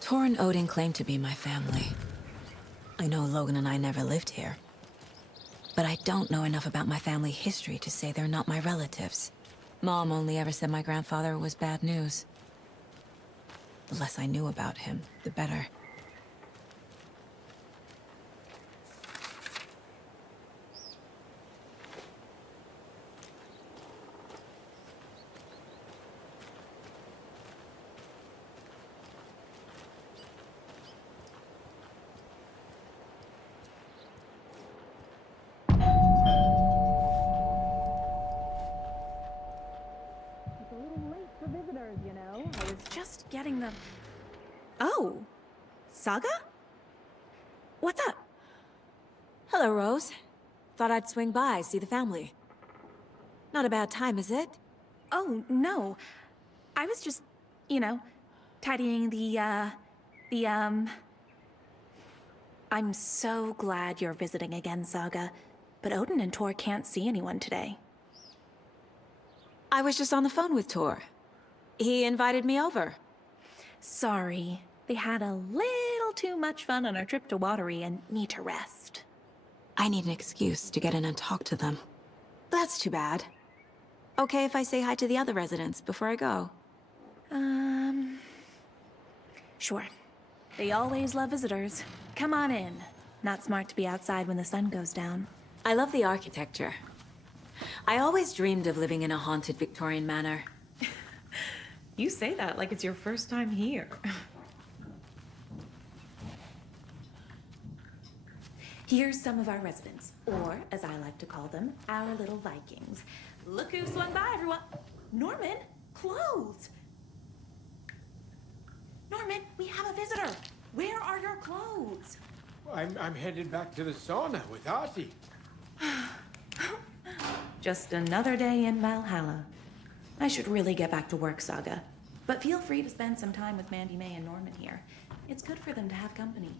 Tor and Odin claim to be my family. I know Logan and I never lived here. But I don't know enough about my family history to say they're not my relatives. Mom only ever said my grandfather was bad news. The less I knew about him, the better. Getting them. Oh, Saga? What's up? Hello, Rose. Thought I'd swing by, see the family. Not a bad time, is it? Oh, no. I was just, tidying I'm so glad you're visiting again, Saga. But Odin and Tor can't see anyone today. I was just on the phone with Tor. He invited me over. Sorry. They had a little too much fun on our trip to Watery and need to rest. I need an excuse to get in and talk to them. That's too bad. Okay if I say hi to the other residents before I go? Sure. They always love visitors. Come on in. Not smart to be outside when the sun goes down. I love the architecture. I always dreamed of living in a haunted Victorian manor. You say that like it's your first time here. Here's some of our residents, or as I like to call them, our little Vikings. Look who swung by, everyone. Norman, clothes. Norman, we have a visitor. Where are your clothes? I'm headed back to the sauna with Ozzy. Just another day in Valhalla. I should really get back to work, Saga. But feel free to spend some time with Mandy May and Norman here. It's good for them to have company.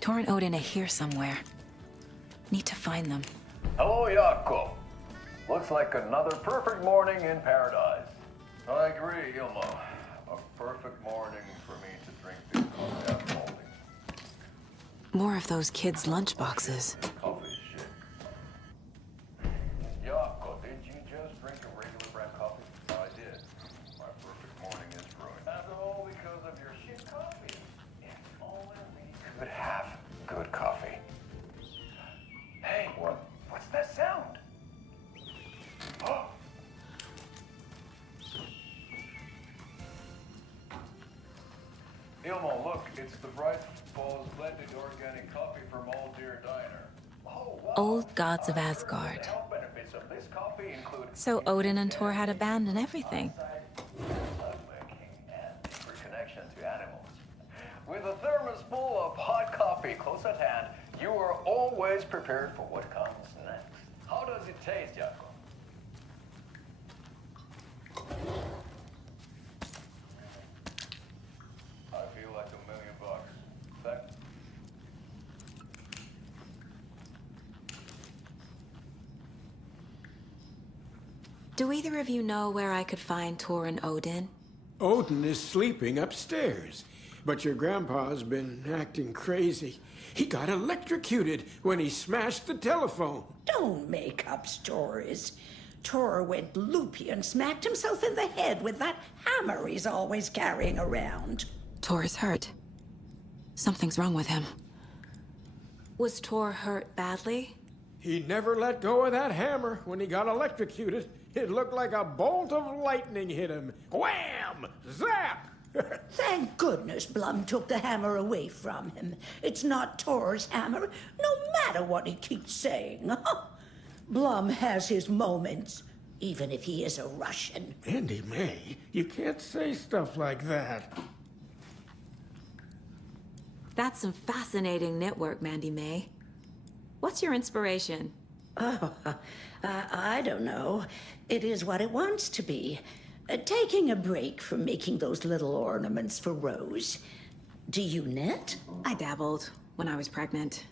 Tor and Odin are here somewhere. Need to find them. Hello, Jaakko. Looks like another perfect morning in paradise. I agree, Ilmo. A perfect morning for me to drink this coffee after all these More of those kids' lunchboxes. coffee shit. Jaakko, did you just drink a regular brand coffee? I did. My perfect morning is ruined. And all because of your shit coffee. If only we could have good coffee. Hey, what's that sound? Oh. Ilmo, look, it's the Bright Falls blended organic coffee from Old Deer Diner. Oh, wow. Old gods of Asgard. The health benefits of this coffee include So Odin and Tor had a band and everything. lovemaking and deeper connection to animals. With a thermos full of hot coffee close at hand, you are always prepared for what comes next. How does it taste, Jaakko? I feel like $1 million. Fact. Do either of you know where I could find Tor and Odin? Odin is sleeping upstairs, but your grandpa's been acting crazy. He got electrocuted when he smashed the telephone. Don't make up stories. Tor went loopy and smacked himself in the head with that hammer he's always carrying around. Tor is hurt. Something's wrong with him. Was Tor hurt badly? He never let go of that hammer when he got electrocuted. It looked like a bolt of lightning hit him. Wham! Zap! Thank goodness Blum took the hammer away from him. It's not Tor's hammer, no matter what he keeps saying. Blum has his moments. even if he is a Russian. Mandy May, you can't say stuff like that. That's some fascinating knitwork, Mandy May. What's your inspiration? Oh, I don't know. It is what it wants to be. Taking a break from making those little ornaments for Rose. Do you knit? I dabbled when I was pregnant.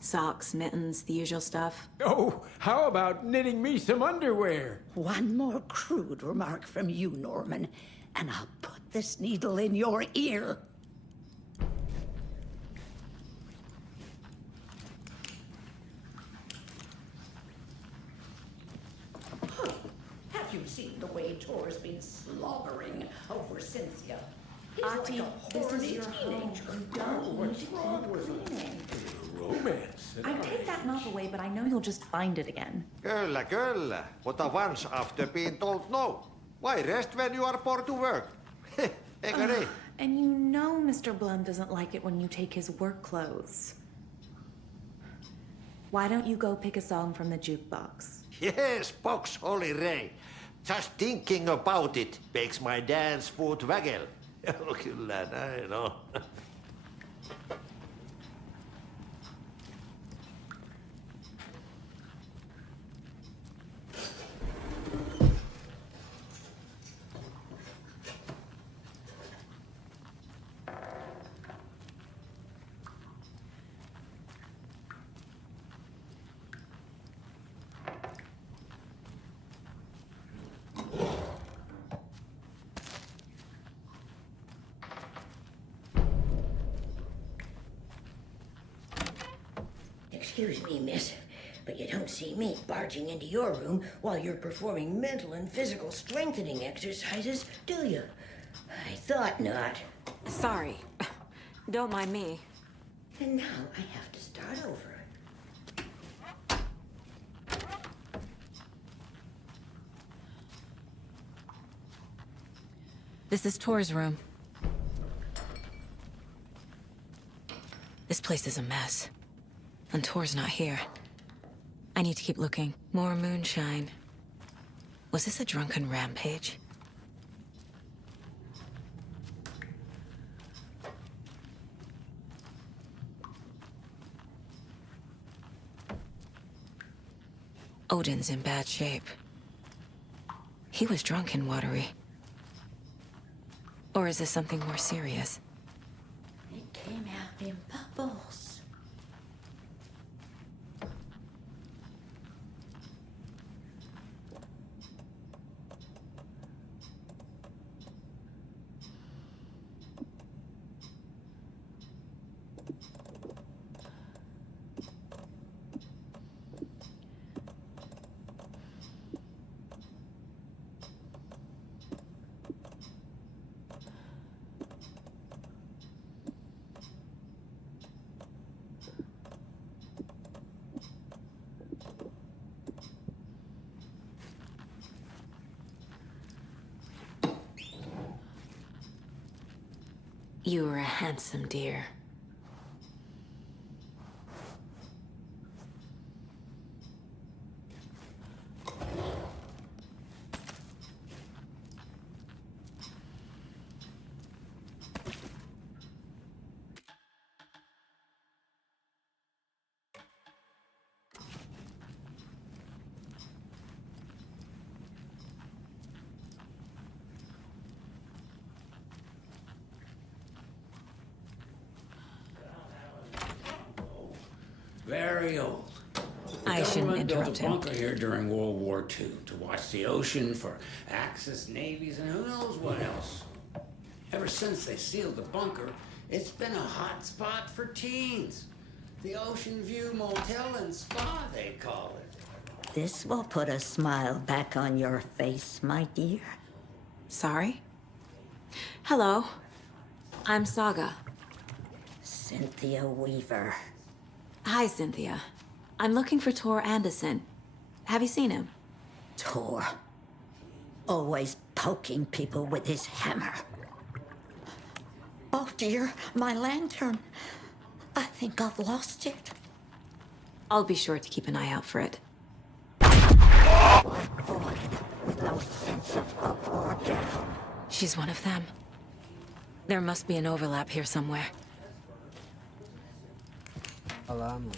Socks, mittens, the usual stuff. Oh, how about knitting me some underwear? One more crude remark from you, Norman, and I'll put this needle in your ear. Have you seen the way Tor's been slobbering over Cynthia? He's Auntie, like a this is horny your home. teenager. You don't need to keep cleaning. Romance. I take that mop away, but I know you'll just find it again. Kyllä, kyllä. Mutta once after being told no. Why rest when you are born to work? Eikö niin? And you know Mr. Blum doesn't like it when you take his work clothes. Why don't you go pick a song from the jukebox? Yes, box Holy Ray. Just thinking about it makes my dance foot waggle. Kyllä näin on. Excuse me, miss, but you don't see me barging into your room while you're performing mental and physical strengthening exercises, do you? I thought not. Sorry. Don't mind me. And now I have to start over. This is Tor's room. This place is a mess. And Tor's not here. I need to keep looking. More moonshine. Was this a drunken rampage? Odin's in bad shape. He was drunk and watery. Or is this something more serious? It came out in bubbles. You were a handsome dear. Very old. I shouldn't Government built interrupt a him. bunker here during World War II to watch the ocean for Axis navies and who knows what else. Ever since they sealed the bunker, it's been a hot spot for teens. The Ocean View Motel and Spa, they call it. This will put a smile back on your face, my dear. Sorry? Hello. I'm Saga. Cynthia Weaver. Hi, Cynthia. I'm looking for Tor Anderson. Have you seen him? Tor. Always poking people with his hammer. Oh dear, my lantern. I think I've lost it. I'll be sure to keep an eye out for it. Void. no sense of up or down. She's one of them. There must be an overlap here somewhere. Alarm.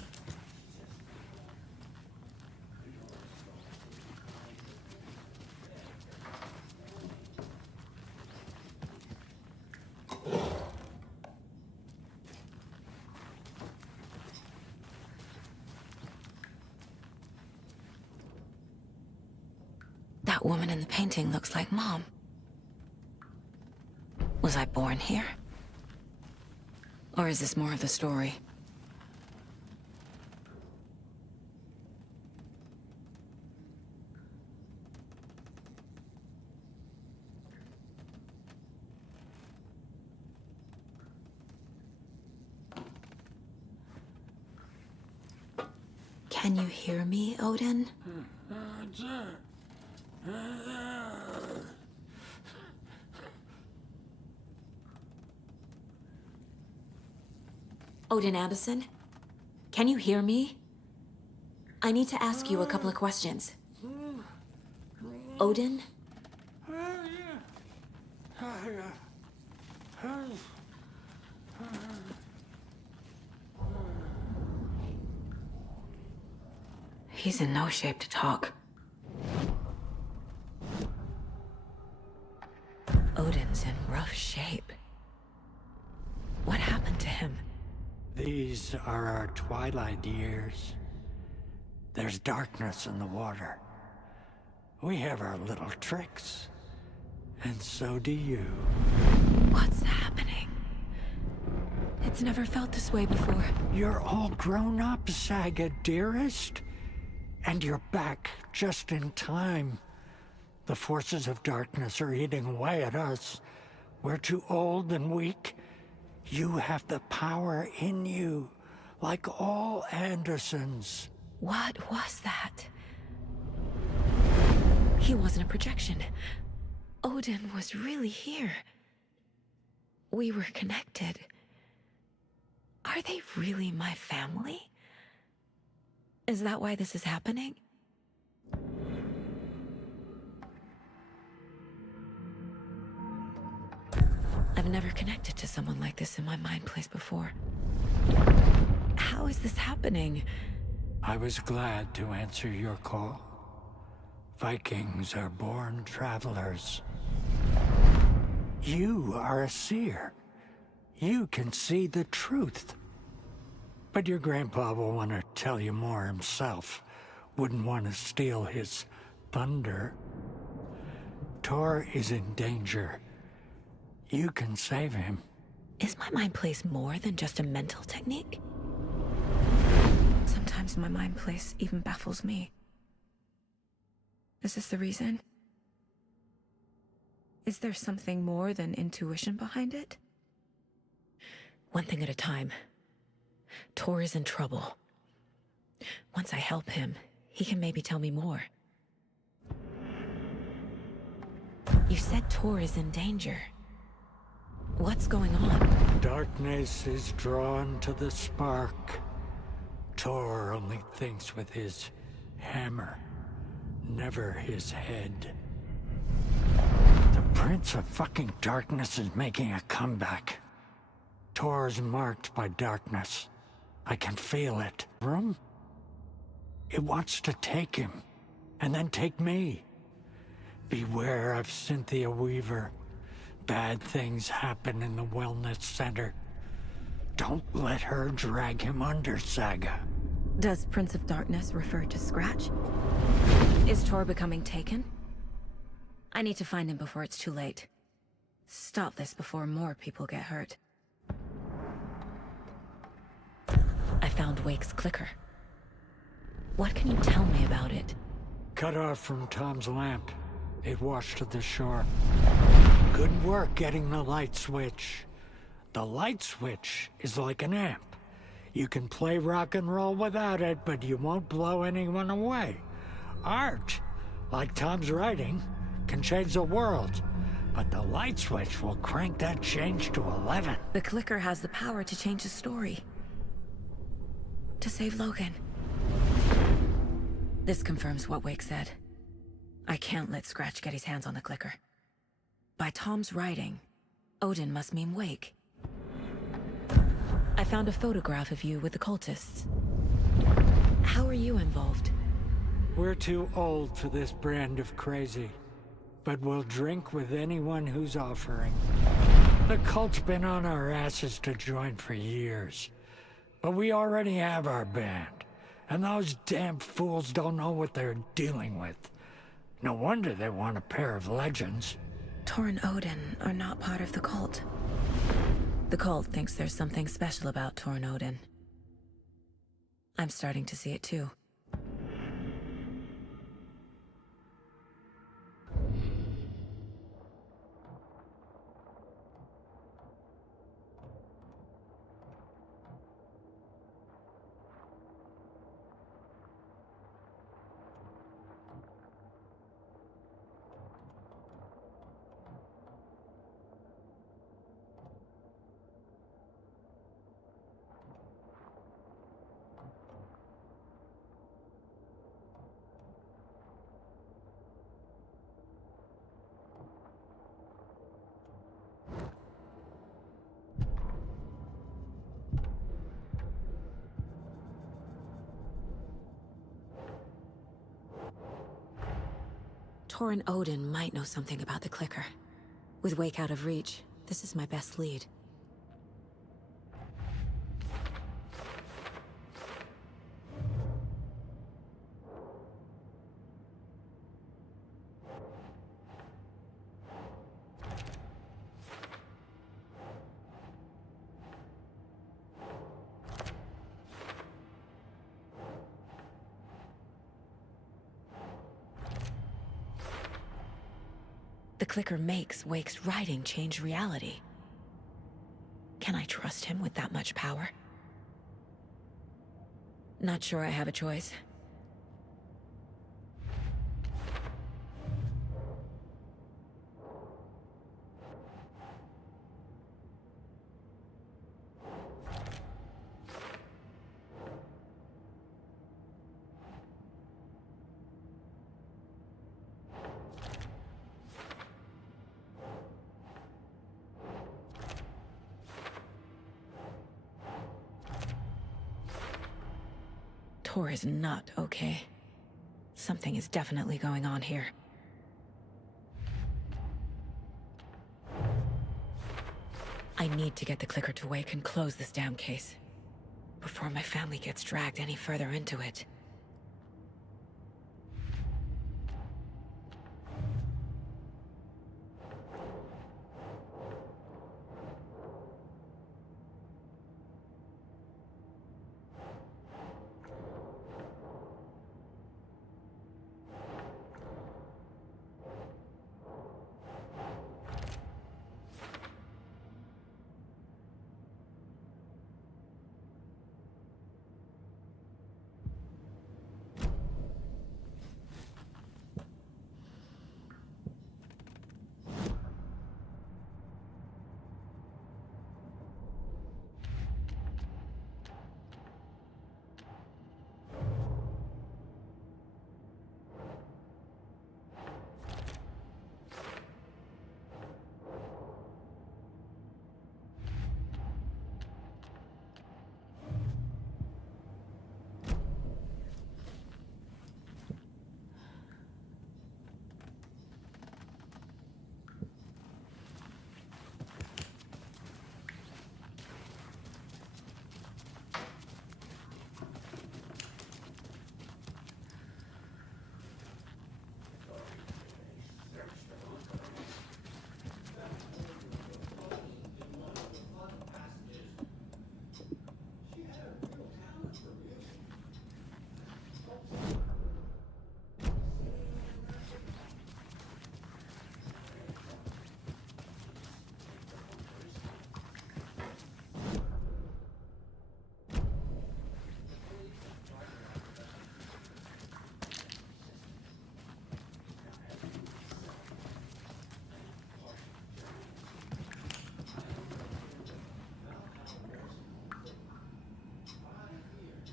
That woman in the painting looks like Mom. Was I born here? Or is this more of the story? Can you hear me, Odin? Odin Addison? Can you hear me? I need to ask you a couple of questions. Odin? He's in no shape to talk. Odin's in rough shape. What happened to him? These are our twilight years. There's darkness in the water. We have our little tricks. And so do you. What's happening? It's never felt this way before. You're all grown up, Saga, dearest. And you're back just in time. The forces of darkness are eating away at us. We're too old and weak. You have the power in you, like all Andersons. What was that? He wasn't a projection. Odin was really here. We were connected. Are they really my family? Is that why this is happening? I've never connected to someone like this in my mind place before. How is this happening? I was glad to answer your call. Vikings are born travelers. You are a seer. You can see the truth. But your grandpa will want to tell you more himself. Wouldn't want to steal his thunder. Tor is in danger. You can save him. Is my mind place more than just a mental technique? Sometimes my mind place even baffles me. Is this the reason? Is there something more than intuition behind it? One thing at a time. Tor is in trouble. Once I help him, he can maybe tell me more. You said Tor is in danger. What's going on? Darkness is drawn to the spark. Tor only thinks with his hammer, never his head. The Prince of fucking Darkness is making a comeback. Tor's marked by darkness. I can feel it. Room? It wants to take him, and then take me. Beware of Cynthia Weaver. Bad things happen in the wellness center. Don't let her drag him under, Saga. Does Prince of Darkness refer to Scratch? Is Tor becoming taken? I need to find him before it's too late. Stop this before more people get hurt. I found Wake's clicker. What can you tell me about it? Cut off from Tom's lamp. It washed to the shore. Good work getting the light switch. The light switch is like an amp. You can play rock and roll without it, but you won't blow anyone away. Art, like Tom's writing, can change the world. But the light switch will crank that change to 11. The clicker has the power to change the story. To save Logan. This confirms what Wake said. I can't let Scratch get his hands on the clicker. By Tom's writing, Odin must mean wake. I found a photograph of you with the cultists. How are you involved? We're too old for this brand of crazy, but we'll drink with anyone who's offering. The cult's been on our asses to join for years, but we already have our band, and those damn fools don't know what they're dealing with. No wonder they want a pair of legends. Tor and Odin are not part of the cult. The cult thinks there's something special about Tor and Odin. I'm starting to see it too. Tor and Odin might know something about the clicker. With Wake out of reach, this is my best lead. The clicker makes Wake's writing change reality. Can I trust him with that much power? Not sure I have a choice. Tor is not okay. Something is definitely going on here. I need to get the clicker to Wake and close this damn case before my family gets dragged any further into it.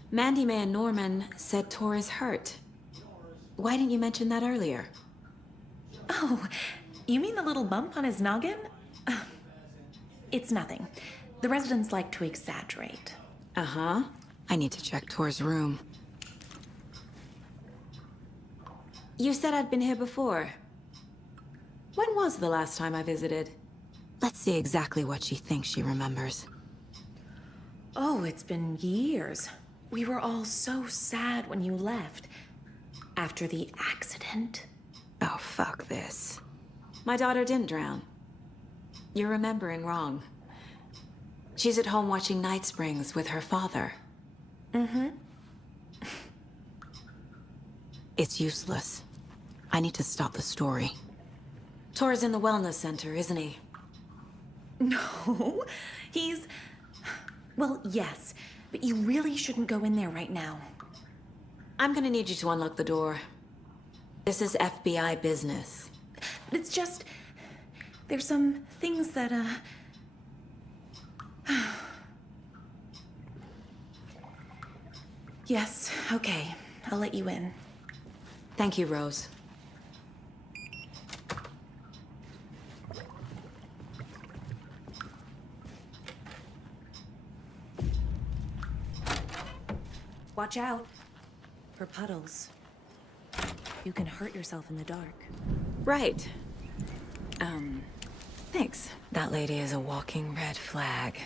Mandy May and Norman said Tor is hurt. Why didn't you mention that earlier? You mean the little bump on his noggin? It's nothing. The residents like to exaggerate. Uh-huh. I need to check Tor's room. You said I'd been here before. When was the last time I visited? Let's see exactly what she thinks she remembers. Oh, it's been years. We were all so sad when you left. After the accident. Oh, fuck this. My daughter didn't drown. You're remembering wrong. She's at home watching Night Springs with her father. Mm-hmm. It's useless. I need to stop the story. Tor's in the wellness center, isn't he? No, he's... Well, yes, but you really shouldn't go in there right now. I'm gonna need you to unlock the door. This is FBI business. It's just... There's some things that, Yes, okay. I'll let you in. Thank you, Rose. Watch out for puddles. You can hurt yourself in the dark. Right. Thanks. That lady is a walking red flag.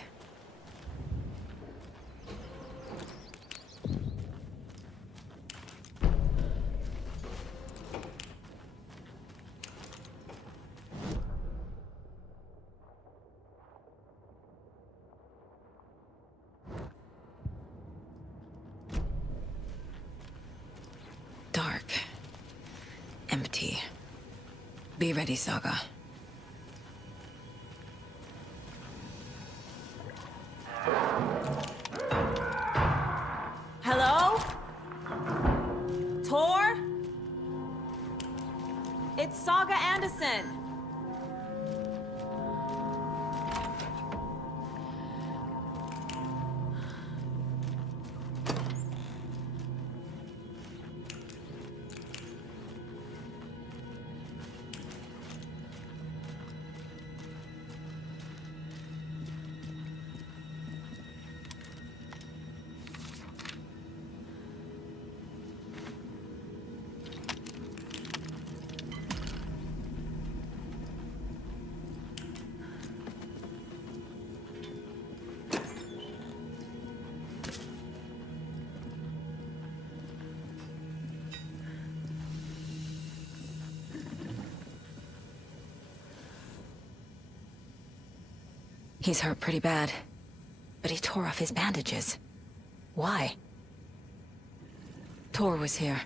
Dark. Empty. Be ready, Saga. Hello? Tor? It's Saga Anderson. He's hurt pretty bad, but he tore off his bandages. Why? Tor was here.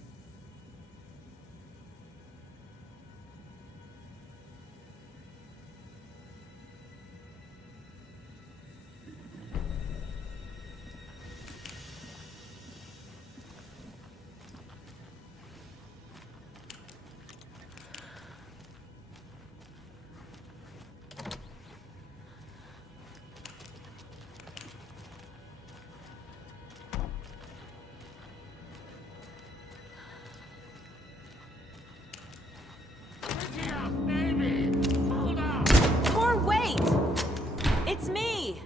Tor, wait! It's me!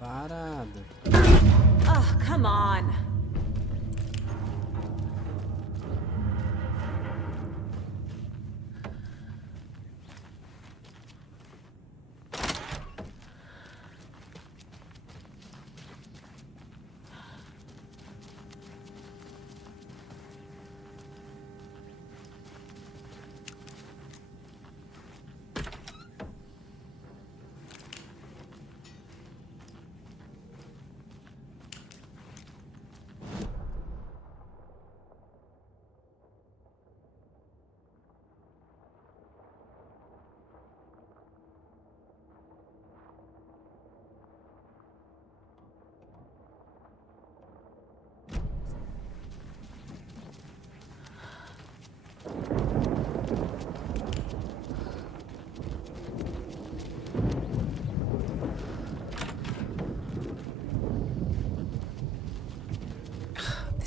Parada. Oh, come on.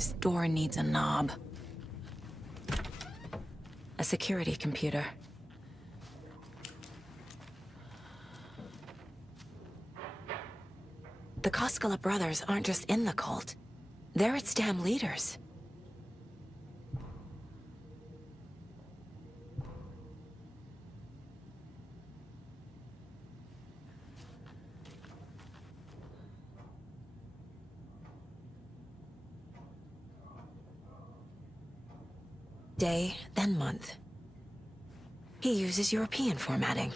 This door needs a knob. A security computer. The Koskela brothers aren't just in the cult. They're its damn leaders. Day, then month. He uses European formatting.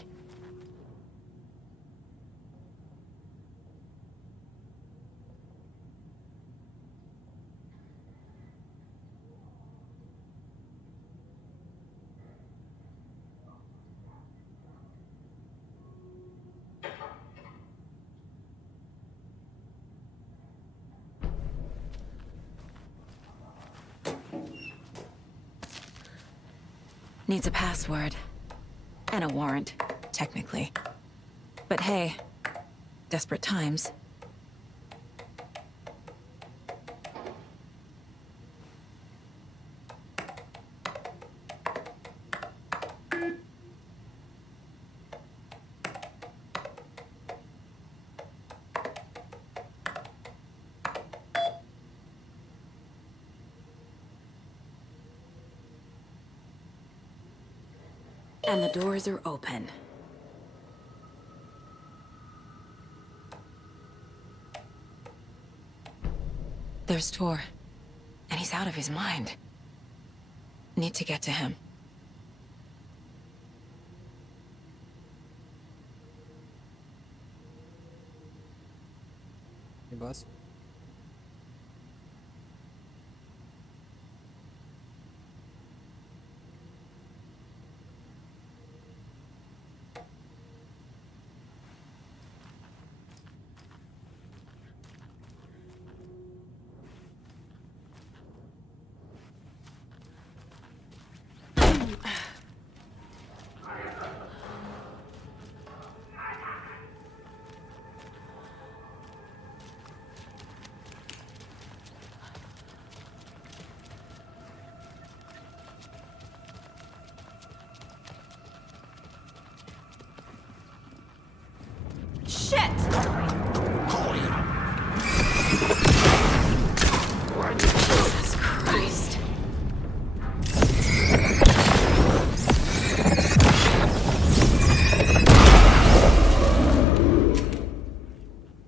Needs a password. And a warrant, technically. But hey, desperate times. And the doors are open. There's Tor. And he's out of his mind. Need to get to him. Hey, boss. Shit! Jesus Christ.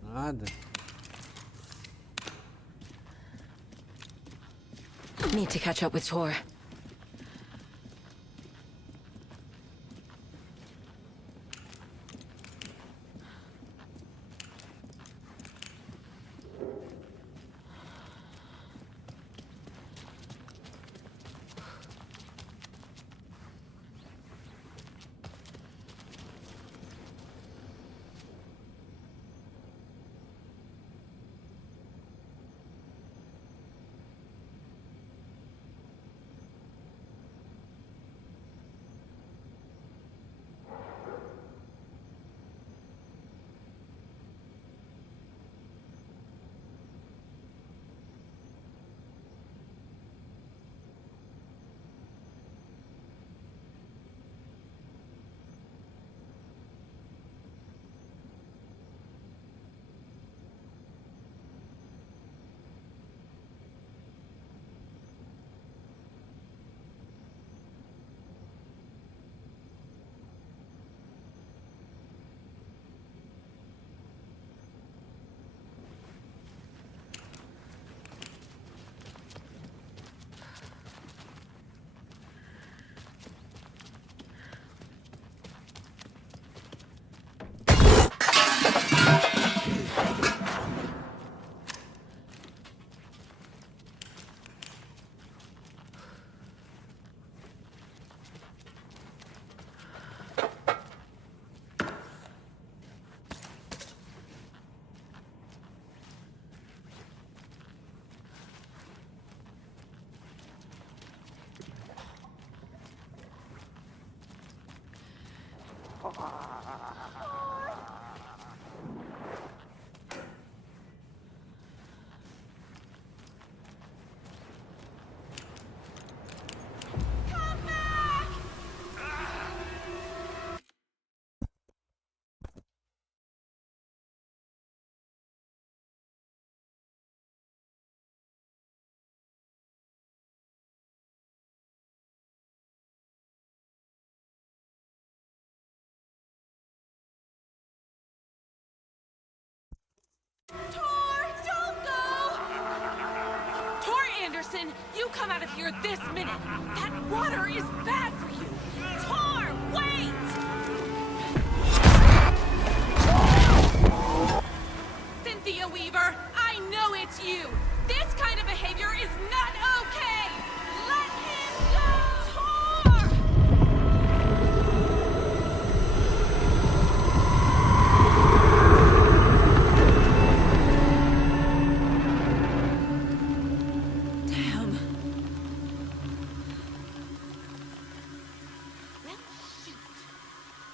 Nada. Need to catch up with Tor. Tor, don't go! Tor Anderson, you come out of here this minute. That water is bad for you. Tor, wait! Cynthia Weaver, I know it's you. This kind of behavior is not okay. Let him go! Tor! Damn.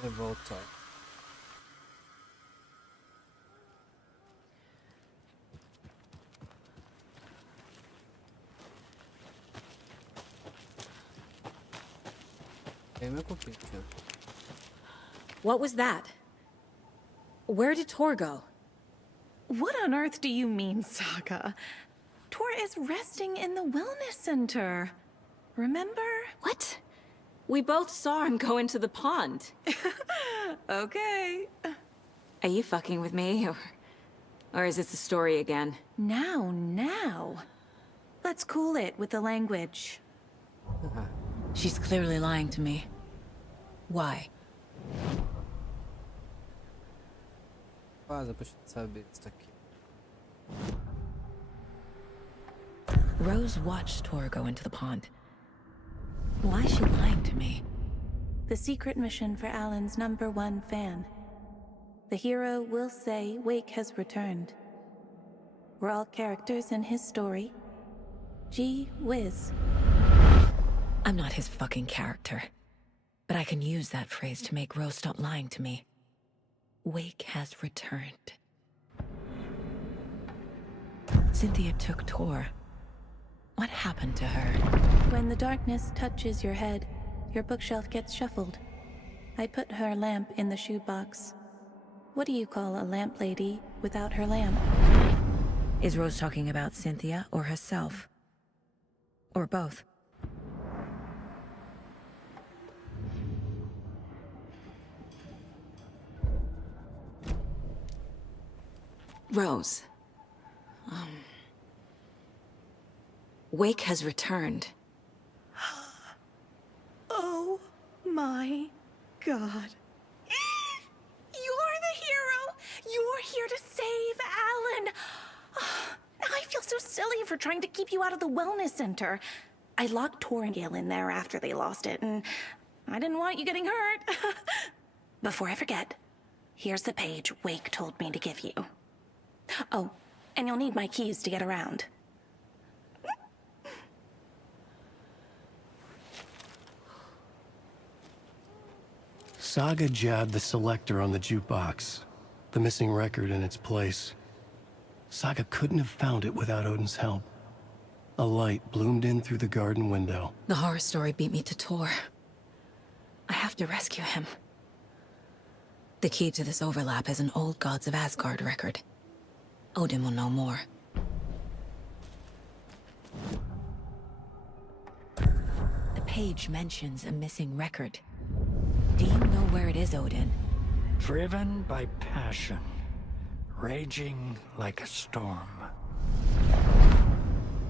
Vai voltar. Tem meu copinho. What was that? Where did Tor go? What on earth do you mean, Saga? Tor is resting in the wellness center. Remember? What? We both saw him go into the pond. Okay. Are you fucking with me, or is this the story again? Now. Let's cool it with the language. She's clearly lying to me. Why? Vaza pra gente saber disso aqui. Rose watched Tor go into the pond. Why is she lying to me? The secret mission for Alan's #1 fan. The hero will say Wake has returned. We're all characters in his story. Gee whiz. I'm not his fucking character. But I can use that phrase to make Rose stop lying to me. Wake has returned. Cynthia took Tor. What happened to her? When the darkness touches your head, your bookshelf gets shuffled. I put her lamp in the shoebox. What do you call a lamp lady without her lamp? Is Rose talking about Cynthia or herself? Or both? Rose. Wake has returned. Oh my God. You're the hero! You're here to save Alan! I feel so silly for trying to keep you out of the wellness center. I locked Tor and Gale in there after they lost it, and I didn't want you getting hurt. Before I forget, here's the page Wake told me to give you. Oh, and you'll need my keys to get around. Saga jabbed the selector on the jukebox, the missing record in its place. Saga couldn't have found it without Odin's help. A light bloomed in through the garden window. The horror story beat me to Tor. I have to rescue him. The key to this overlap is an old Gods of Asgard record. Odin will know more. The page mentions a missing record. Do you know where it is, Odin? Driven by passion, raging like a storm.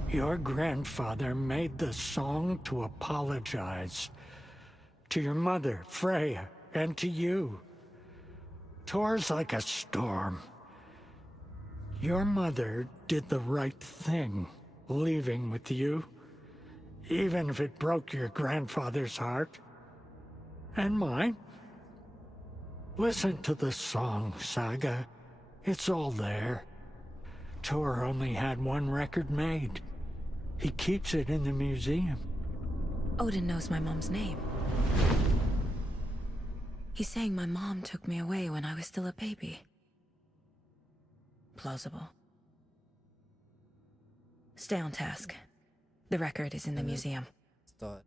Your grandfather made the song to apologize. To your mother, Freya, and to you. Tor's like a storm. Your mother did the right thing, leaving with you. Even if it broke your grandfather's heart. And mine. Listen to the song, Saga. It's all there. Tor only had one record made. He keeps it in the museum. Odin knows my mom's name. He's saying my mom took me away when I was still a baby. Plausible. Stay on task. The record is in the museum. Start.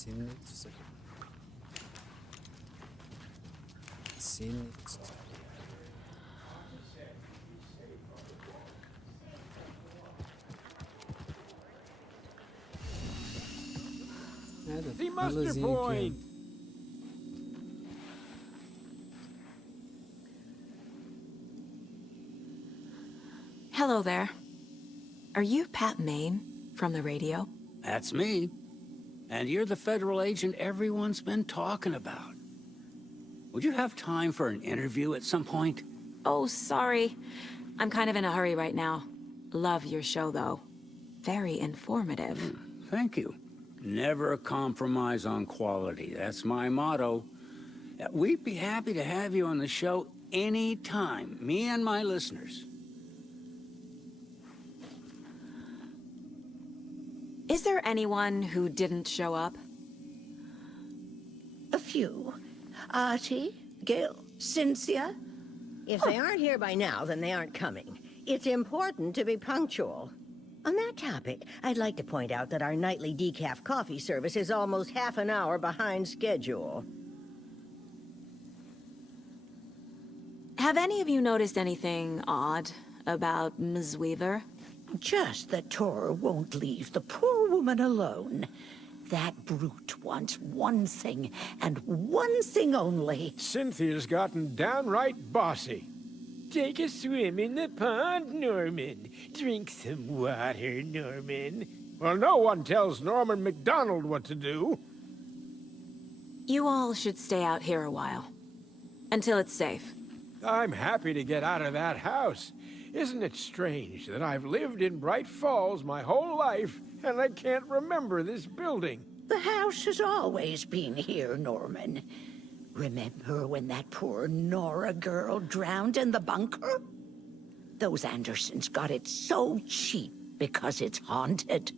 Sinistro. Sinistro. The muster point! Hello there. Are you Pat Maine from the radio? That's me. And you're the federal agent everyone's been talking about. Would you have time for an interview at some point? Oh, sorry. I'm kind of in a hurry right now. Love your show, though. Very informative. Thank you. Never compromise on quality. That's my motto. We'd be happy to have you on the show anytime, me and my listeners. Is there anyone who didn't show up? A few. Artie, Gail, Cynthia. If they aren't here by now, then they aren't coming. It's important to be punctual. On that topic, I'd like to point out that our nightly decaf coffee service is almost half an hour behind schedule. Have any of you noticed anything odd about Ms. Weaver? Just that Tor won't leave the poor woman alone. That brute wants one thing, and one thing only. Cynthia's gotten downright bossy. Take a swim in the pond, Norman. Drink some water, Norman. Well, no one tells Norman MacDonald what to do. You all should stay out here a while. Until it's safe. I'm happy to get out of that house. Isn't it strange that I've lived in Bright Falls my whole life, and I can't remember this building? The house has always been here, Norman. Remember when that poor Nora girl drowned in the bunker? Those Andersons got it so cheap because it's haunted.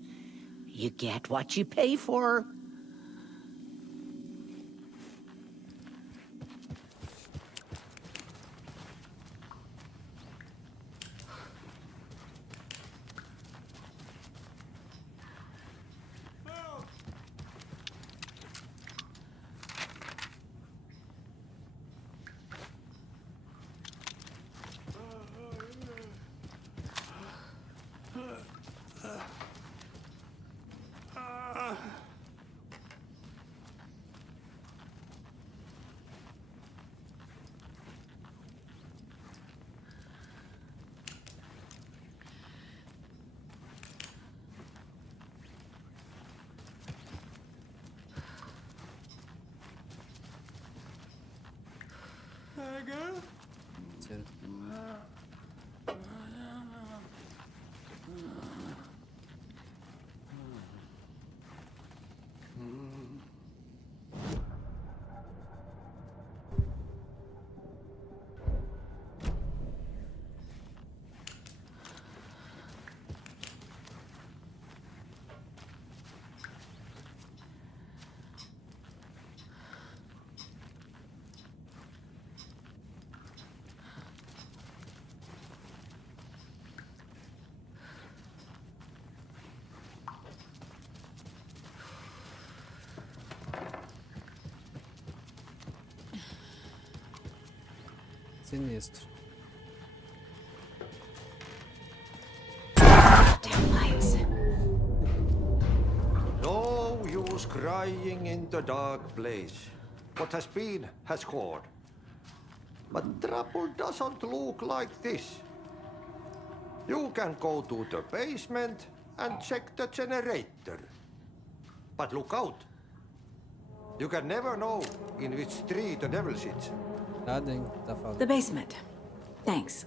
You get what you pay for. Sinistro. Damn lights. No use crying in the dark place. What has been has gone. But trouble doesn't look like this. You can go to the basement and check the generator. But look out. You can never know in which tree the devil sits. Nada, hein? Tá falando. The basement. Thanks.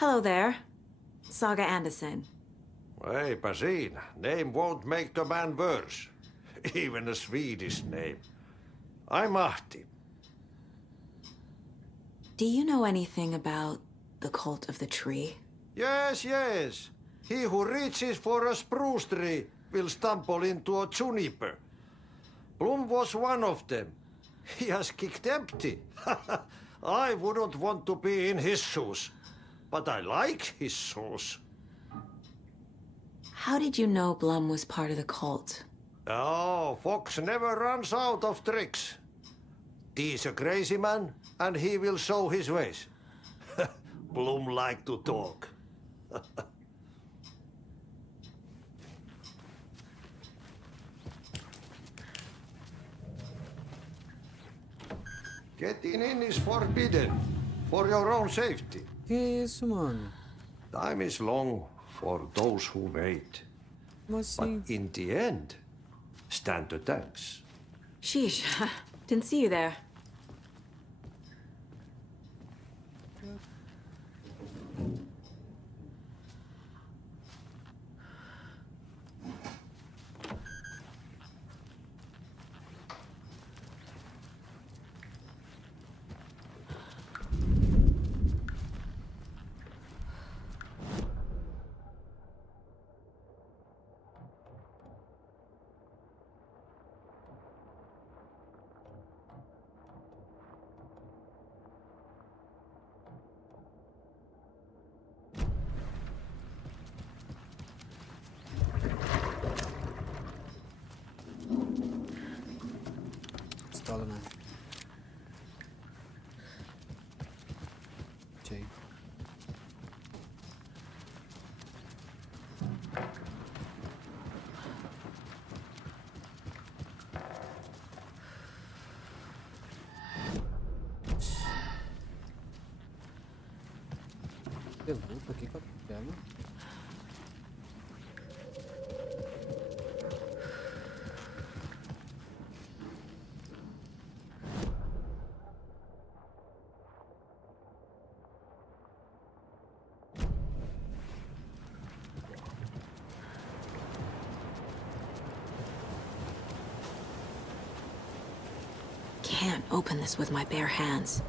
Hello there. Saga Anderson. Eipä siinä. Name won't make the man worse. Even a Swedish name. I'm Ahti. Do you know anything about the cult of the tree? Yes, yes. He who reaches for a spruce tree will stumble into a juniper. Blum was one of them. He has kicked empty. I wouldn't want to be in his shoes. But I like his shoes. How did you know Blum was part of the cult? Oh, Fox never runs out of tricks. Tease a crazy man, and he will show his ways. Blum like to talk. Getting in is forbidden, for your own safety. Que isso, mano? Time is long for those who wait. Como assim? But in the end, stand the thanks. Sheesh. Didn't see you there. Pistola, né? Achei. Levanta aqui com a perna. Can't open this with my bare hands.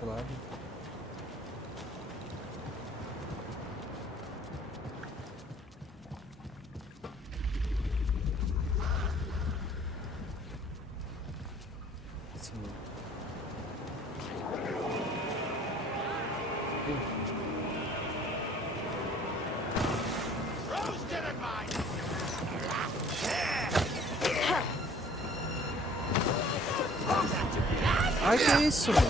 Claro. Sim. Ai, que é isso, mano?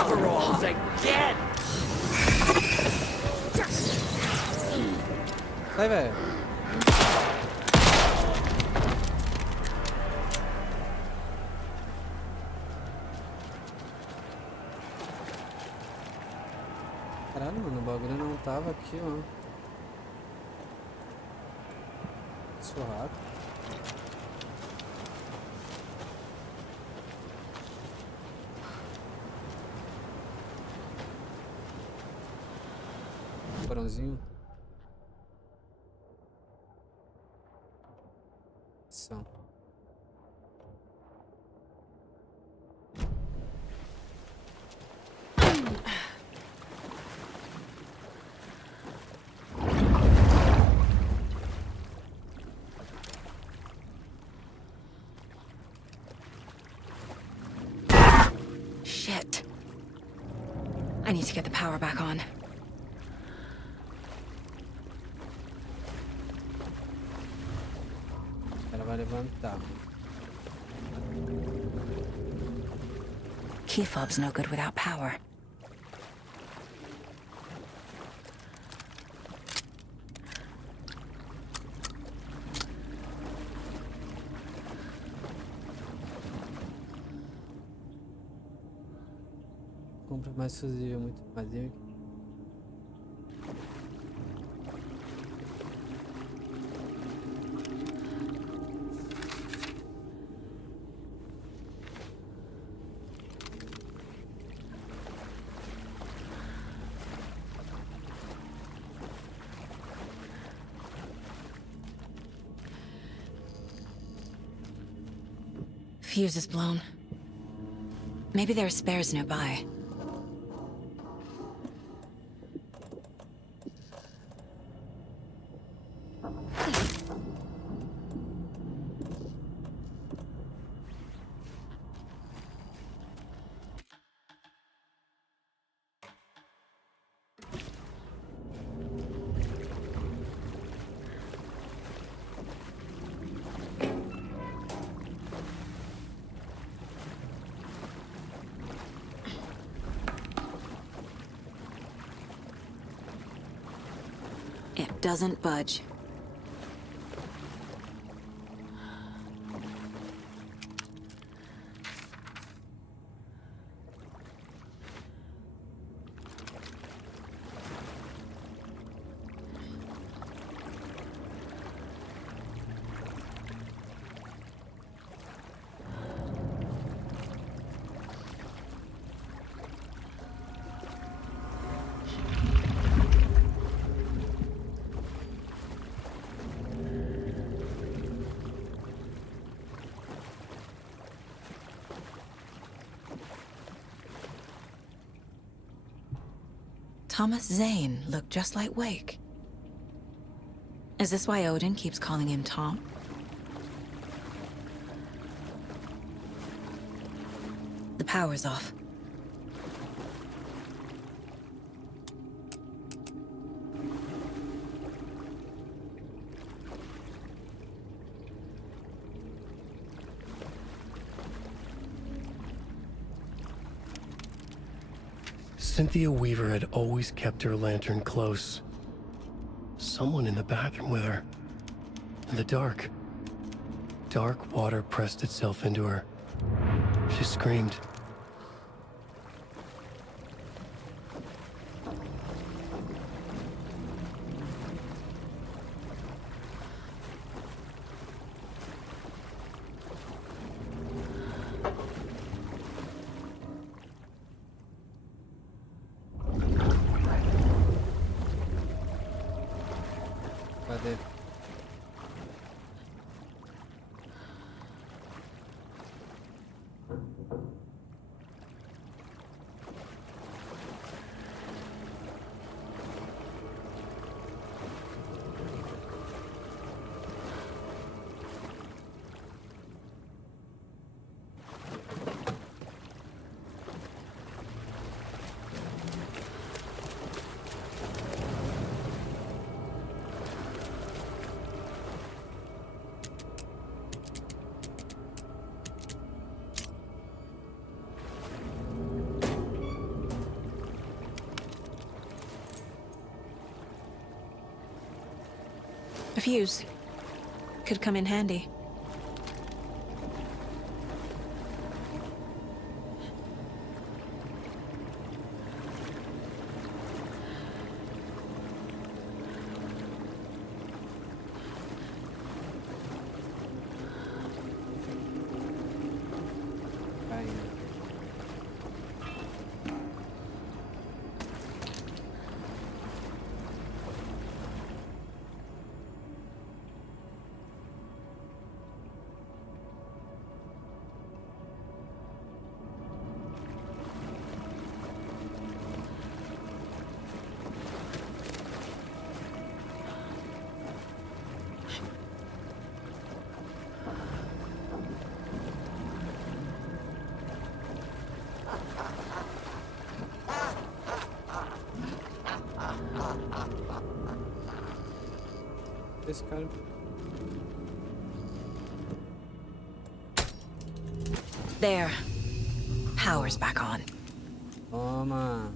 Overalls again! Sai, velho. Caralho, mano, o bagulho não tava aqui, ó. Surrado. Barãozinho. São. Shit. I need to get the power back on. Ela vai levantar. Key fob's no good without power. compra mais fusível, muito mais. Fuse is blown. Maybe there are spares nearby. It doesn't budge. Thomas Zane looked just like Wake. Is this why Odin keeps calling him Tom? The power's off. Cynthia Weaver had always kept her lantern close. Someone in the bathroom with her. In the dark. Dark water pressed itself into her. She screamed. Cadê? A fuse. Could come in handy. Esse cara. There. Power's back on. Toma.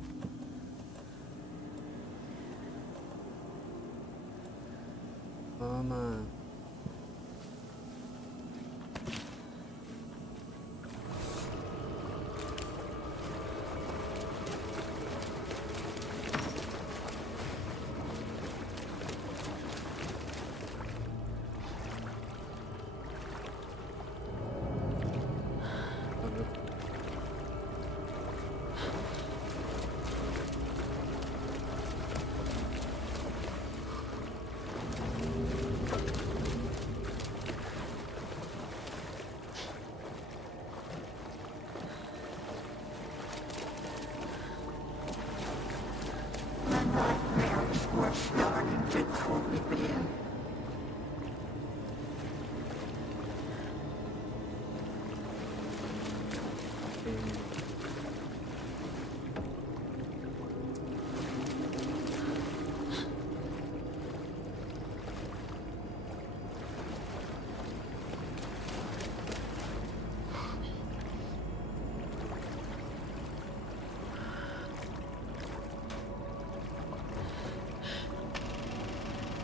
Toma.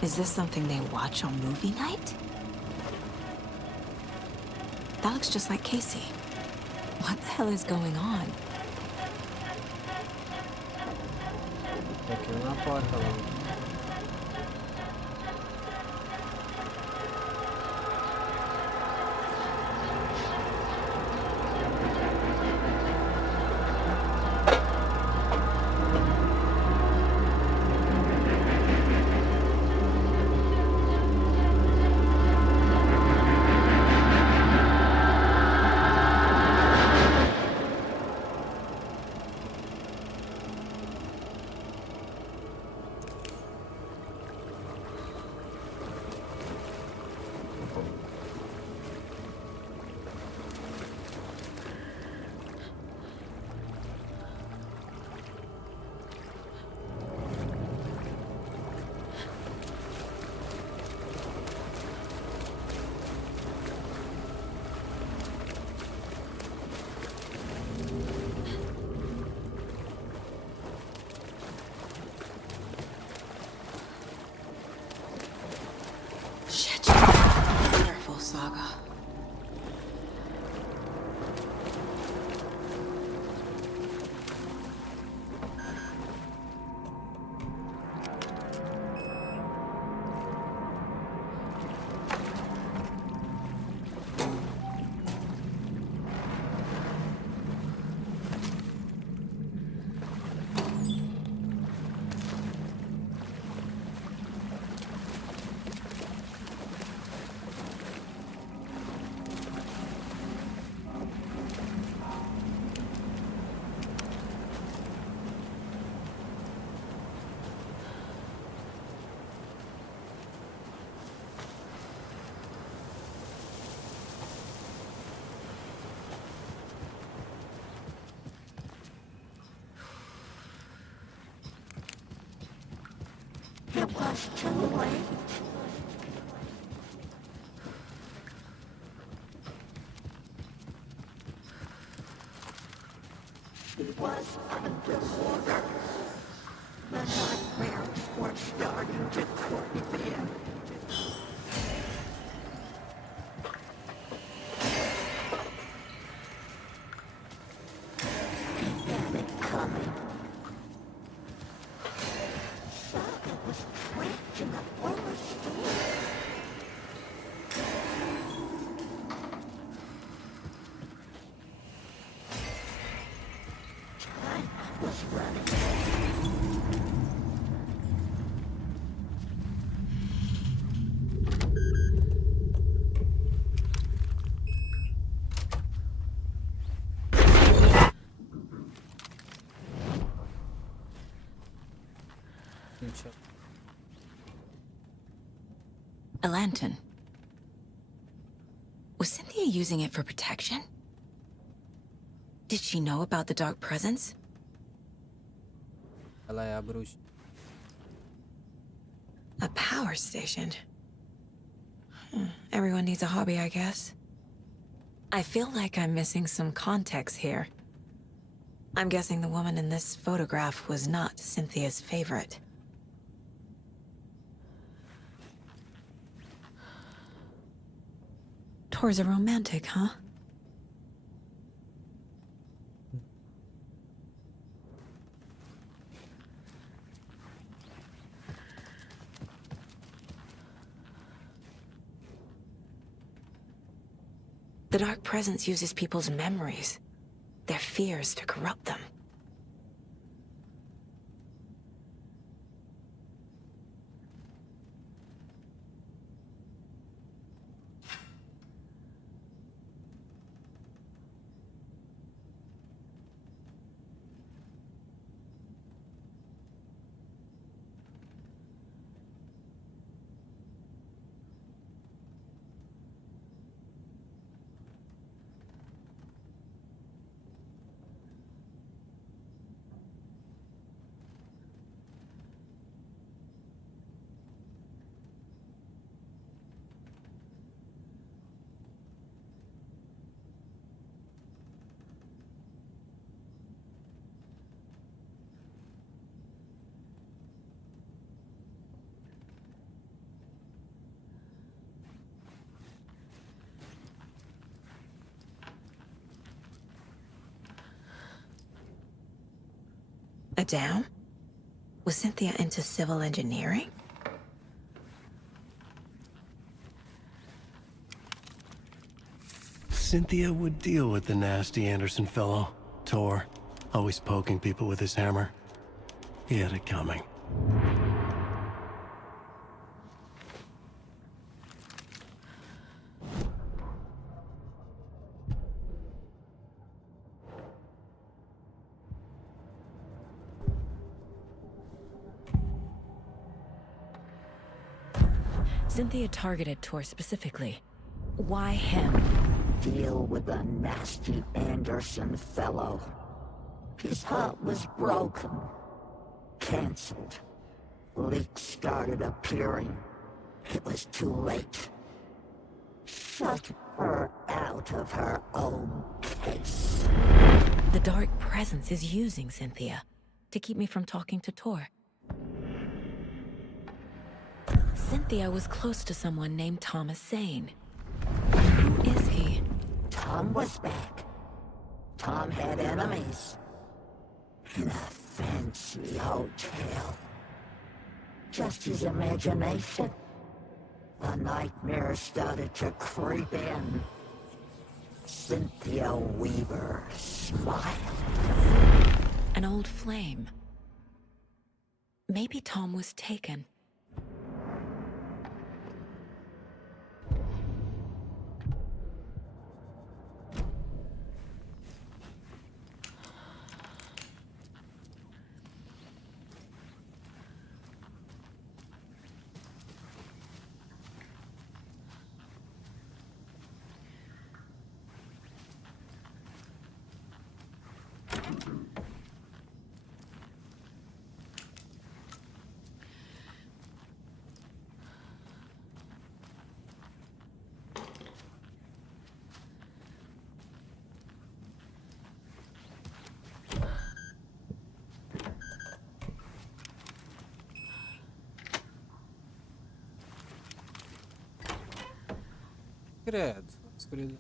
Is this something they watch on movie night? That looks just like Casey. What the hell is going on? Aqui uma porta lá. Saga. It was too late. She was underwater. The nightmares were starting to creep in. A lantern. Was Cynthia using it for protection? Did she know about the dark presence? Ela é a bruxa. A power station. Everyone needs a hobby, I guess. I feel like I'm missing some context here. I'm guessing the woman in this photograph was not Cynthia's favorite. Tor's a romantic, huh? The Dark Presence uses people's memories, their fears to corrupt them. A dam? Was Cynthia into civil engineering? Cynthia would deal with the nasty Anderson fellow, Tor, always poking people with his hammer. He had it coming. Cynthia targeted Tor specifically. Why him? Deal with the nasty Anderson fellow. His heart was broken. Cancelled. Leaks started appearing. It was too late. Shut her out of her own case. The dark presence is using Cynthia to keep me from talking to Tor. Cynthia was close to someone named Thomas Zane. Who is he? Tom was back. Tom had enemies. In a fancy hotel. Just his imagination. The nightmare started to creep in. Cynthia Weaver smiled. An old flame. Maybe Tom was taken. Credo, escuridão.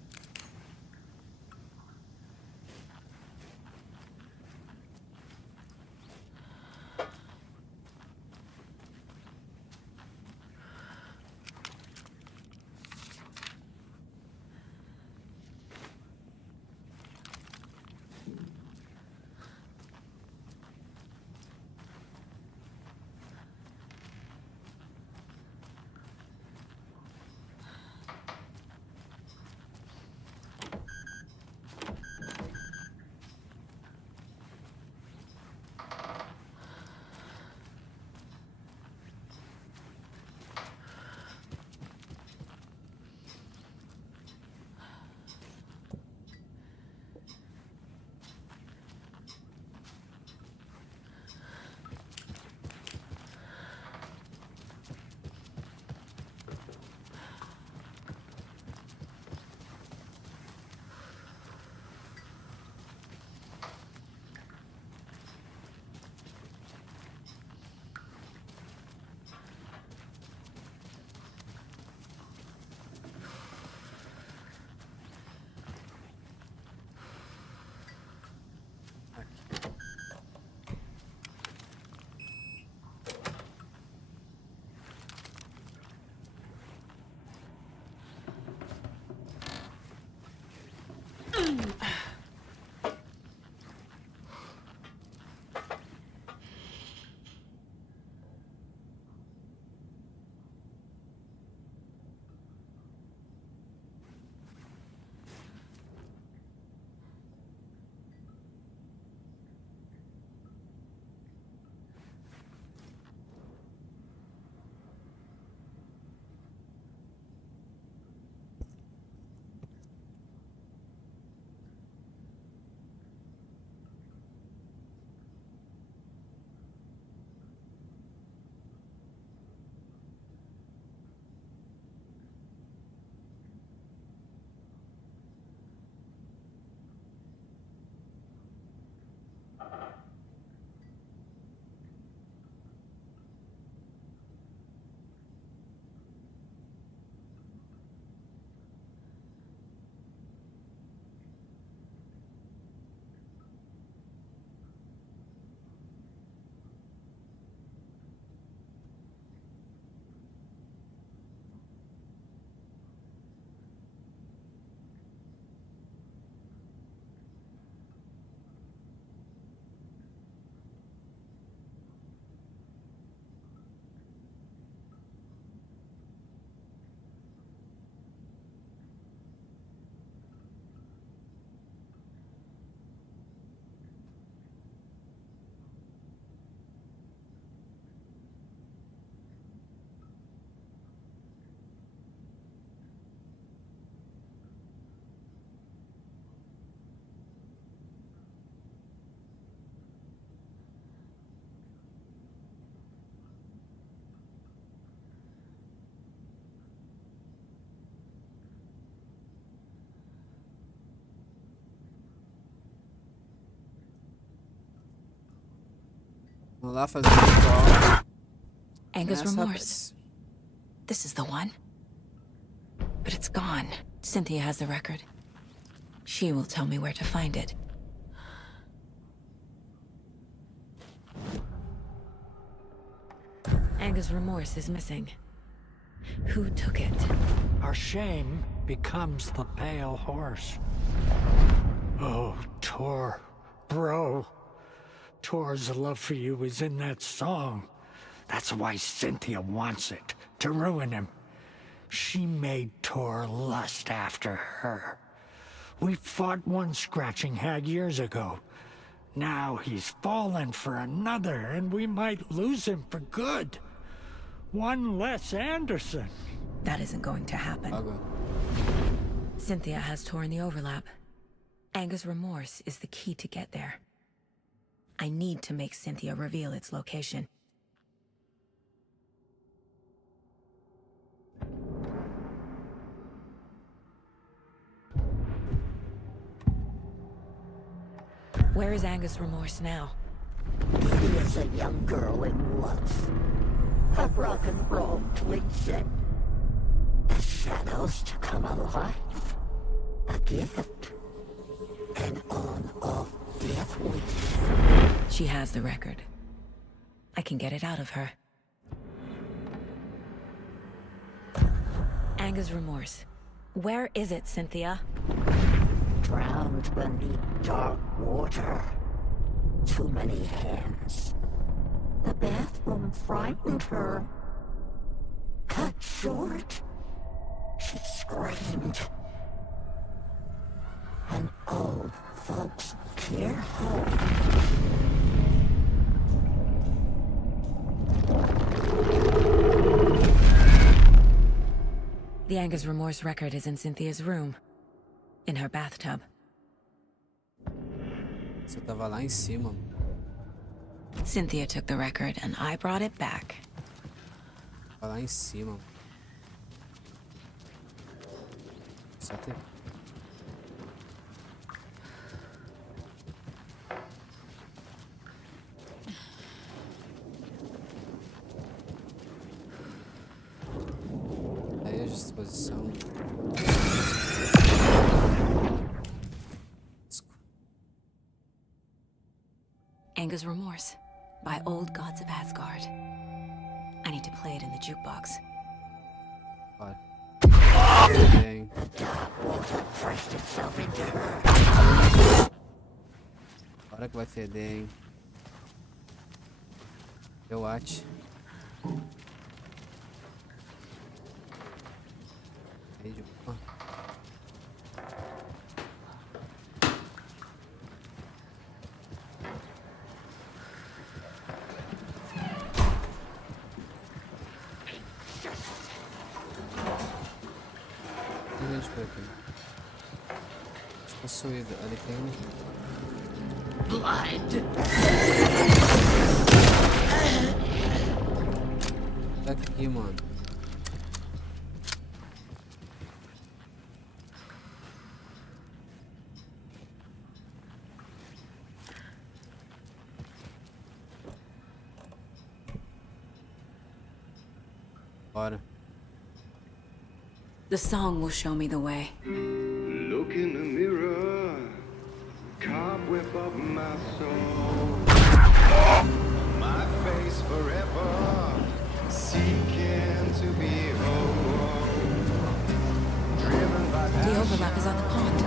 Vamos lá fazer um ritual. Anger's Nessa, remorse. This is the one. But it's gone. Cynthia has the record. She will tell me where to find it. Anger's remorse is missing. Who took it? Our shame becomes the pale horse. Oh, Tor, bro. Tor's love for you is in that song. That's why Cynthia wants it, to ruin him. She made Tor lust after her. We fought one scratching hag years ago. Now he's fallen for another, and we might lose him for good. One less Anderson. That isn't going to happen. Água. Cynthia has Tor in the overlap. Anger's remorse is the key to get there. I need to make Cynthia reveal its location. Where is Anger's remorse now? He is a young girl in love. A rock and roll twinset. The shadows to come alive. A gift. An on-off death wish. She has the record. I can get it out of her. Anger's remorse. Where is it, Cynthia? Drowned beneath dark water. Too many hands. The bathroom frightened her. Cut short. She screamed. An old folks' care home. The Anger's remorse record is in Cynthia's room. In her bathtub. Você tava lá em cima. Cynthia took the record and I brought it back. Tava lá em cima. Só tem. Aí a disposição. Anger's Remorse by Old Gods of Asgard. I need to play it in the jukebox. Bora. Bem. Bora que vai feder, hein? Eu acho. Aí de boa. Tem gente por aqui. Possuído. Ali tem um. Tá aqui, mano. Bora. The song will show me the way. Look in the mirror, cobweb of my soul. My face forever, seeking to be whole. Driven by The overlap is on the pond.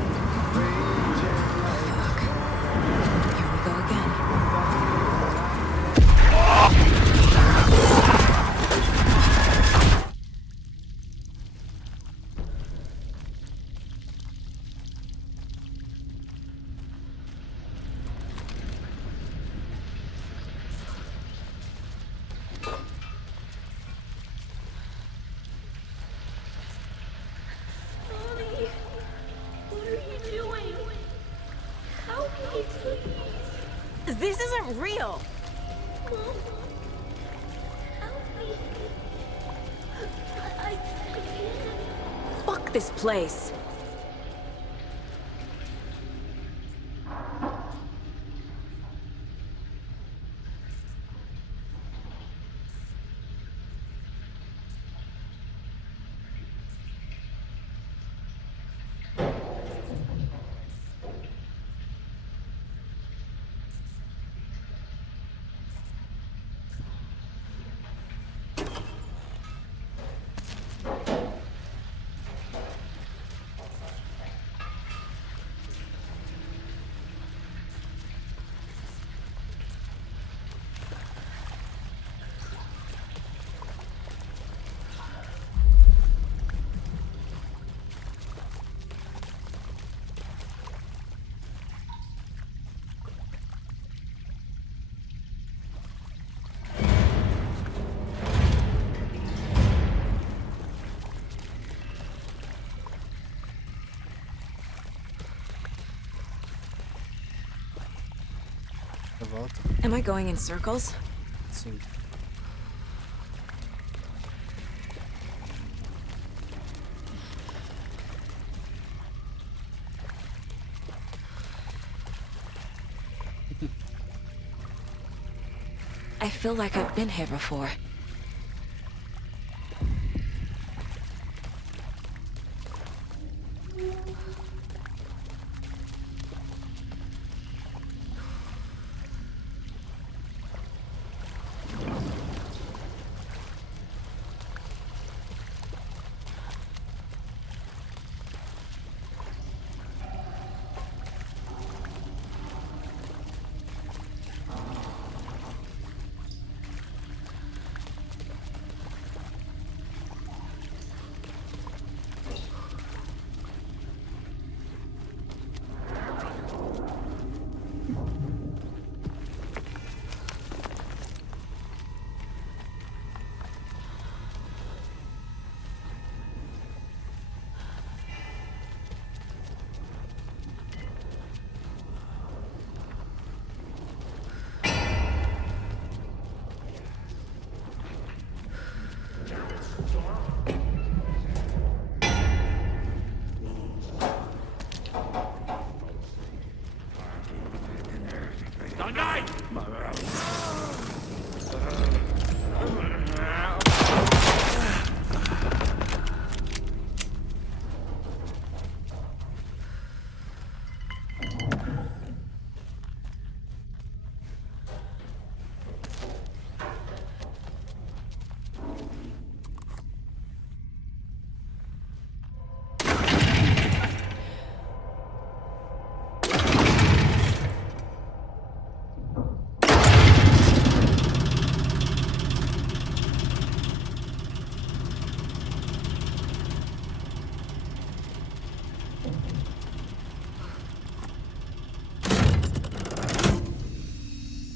Fuck. Here we go again. Mommy, what are you doing? Help me, please. This isn't real! Mom, help me. I can't. Fuck this place! Da volta. Am I going in circles? Sim. I feel like I've been here before.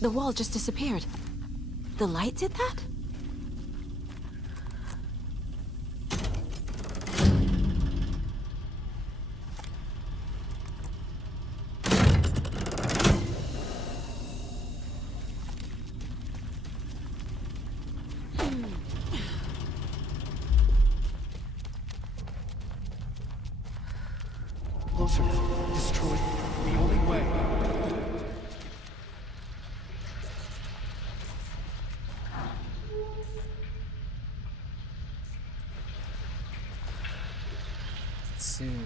The wall just disappeared. The light did that? Closer. Destroy the only way. Sim.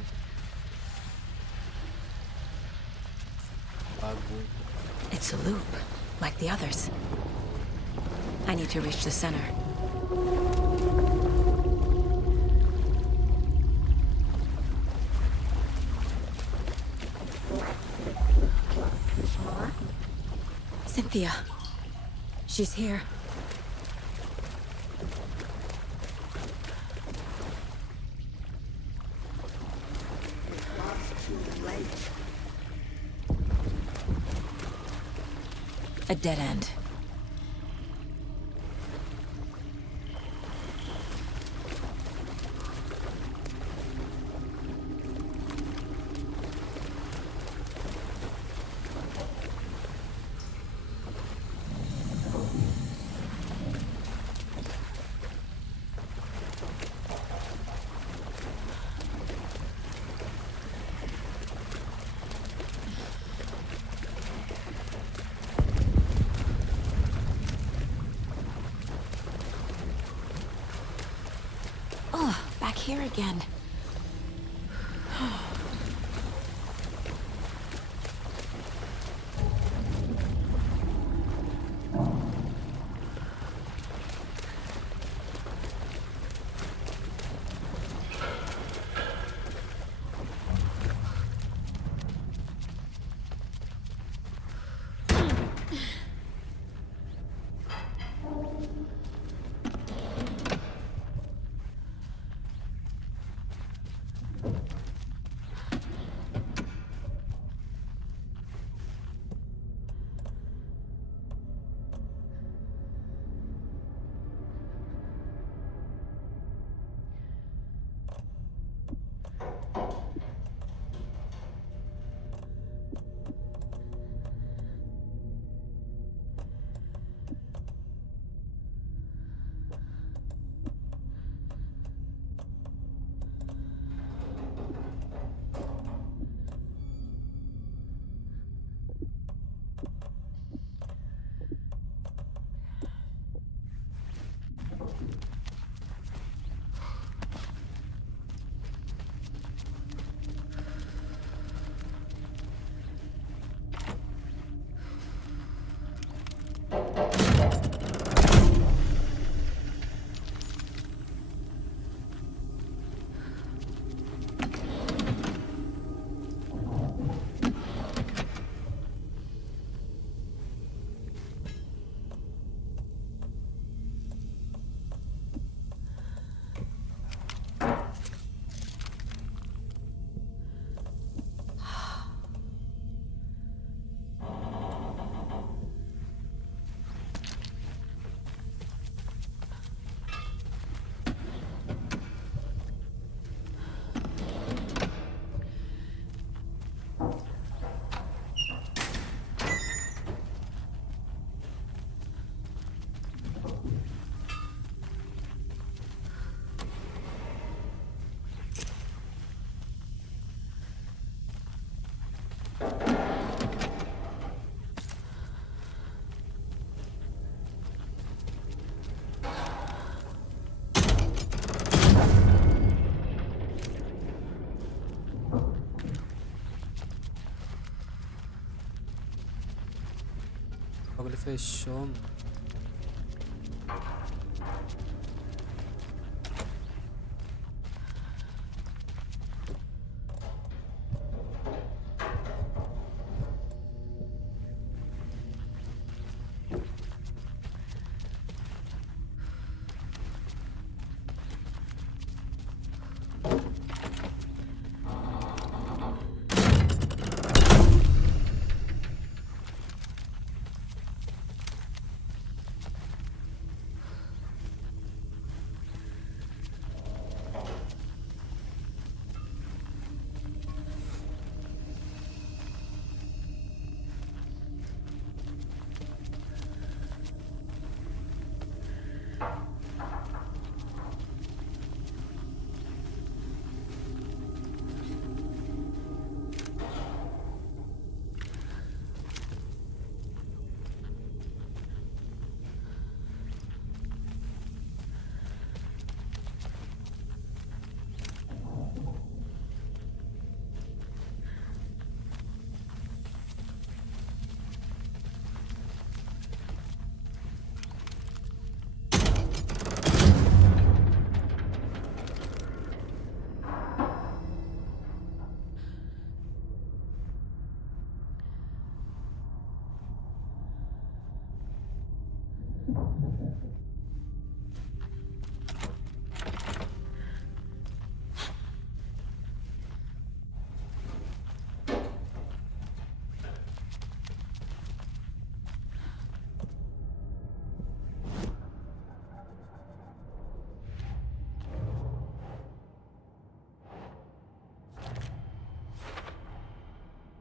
Bagulho. It's a loop, like the others. I need to reach the center. Cynthia. She's here. A dead end. Back here again. O bagulho fechou, mano.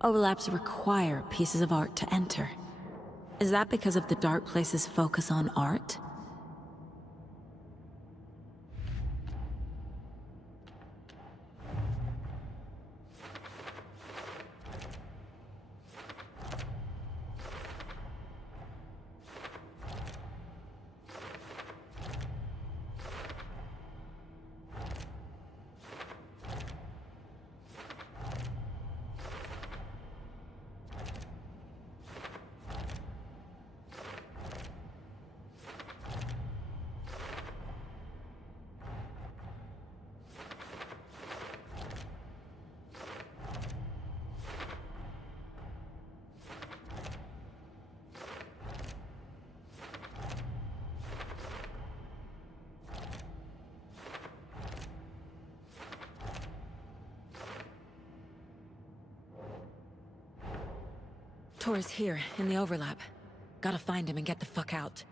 Overlaps require pieces of art to enter. Is that because of the dark place's focus on art? Tor is here, in the overlap. Gotta find him and get the fuck out.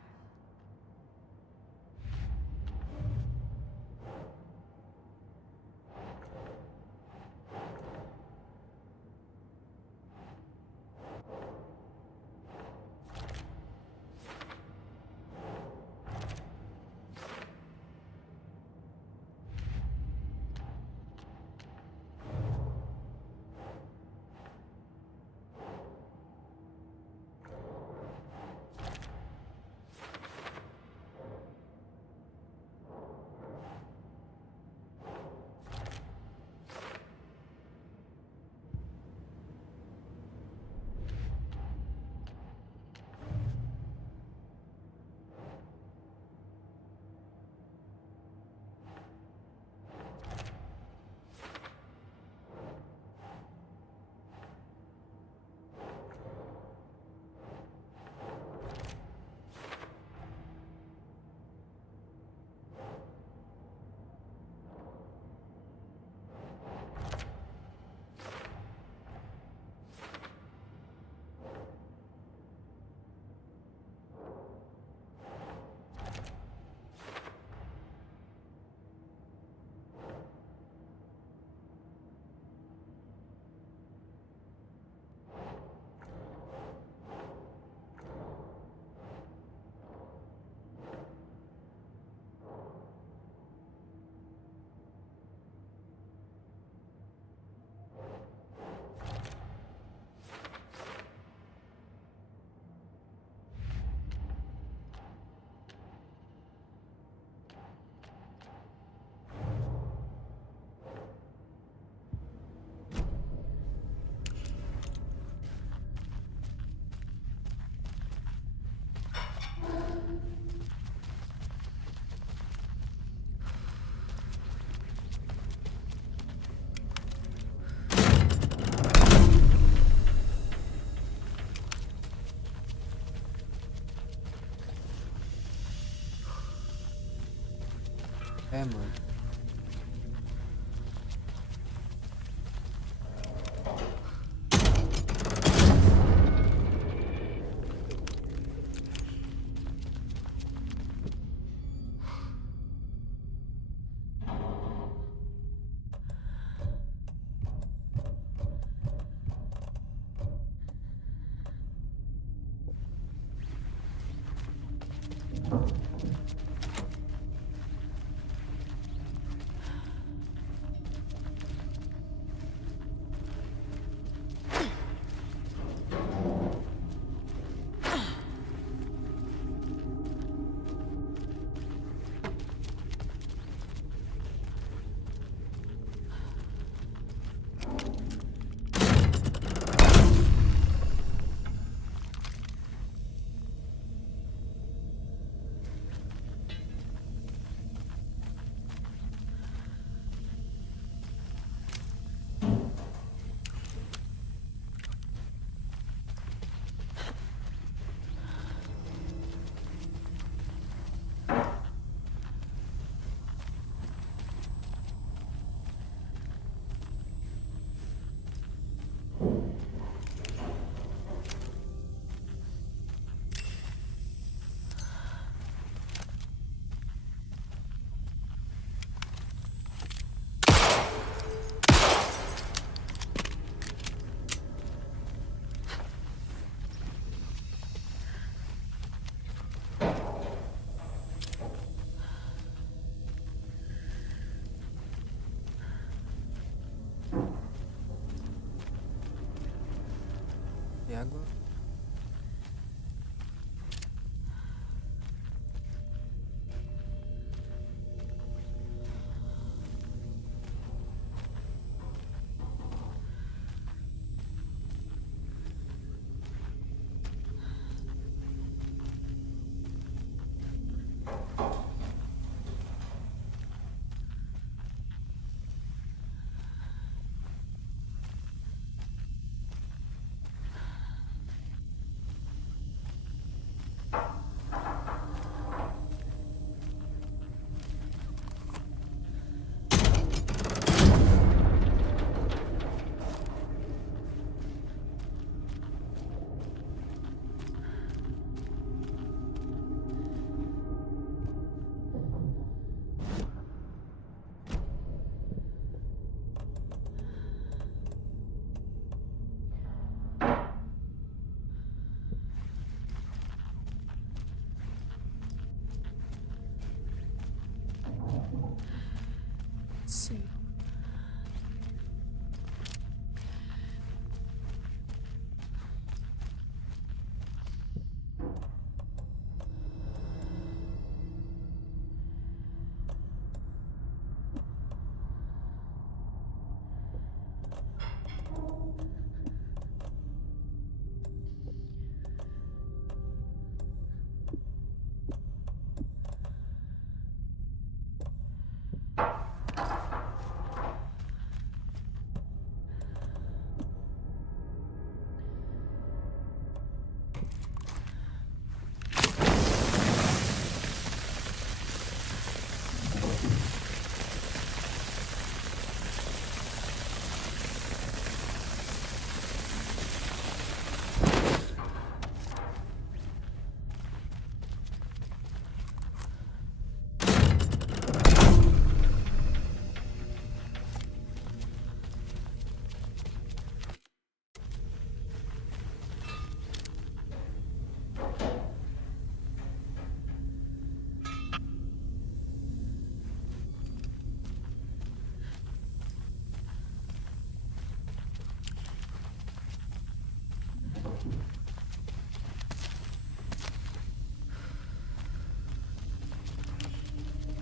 É, mano. E agora? Sim.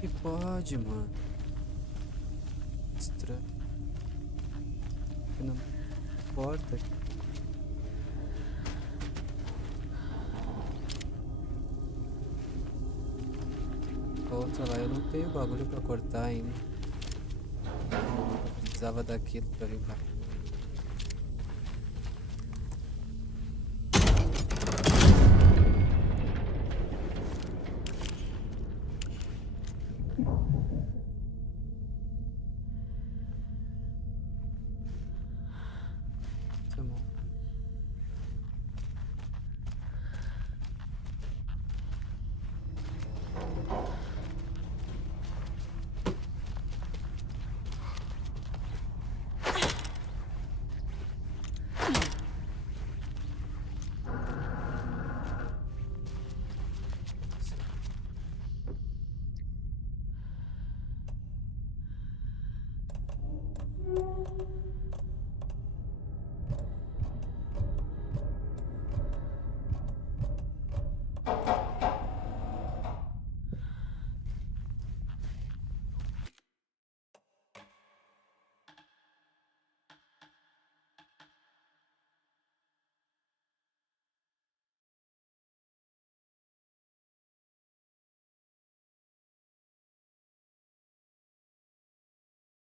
Que pode, mano. Estranho. Não importa. A outra lá eu não tenho bagulho pra cortar ainda. Eu precisava daquilo pra vir pra cá.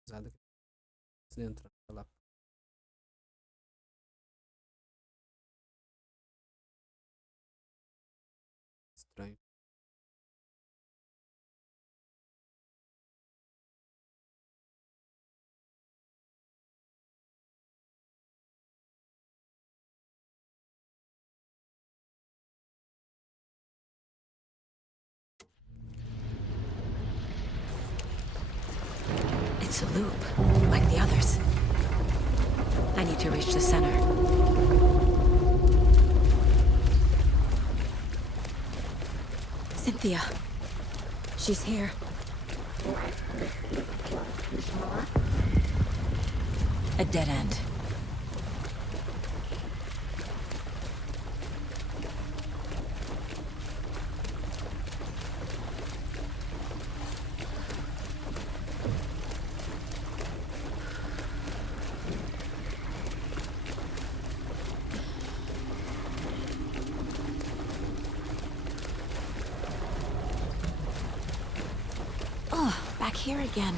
Usada aqui dentro lá. Estranho. It's a loop, like the others. I need to reach the center. Cynthia. She's here. A dead end. Oh, back here again.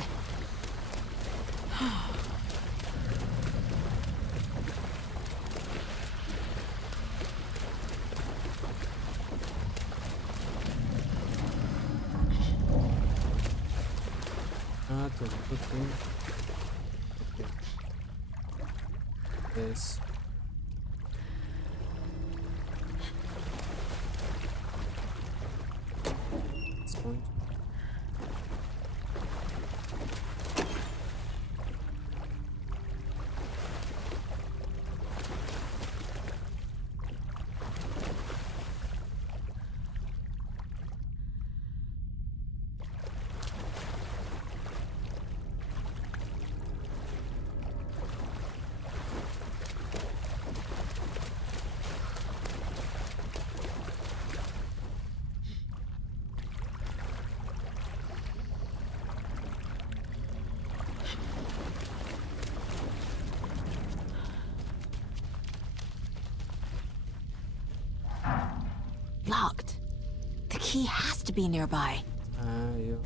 Ah, tô um pouquinho. Isso. Esconde. Locked. The key has to be nearby. Ah, eu.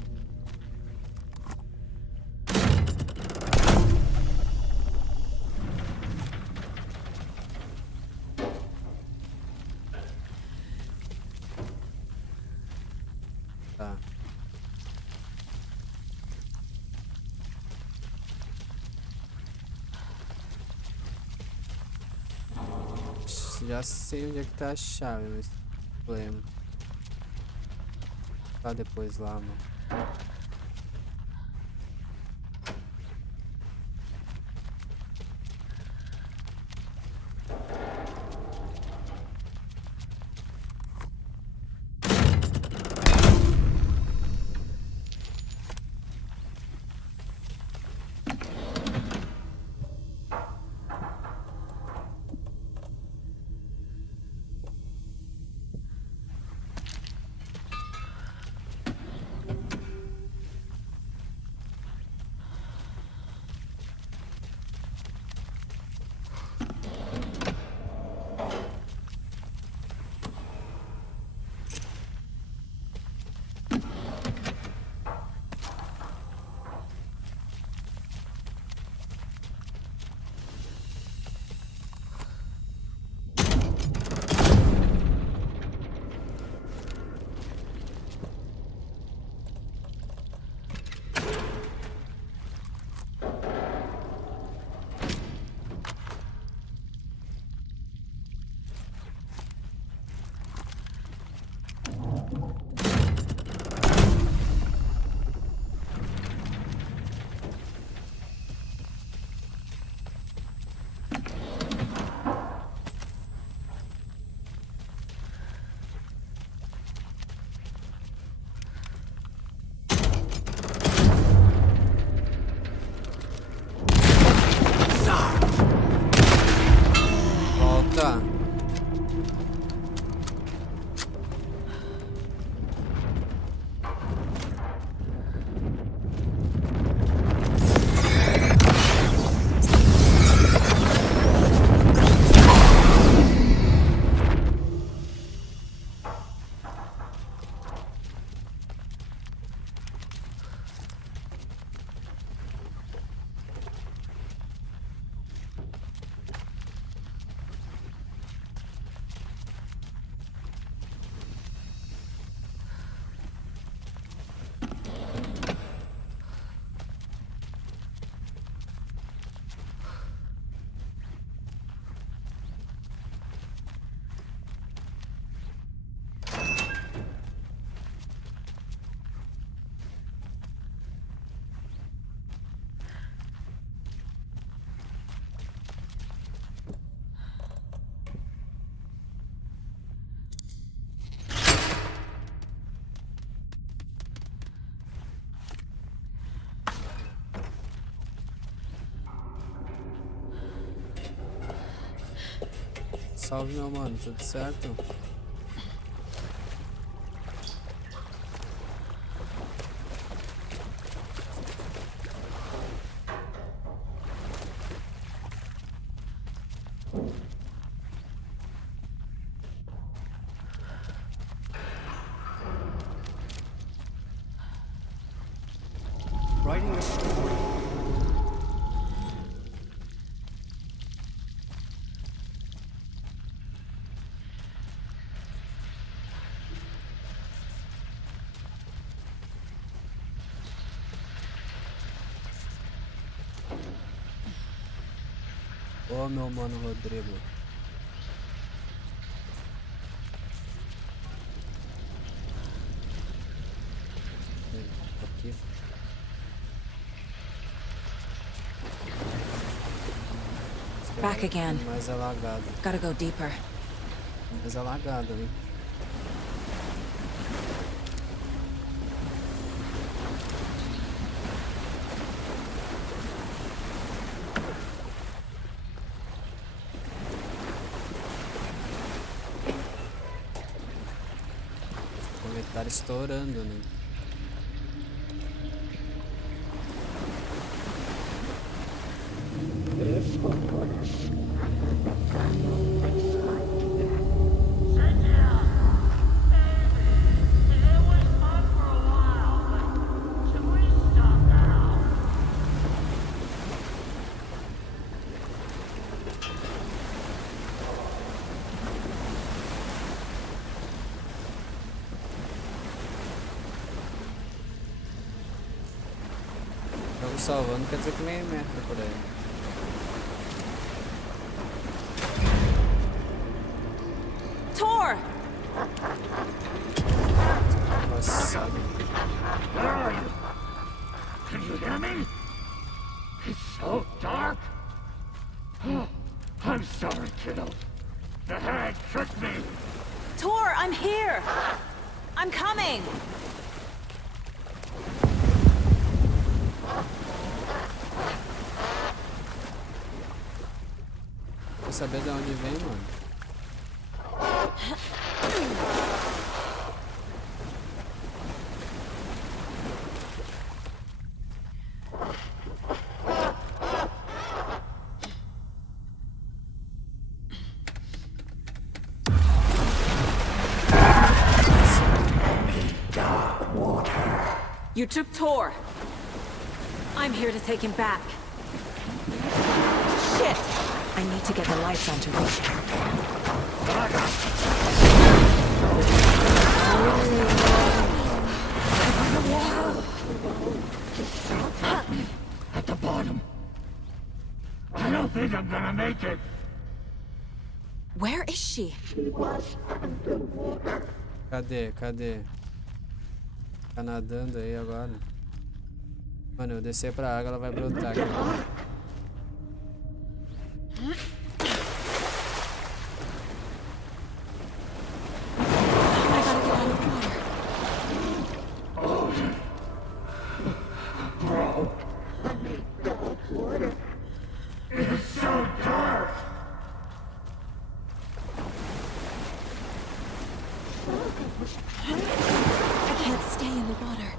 Tá. Já sei onde é que tá a chave, mas problema. Tá depois lá, mano. Salve, meu mano, tudo certo? Writing a story. Ô, meu mano Rodrigo. Aqui. Back again. Mais alagado. Gotta go deeper. Mais alagado, hein? Comentário estourando, né? Estamos salvando, quer dizer que vem merda por aí. Tor! Nossa. Where are you? Can you hear me? It's so dark. Oh, I'm sorry, kiddo. The hag tricked me. Tor, I'm here! I'm coming! Quer saber de onde vem, mano? You took Tor. I'm here to take him back. Shit! I need to get the lights on to reach him. At the bottom. I don't think I'm gonna make it. Where is she? Cadê? Cadê? Tá nadando aí agora. Mano, eu descer pra água, ela vai brotar aqui. It's so dark. I can't stay in the water.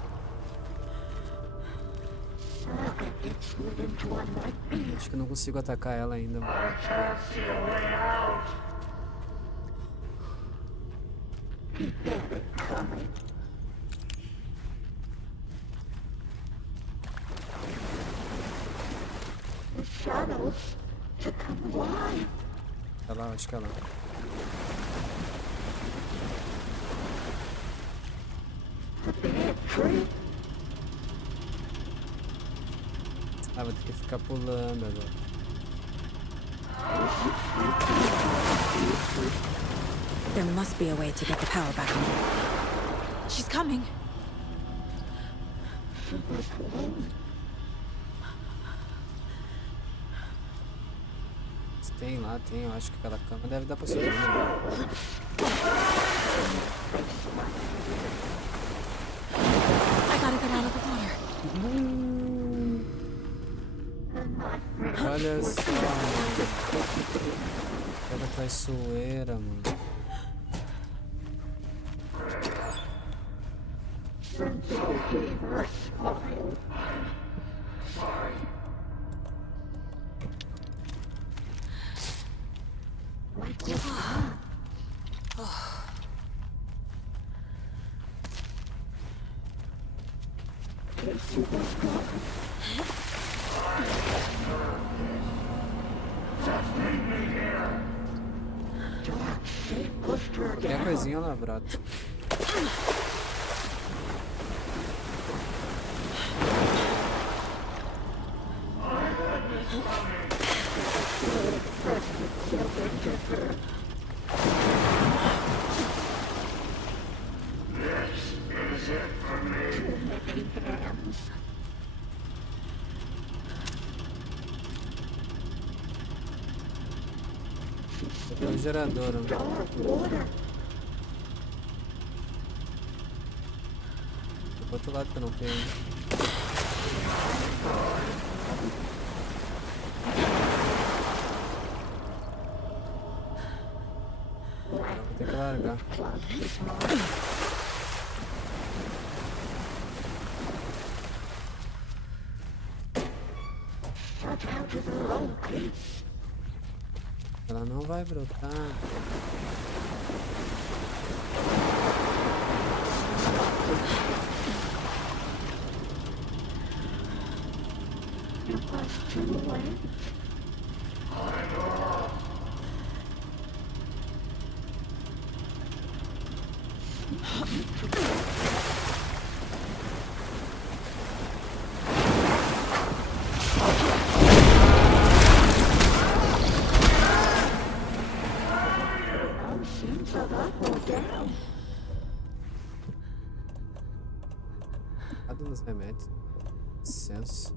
Acho que eu não consigo atacar ela ainda. I can't see a way out. The shadows to come alive. Tá lá, acho que é lá. Ah, vou ter que ficar pulando agora. There must be a way to get the power back on. She's coming. Se tem lá, tem. Eu acho que aquela cama deve dar pra subir, né? I gotta get out of the water. Olha só, mano. Toda traiçoeira, mano. Qualquer coisinha ela brota. Tem um gerador, né? Do outro lado que eu não tenho. Agora vou ter que largar. Ela não vai brotar. Cadê os remédios? Licença.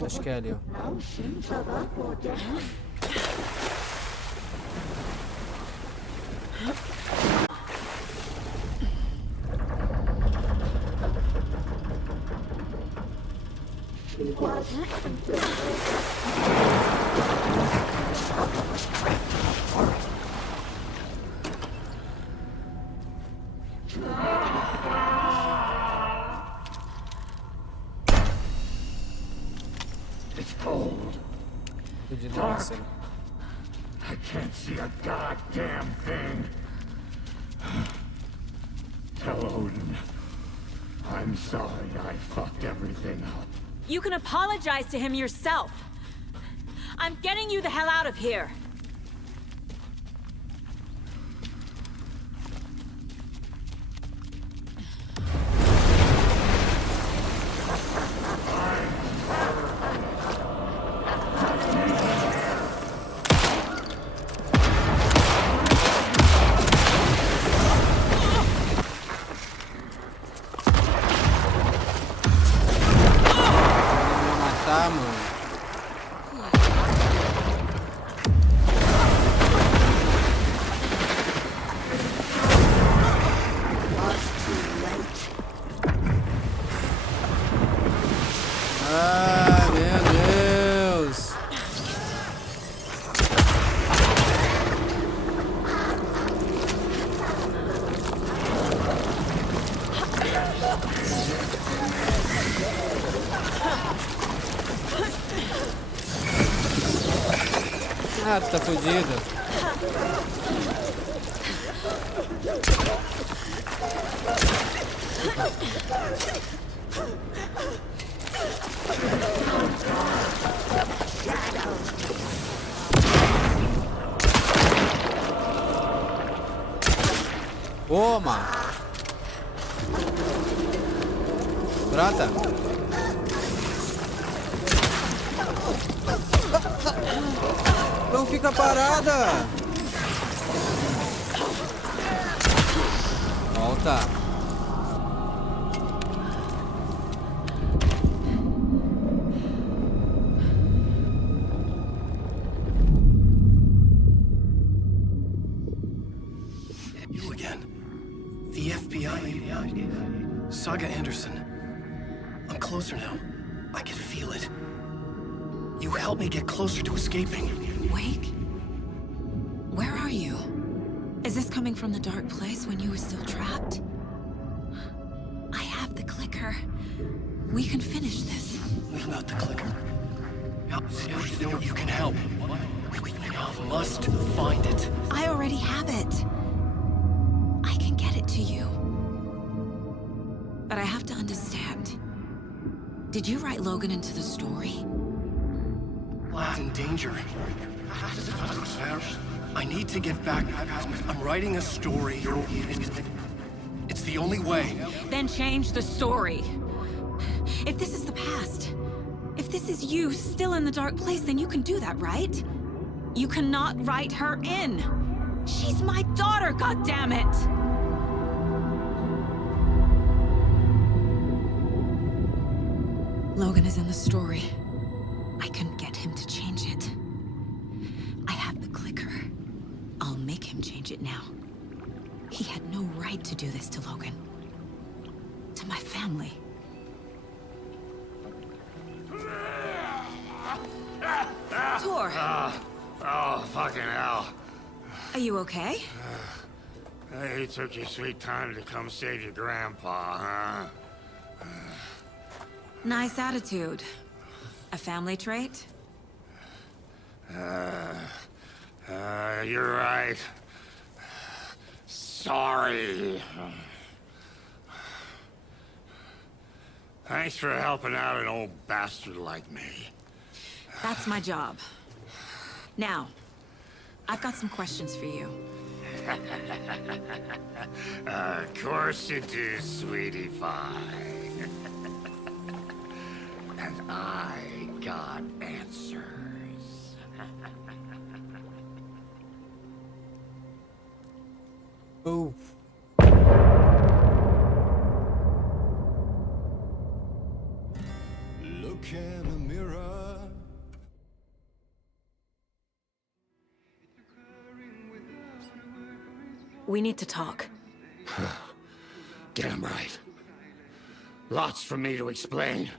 Acho que é ali, ó. I can't see a goddamn thing. Tell Odin, I'm sorry I fucked everything up. You can apologize to him yourself. I'm getting you the hell out of here. Ah, tu tá fudido. Toma! Brota! Não fica parada! Volta! You again. The FBI. Saga Anderson. I'm closer now. I can feel it. You helped me get closer to escaping. Wake? Where are you? Is this coming from the dark place when you were still trapped? I have the clicker. We can finish this. Without the clicker, you can help. I must find it. I already have it. I can get it to you. But I have to understand. Did you write Logan into the story? Lad's in danger. I need to get back. I'm writing a story. It's the only way. Then change the story. If this is the past, if this is you still in the dark place, then you can do that, right? You cannot write her in. She's my daughter, goddammit! Logan is in the story. I can get him to change it. I have the clicker. I'll make him change it now. He had no right to do this to Logan. To my family. Tor! Oh, fucking hell. Are you okay? Hey, you took your sweet time to come save your grandpa, huh? Nice attitude. A family trait? You're right. Sorry. Thanks for helping out an old bastard like me. That's my job. Now, I've got some questions for you. Of course you do, sweetie pie. And I got answers. Oh. Look in the mirror. We need to talk. Damn right. Lots for me to explain.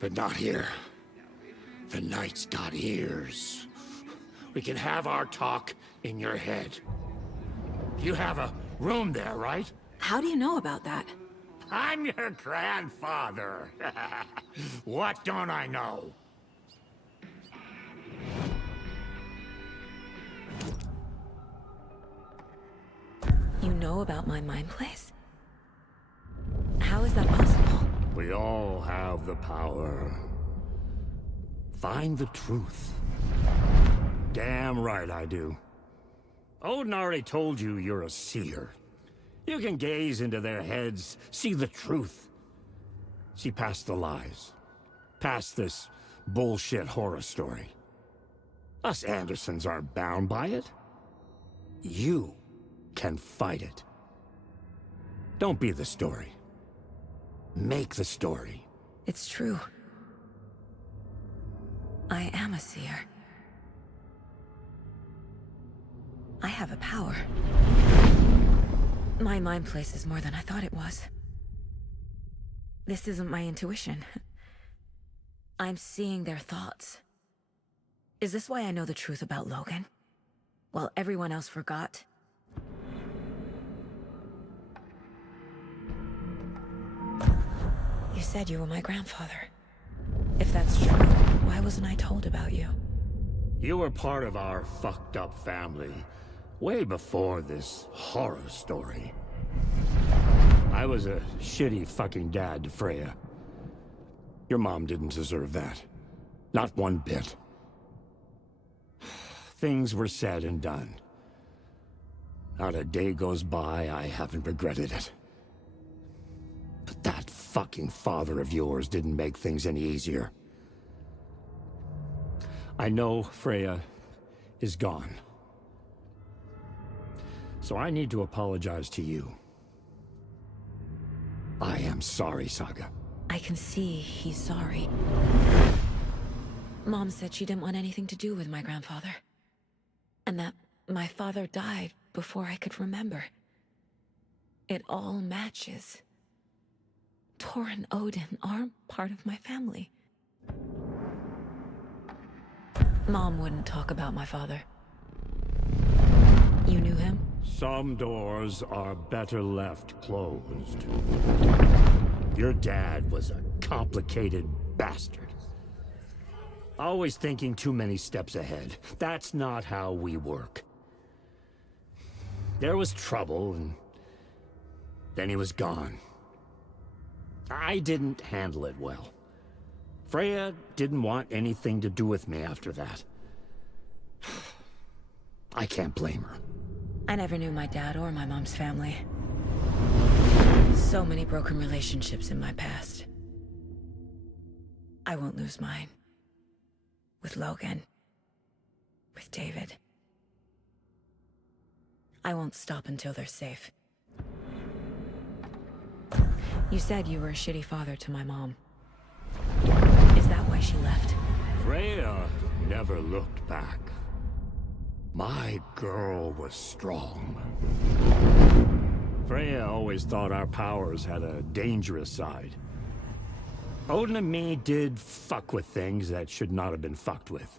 But not here. The night's got ears. We can have our talk in your head. You have a room there, right? How do you know about that? I'm your grandfather. What don't I know? You know about my mind place? How is that possible? We all have the power. Find the truth. Damn right I do. Odin already told you you're a seer. You can gaze into their heads, see the truth. See past the lies. Past this bullshit horror story. Us Andersons aren't bound by it. You can fight it. Don't be the story. Make the story. It's true. I am a seer. I have a power. My mind place is more than I thought it was. This isn't my intuition. I'm seeing their thoughts. Is this why I know the truth about Logan? While everyone else forgot? You said you were my grandfather. If that's true, why wasn't I told about you? You were part of our fucked up family, way before this horror story. I was a shitty fucking dad to Freya. Your mom didn't deserve that. Not one bit. Things were said and done. Not a day goes by I haven't regretted it. But that fucking father of yours didn't make things any easier. I know Freya is gone. So I need to apologize to you. I am sorry, Saga. I can see he's sorry. Mom said she didn't want anything to do with my grandfather. And that my father died before I could remember. It all matches. Tor and Odin aren't part of my family. Mom wouldn't talk about my father. You knew him? Some doors are better left closed. Your dad was a complicated bastard. Always thinking too many steps ahead. That's not how we work. There was trouble, and then he was gone. I didn't handle it well. Freya didn't want anything to do with me after that. I can't blame her. I never knew my dad or my mom's family. So many broken relationships in my past. I won't lose mine. With Logan. With David. I won't stop until they're safe. You said you were a shitty father to my mom. Is that why she left? Freya never looked back. My girl was strong. Freya always thought our powers had a dangerous side. Odin and me did fuck with things that should not have been fucked with.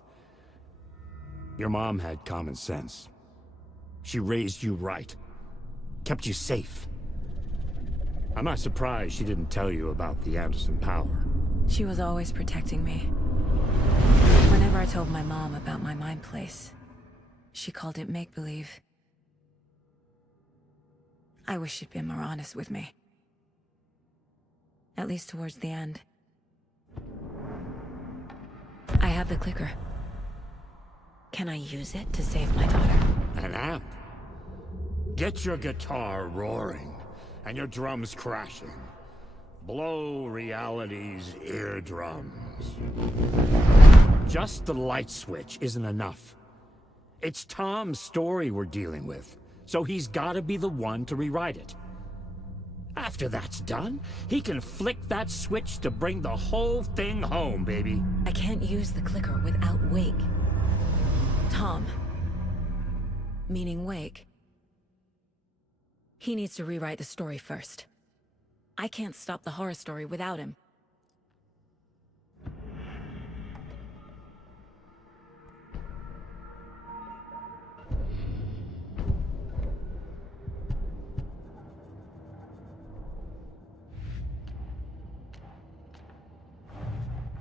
Your mom had common sense. She raised you right. Kept you safe. I'm not surprised she didn't tell you about the Anderson power. She was always protecting me. Whenever I told my mom about my mind place, she called it make-believe. I wish she'd been more honest with me. At least towards the end. I have the clicker. Can I use it to save my daughter? An amp? Get your guitar roaring, and your drums crashing. Blow reality's eardrums. Just the light switch isn't enough. It's Tom's story we're dealing with, so he's gotta be the one to rewrite it. After that's done, he can flick that switch to bring the whole thing home, baby. I can't use the clicker without Wake. Tom. Meaning Wake. He needs to rewrite the story first. I can't stop the horror story without him.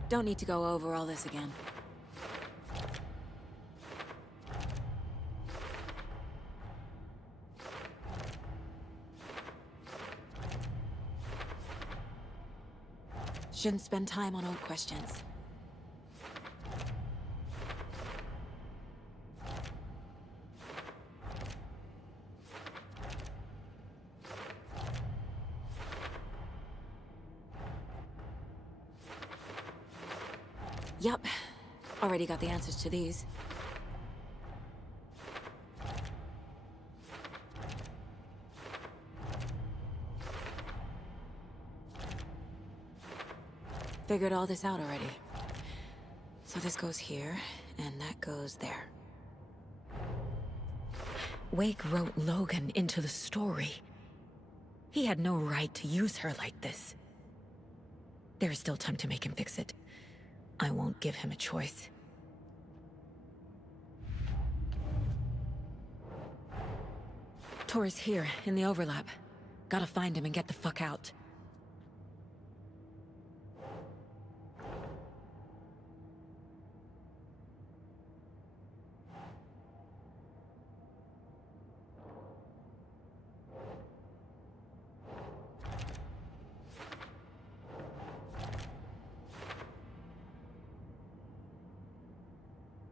Don't need to go over all this again. Shouldn't spend time on old questions. Yup. Already got the answers to these. Figured all this out already. So this goes here, and that goes there. Wake wrote Logan into the story. He had no right to use her like this. There is still time to make him fix it. I won't give him a choice. Tor is here, in the overlap. Gotta find him and get the fuck out.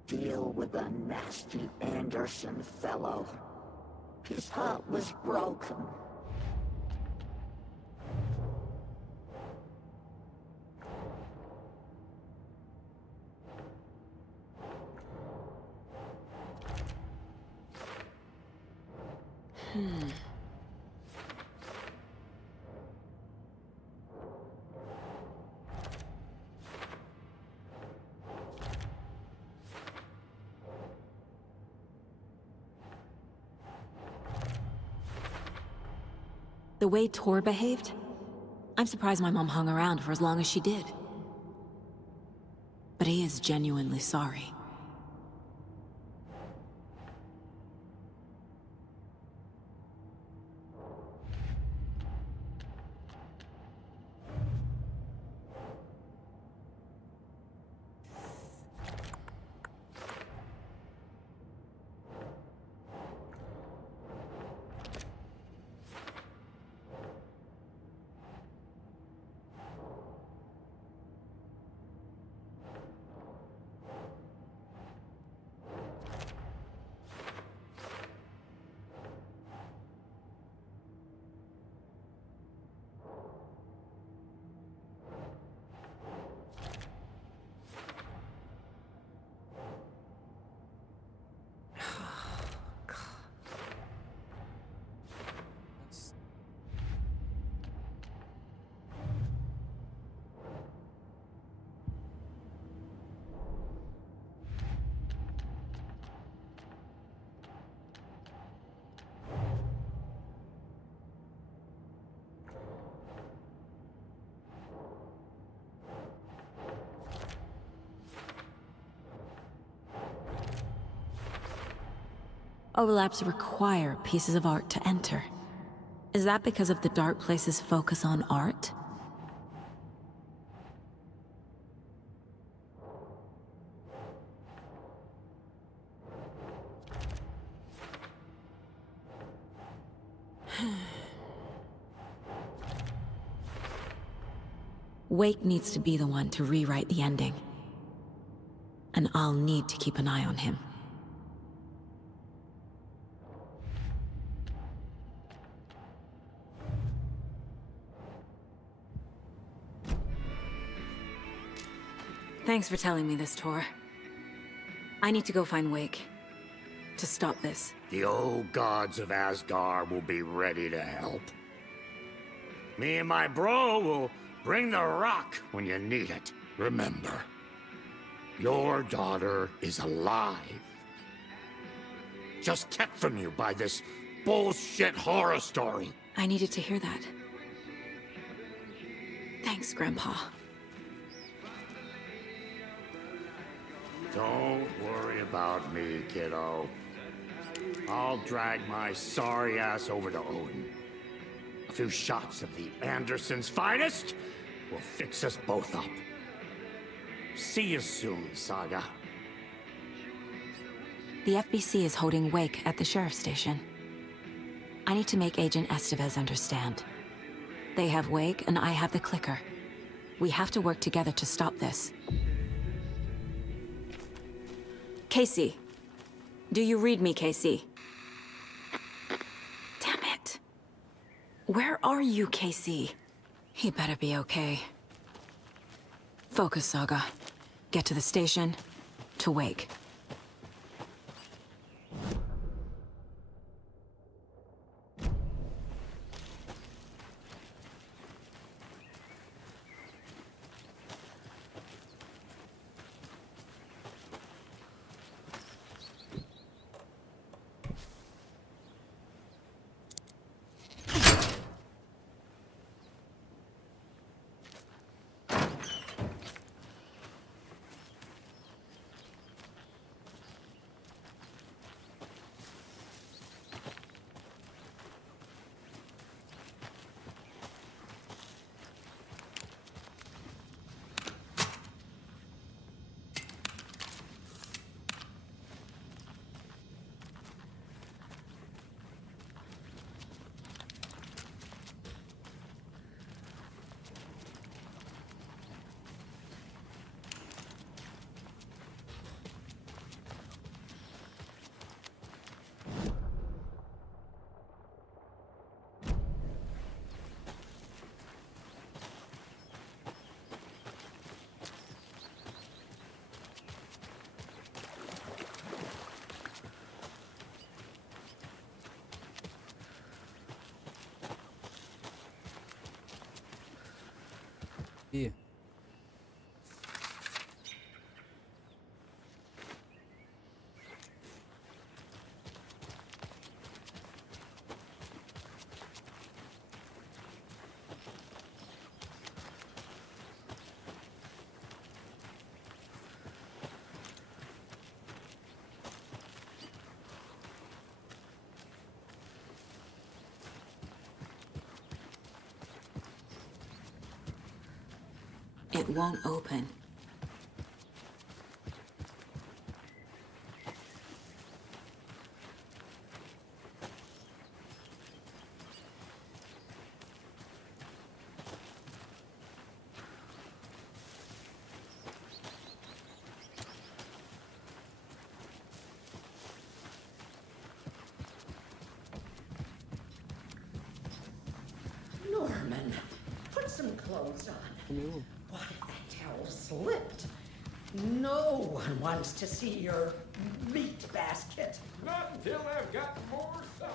Deal with the nasty Anderson fellow. His heart was broken. The way Tor behaved? I'm surprised my mom hung around for as long as she did. But he is genuinely sorry. Overlaps require pieces of art to enter. Is that because of the dark place's focus on art? Wake needs to be the one to rewrite the ending. And I'll need to keep an eye on him. Thanks for telling me this, Tor. I need to go find Wake. To stop this. The old gods of Asgard will be ready to help. Me and my bro will bring the rock when you need it. Remember, your daughter is alive. Just kept from you by this bullshit horror story. I needed to hear that. Thanks, Grandpa. Don't worry about me, kiddo. I'll drag my sorry ass over to Odin. A few shots of the Andersons' finest will fix us both up. See you soon, Saga. The FBC is holding Wake at the sheriff's station. I need to make Agent Estevez understand. They have Wake and I have the clicker. We have to work together to stop this. Casey. Do you read me, Casey? Damn it. Where are you, Casey? He better be okay. Focus, Saga. Get to the station, to Wake. Ih. It won't open. Norman, put some clothes on. Sumiu. What if that towel slipped? No one wants to see your meat basket. Not until I've got more sauna.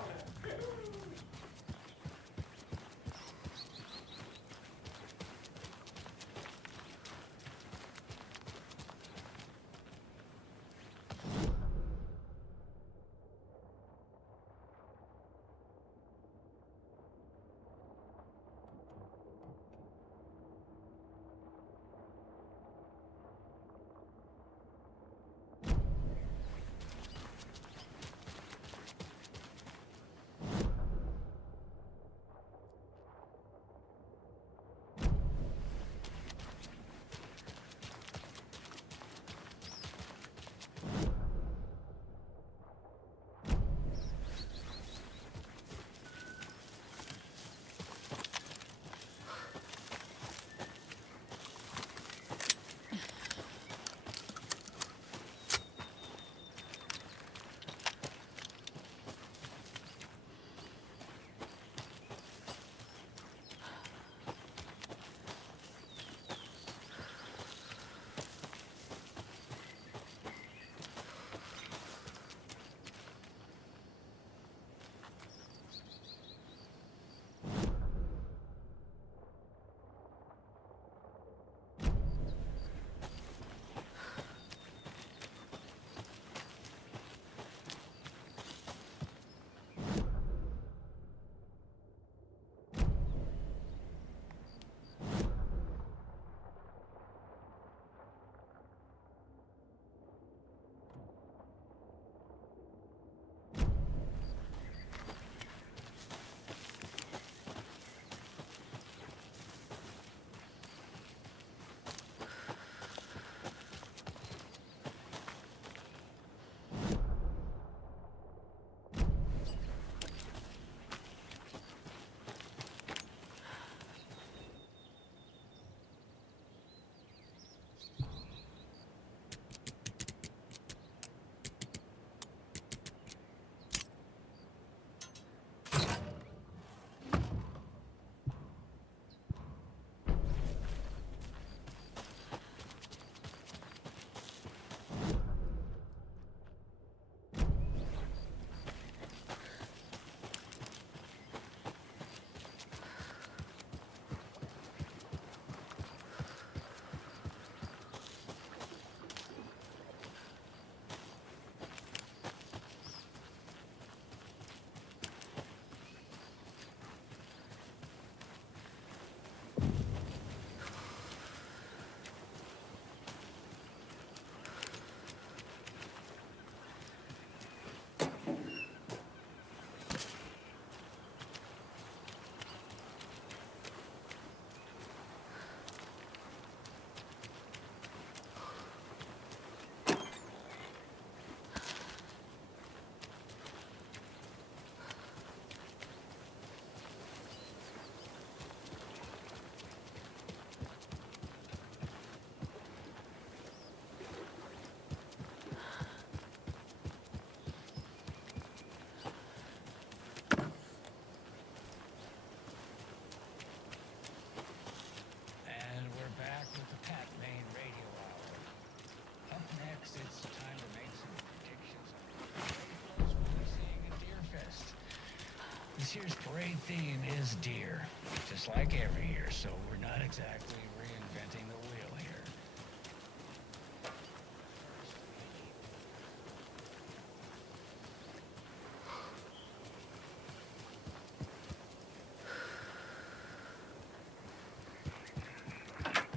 This year's parade theme is deer, just like every year, so we're not exactly reinventing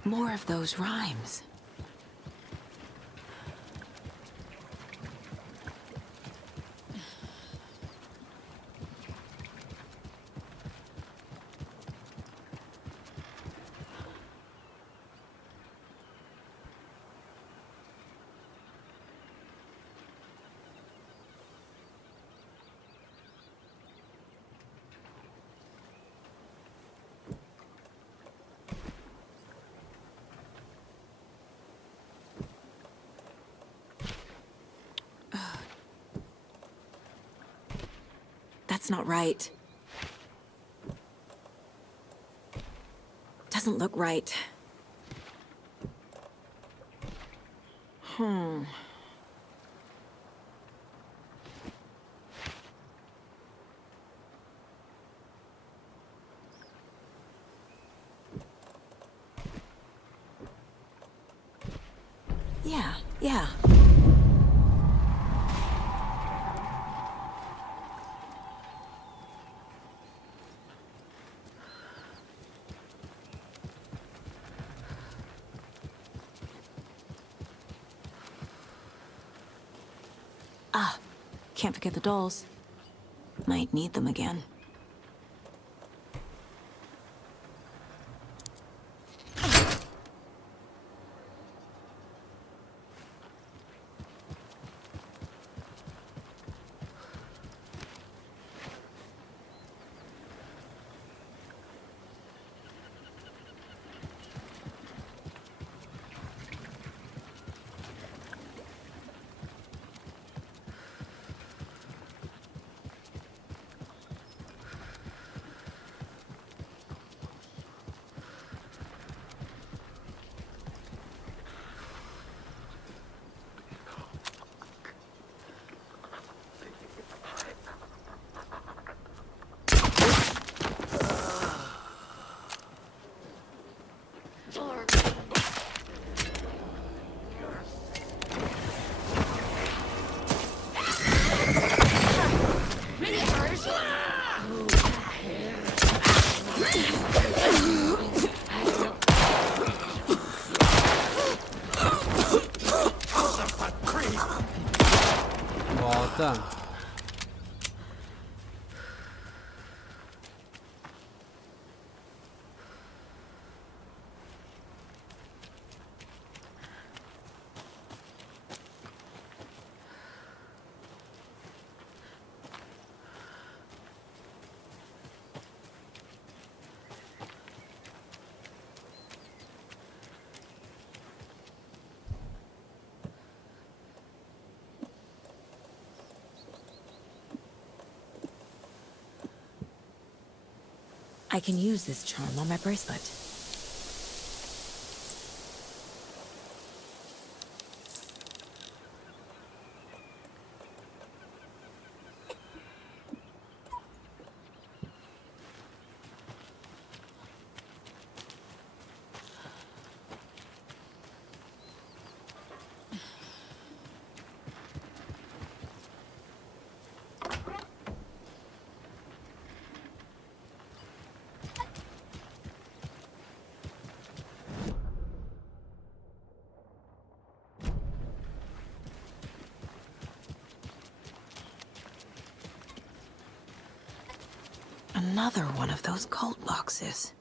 More of those rhymes. That's not right. Doesn't look right. Yeah. Ah, can't forget the dolls. Might need them again. Volta. I can use this charm on my bracelet. Another one of those cult boxes.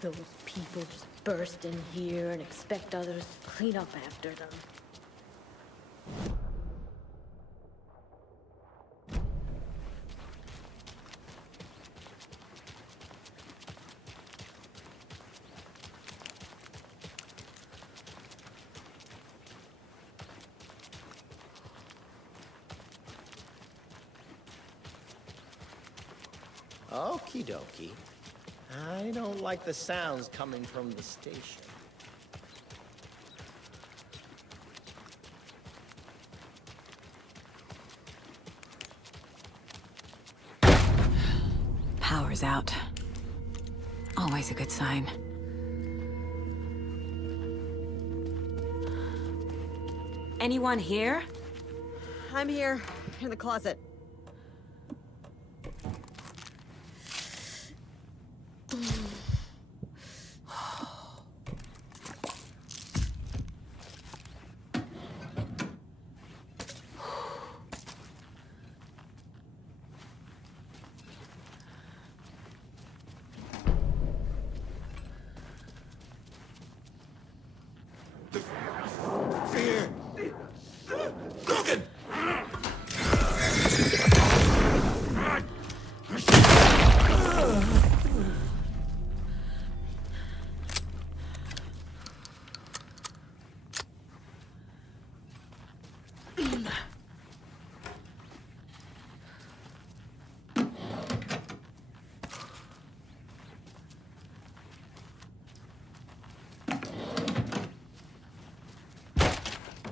Those people just burst in here and expect others to clean up after them. Okie dokie. I don't like the sounds coming from the station. Power's out. Always a good sign. Anyone here? I'm here, in the closet.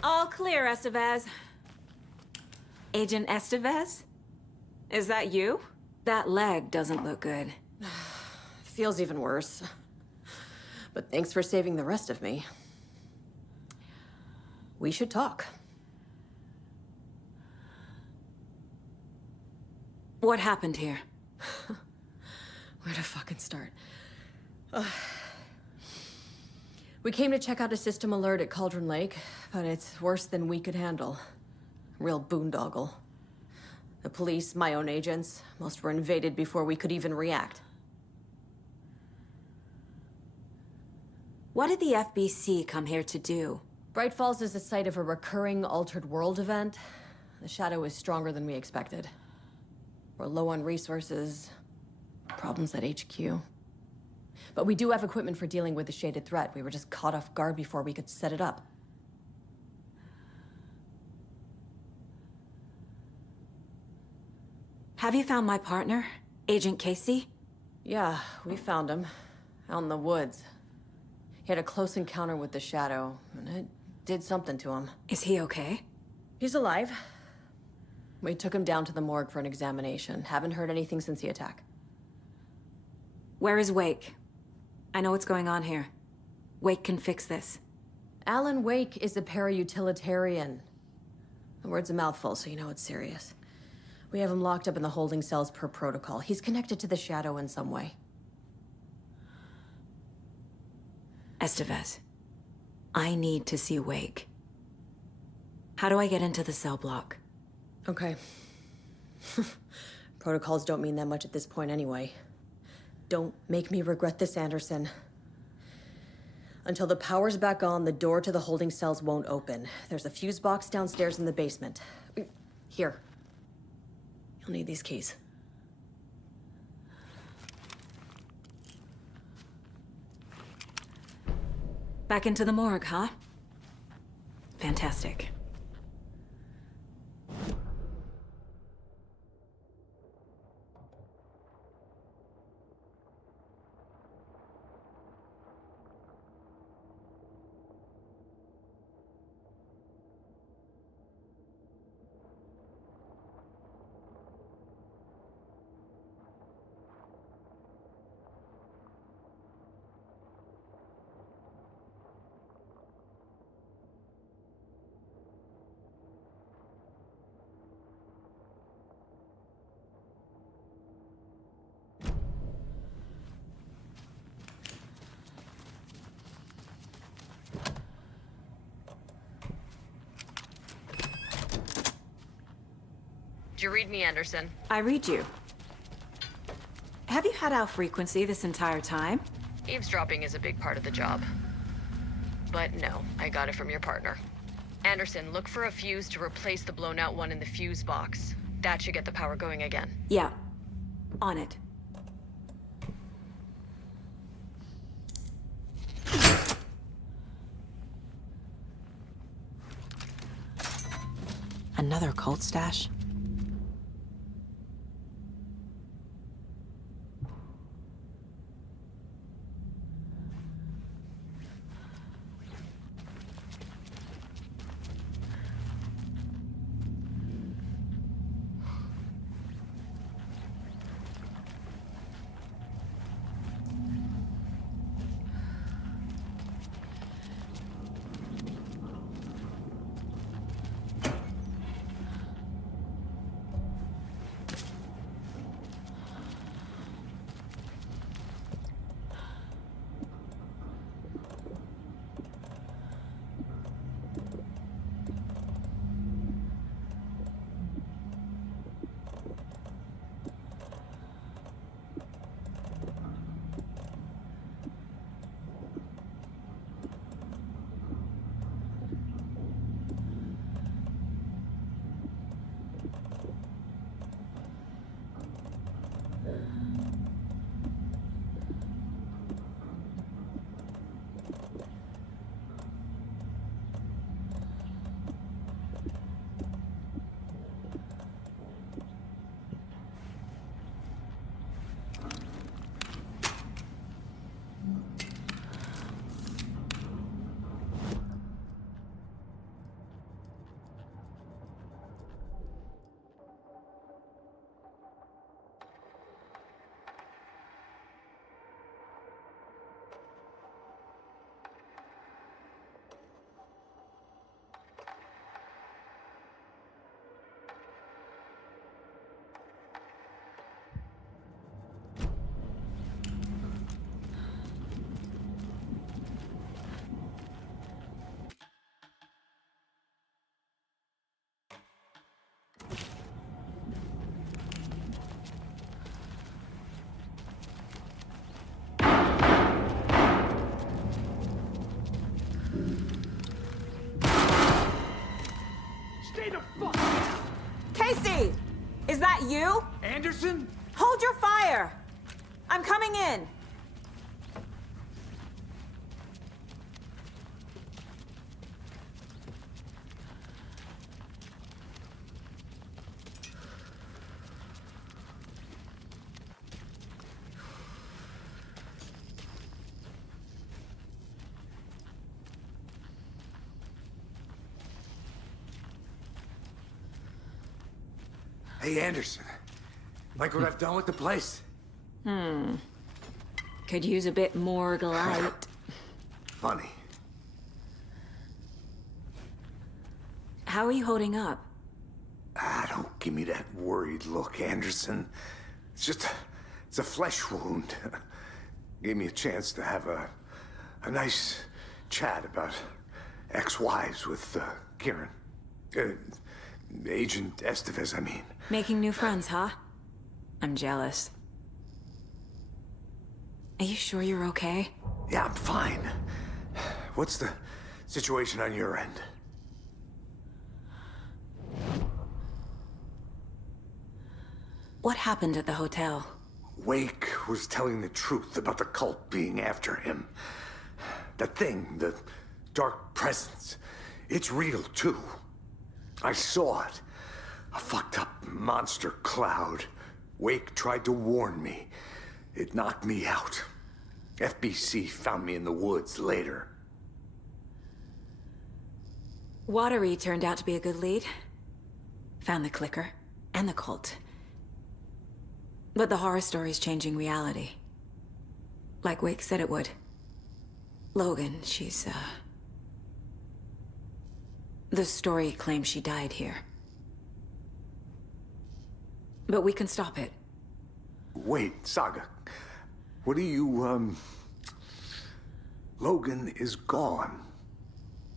All clear, Estevez. Agent Estevez? Is that you? That leg doesn't look good. Feels even worse. But thanks for saving the rest of me. We should talk. What happened here? Where to fucking start? We came to check out a system alert at Cauldron Lake, but it's worse than we could handle. Real boondoggle. The police, my own agents, most were invaded before we could even react. What did the FBC come here to do? Bright Falls is the site of a recurring Altered World event. The Shadow is stronger than we expected. We're low on resources, problems at HQ. But we do have equipment for dealing with the shaded threat. We were just caught off guard before we could set it up. Have you found my partner, Agent Casey? Yeah, we found him. Out in the woods. He had a close encounter with the Shadow, and it did something to him. Is he okay? He's alive. We took him down to the morgue for an examination. Haven't heard anything since the attack. Where is Wake? I know what's going on here. Wake can fix this. Alan Wake is a para-utilitarian. The word's a mouthful, so you know it's serious. We have him locked up in the holding cells per protocol. He's connected to the Shadow in some way. Estevez, I need to see Wake. How do I get into the cell block? Okay. Protocols don't mean that much at this point anyway. Don't make me regret this, Anderson. Until the power's back on, the door to the holding cells won't open. There's a fuse box downstairs in the basement. Here. You'll need these keys. Back into the morgue, huh? Fantastic. Did you read me, Anderson? I read you. Have you had our frequency this entire time? Eavesdropping is a big part of the job. But no, I got it from your partner. Anderson, look for a fuse to replace the blown out one in the fuse box. That should get the power going again. Yeah. On it. Another cult stash? Stay the fuck down! Casey! Is that you? Anderson? Hold your fire! I'm coming in. Hey, Anderson. Like what I've done with the place? Could use a bit more light. Funny. How are you holding up? Don't give me that worried look, Anderson. It's a flesh wound. Gave me a chance to have a nice chat about ex-wives with Kieran. Agent Estevez, I mean. Making new friends, huh? I'm jealous. Are you sure you're okay? Yeah, I'm fine. What's the situation on your end? What happened at the hotel? Wake was telling the truth about the cult being after him. That thing, the dark presence, it's real too. I saw it. A fucked up monster cloud. Wake tried to warn me. It knocked me out. FBC found me in the woods later. Watery turned out to be a good lead. Found the clicker and the cult. But the horror story's changing reality. Like Wake said it would. Logan, she's, the story claims she died here. But we can stop it. Wait, Saga. What do you, Logan is gone.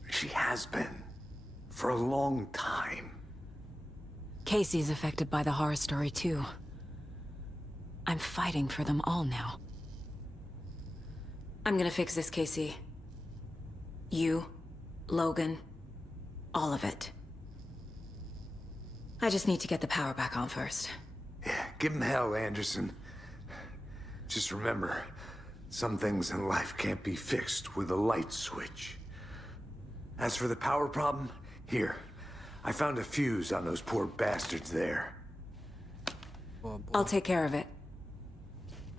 She has been. For a long time. Casey's affected by the horror story, too. I'm fighting for them all now. I'm gonna fix this, Casey. You, Logan, all of it. I just need to get the power back on first. Yeah, give him hell, Anderson. Just remember, some things in life can't be fixed with a light switch. As for the power problem, here. I found a fuse on those poor bastards there. I'll take care of it.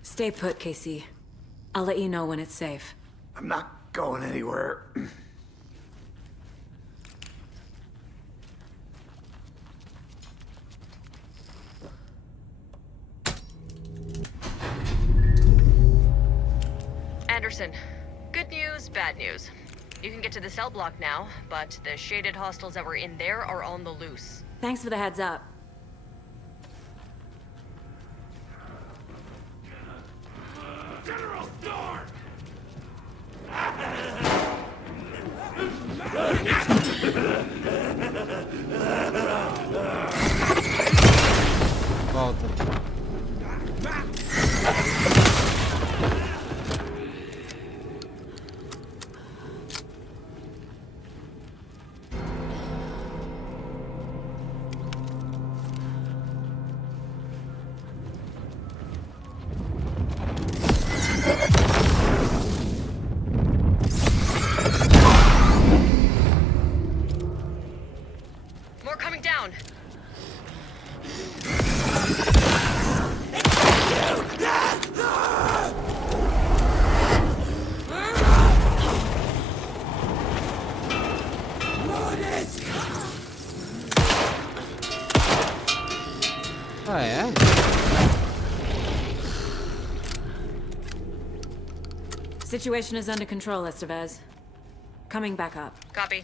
Stay put, Casey. I'll let you know when it's safe. I'm not going anywhere. Anderson, good news, bad news. You can get to the cell block now, but the shaded hostiles that were in there are on the loose. Thanks for the heads up. General Storm! Volta. More coming down. Ah, é? Situation is under control, Estevez. Coming back up. Copy.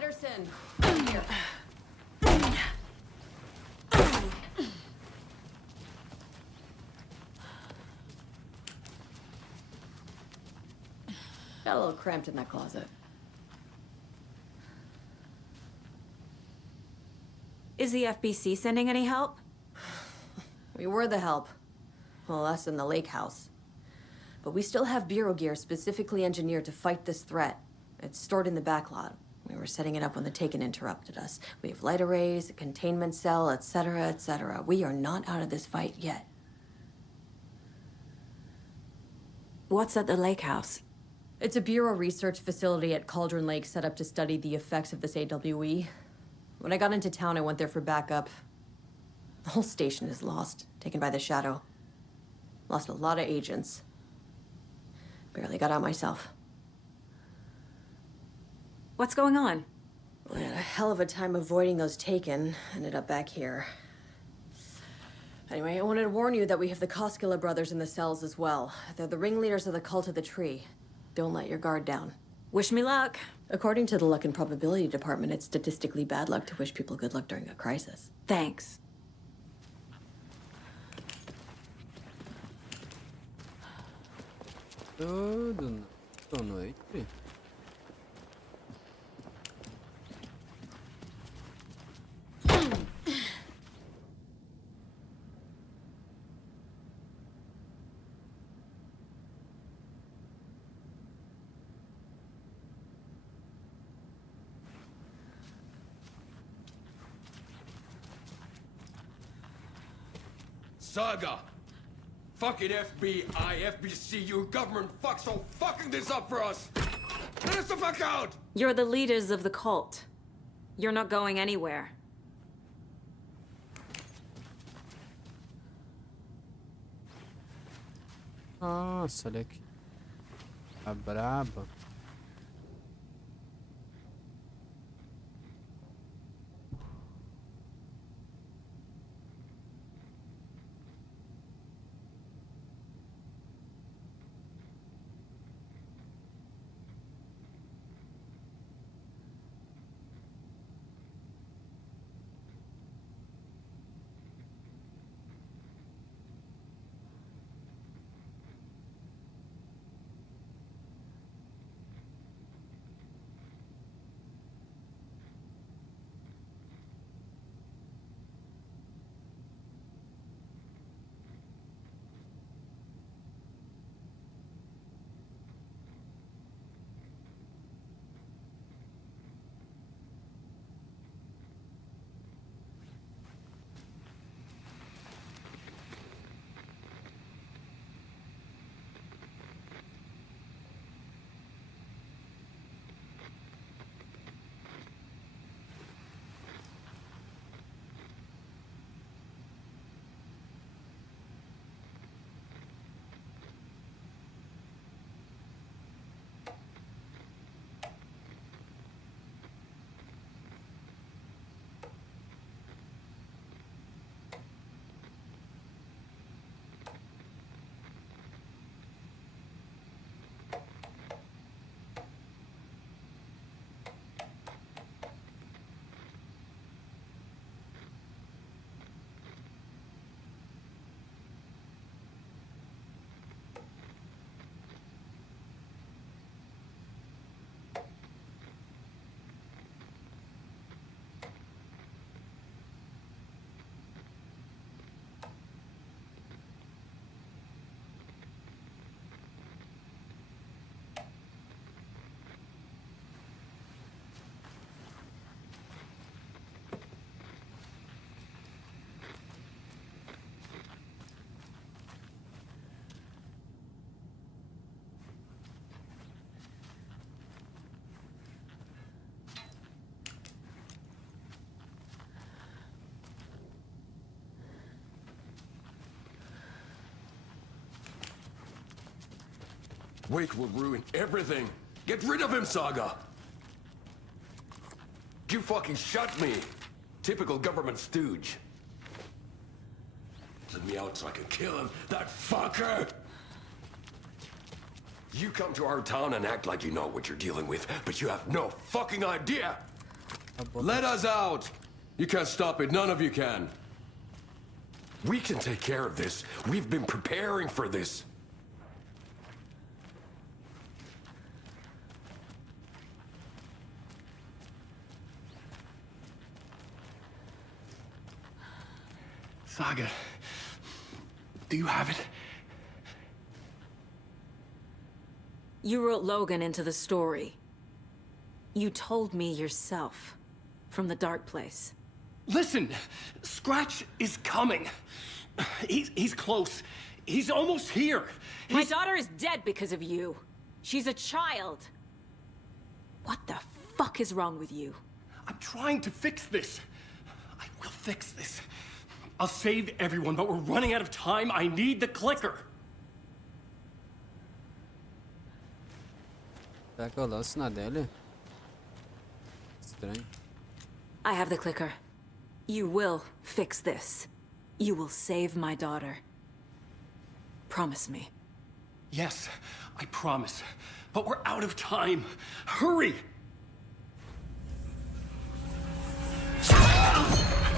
Anderson, come here. Got a little cramped in that closet. Is the FBC sending any help? We were the help. Well, us in the lake house. But we still have Bureau gear specifically engineered to fight this threat. It's stored in the backlot. We were setting it up when the Taken interrupted us. We have light arrays, a containment cell, etc., etc. We are not out of this fight yet. What's at the lake house? It's a Bureau research facility at Cauldron Lake set up to study the effects of this AWE. When I got into town, I went there for backup. The whole station is lost, taken by the Shadow. Lost a lot of agents. Barely got out myself. What's going on? I had a hell of a time avoiding those Taken. Ended up back here. Anyway, I wanted to warn you that we have the Koskela brothers in the cells as well. They're the ringleaders of the Cult of the Tree. Don't let your guard down. Wish me luck. According to the Luck and Probability Department, it's statistically bad luck to wish people good luck during a crisis. Thanks. Tudo boa noite. Saga! Fucking FBI, FBC, your government fucks all fucking this up for us! Let us the fuck out! You're the leaders of the cult. You're not going anywhere. Nossa, olha aqui. A braba. Wake will ruin everything. Get rid of him, Saga! You fucking shot me! Typical government stooge. Let me out so I can kill him, that fucker! You come to our town and act like you know what you're dealing with, but you have no fucking idea! Let us out! You can't stop it. None of you can. We can take care of this. We've been preparing for this. Saga, do you have it? You wrote Logan into the story. You told me yourself. From the dark place. Listen! Scratch is coming. He's close. He's almost here. My daughter is dead because of you. She's a child. What the fuck is wrong with you? I'm trying to fix this. I will fix this. I'll save everyone, but we're running out of time. I need the clicker. Será que eu lanço na dele? Estranho. I have the clicker. You will fix this. You will save my daughter. Promise me. Yes, I promise. But we're out of time. Hurry!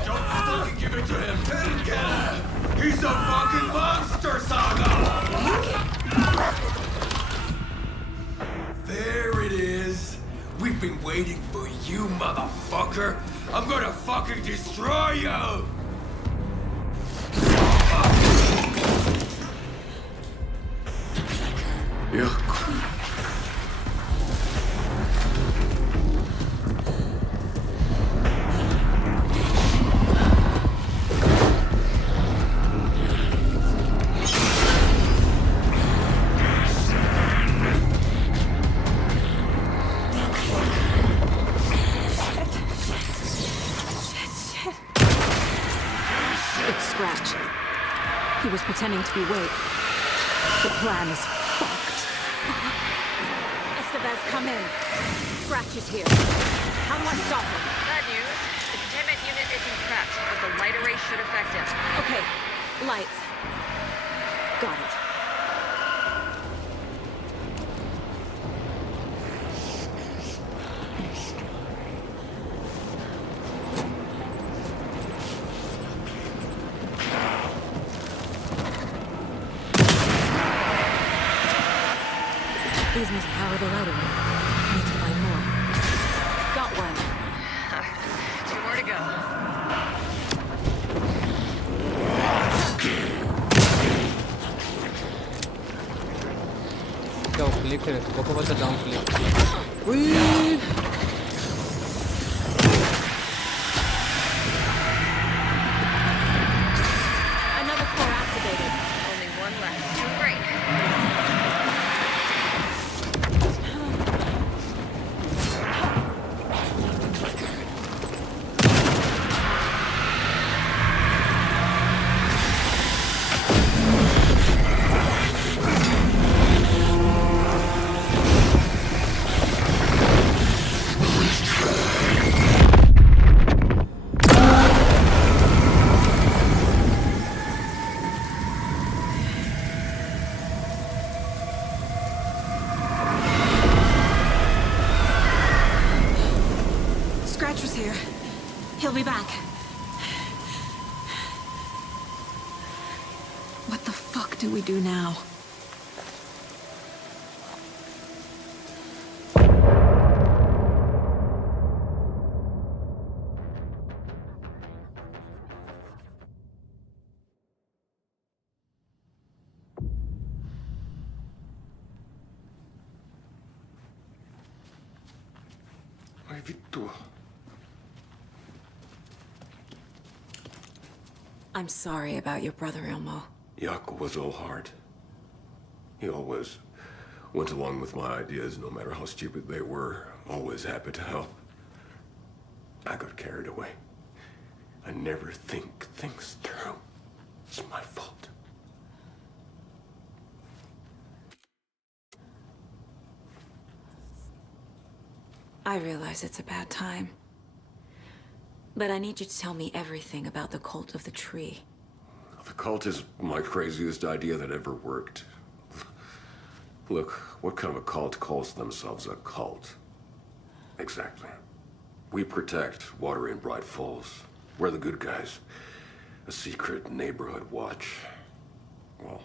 Don't fucking give it to him! Didn't get it! He's a fucking monster, Saga! There it is! We've been waiting for you, motherfucker! I'm gonna fucking destroy you! Yeah. He was pretending to be Wade. The plan is fucked. Estevez, come in. Scratch is here. How do I stop him? Bad news. The containment unit isn't trapped, but the light array should affect him. Okay. Lights. Got it. These must power the light array. Need to find more. Got one. 2 more to go. Dá um clique, daqui a pouco eu vou te dar um clique. Ui! Another core activated. Only one left. Great. He'll be back. What the fuck do we do now? Ai vittu. I'm sorry about your brother, Ilmo. Jaakko was all heart. He always went along with my ideas, no matter how stupid they were. Always happy to help. I got carried away. I never think things through. It's my fault. I realize it's a bad time. But I need you to tell me everything about the cult of the tree. The cult is my craziest idea that ever worked. Look, what kind of a cult calls themselves a cult? Exactly. We protect water in Bright Falls. We're the good guys. A secret neighborhood watch. Well,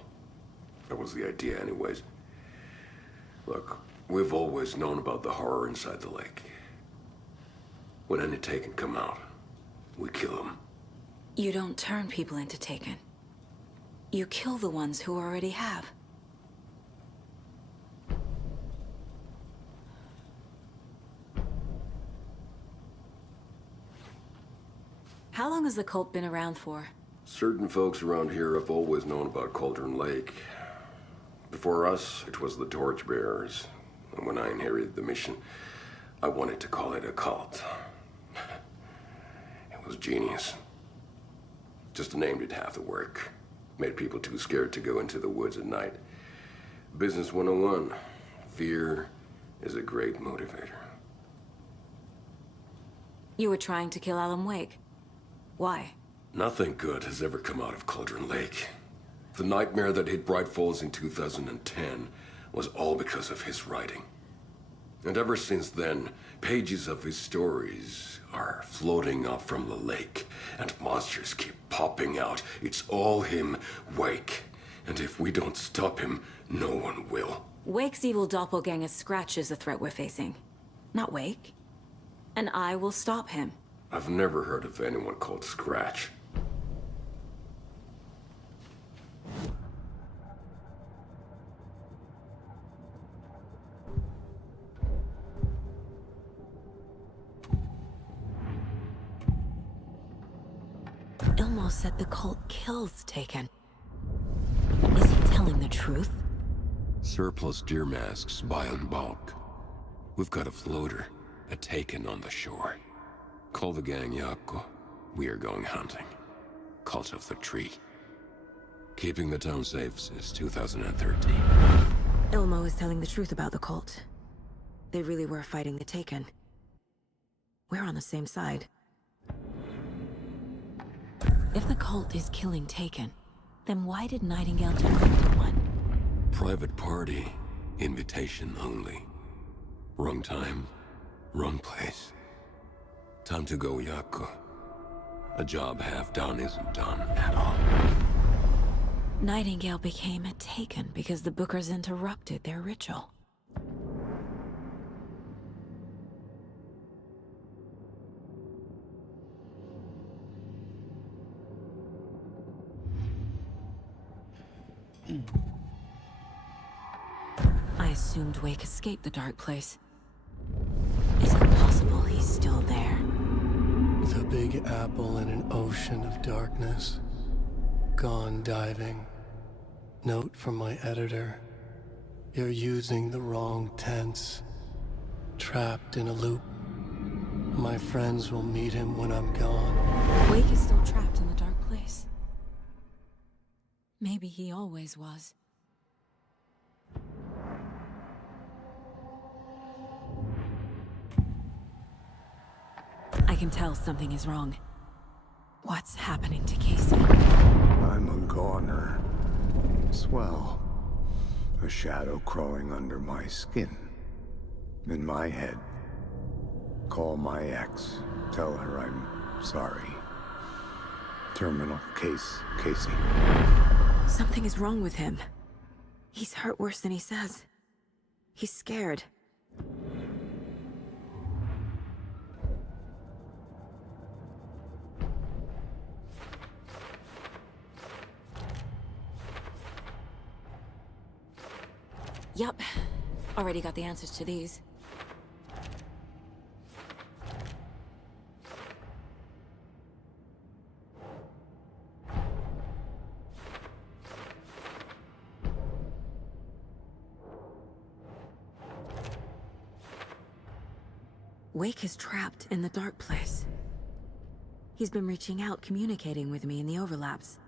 that was the idea anyways. Look, we've always known about the horror inside the lake. When any Taken come out, we kill them. You don't turn people into Taken. You kill the ones who already have. How long has the cult been around for? Certain folks around here have always known about Cauldron Lake. Before us, it was the Torchbearers. And when I inherited the mission, I wanted to call it a cult. It was genius. Just a name did half the work. Made people too scared to go into the woods at night. Business 101. Fear is a great motivator. You were trying to kill Alan Wake. Why? Nothing good has ever come out of Cauldron Lake. The nightmare that hit Bright Falls in 2010 was all because of his writing. And ever since then, pages of his stories are floating up from the lake, and monsters keep popping out. It's all him, Wake. And if we don't stop him, no one will. Wake's evil doppelganger Scratch is the threat we're facing, not Wake. And I will stop him. I've never heard of anyone called Scratch. Ilmo said the cult kills Taken. Is he telling the truth? Surplus deer masks buy in bulk. We've got a floater, a Taken on the shore. Call the gang Yako. We are going hunting. Cult of the Tree. Keeping the town safe since 2013. Ilmo is telling the truth about the cult. They really were fighting the Taken. We're on the same side. If the cult is killing Taken, then why did Nightingale turn into one? Private party. Invitation only. Wrong time, wrong place. Time to go, Yako. A job half done isn't done at all. Nightingale became a Taken because the Bookers interrupted their ritual. I assumed Wake escaped the dark place. Is it possible he's still there? The Big Apple in an ocean of darkness. Gone diving. Note from my editor. You're using the wrong tense. Trapped in a loop. My friends will meet him when I'm gone. Wake is still trapped in the dark place. Maybe he always was. I can tell something is wrong. What's happening to Casey? I'm a goner. Swell. A shadow crawling under my skin. In my head. Call my ex. Tell her I'm sorry. Terminal case, Casey. Something is wrong with him. He's hurt worse than he says. He's scared. Yup. Already got the answers to these. Wake is trapped in the dark place. He's been reaching out, communicating with me in the overlaps.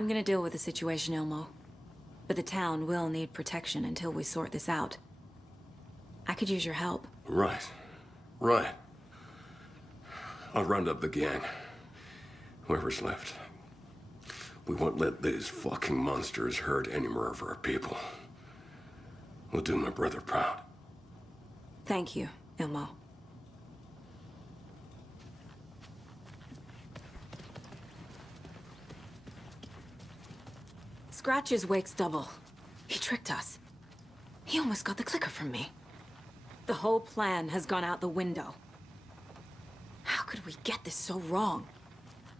I'm gonna deal with the situation, Ilmo. But the town will need protection until we sort this out. I could use your help. Right. Right. I'll round up the gang. Whoever's left. We won't let these fucking monsters hurt any more of our people. We'll do my brother proud. Thank you, Ilmo. Scratch's wake's double. He tricked us. He almost got the clicker from me. The whole plan has gone out the window. How could we get this so wrong?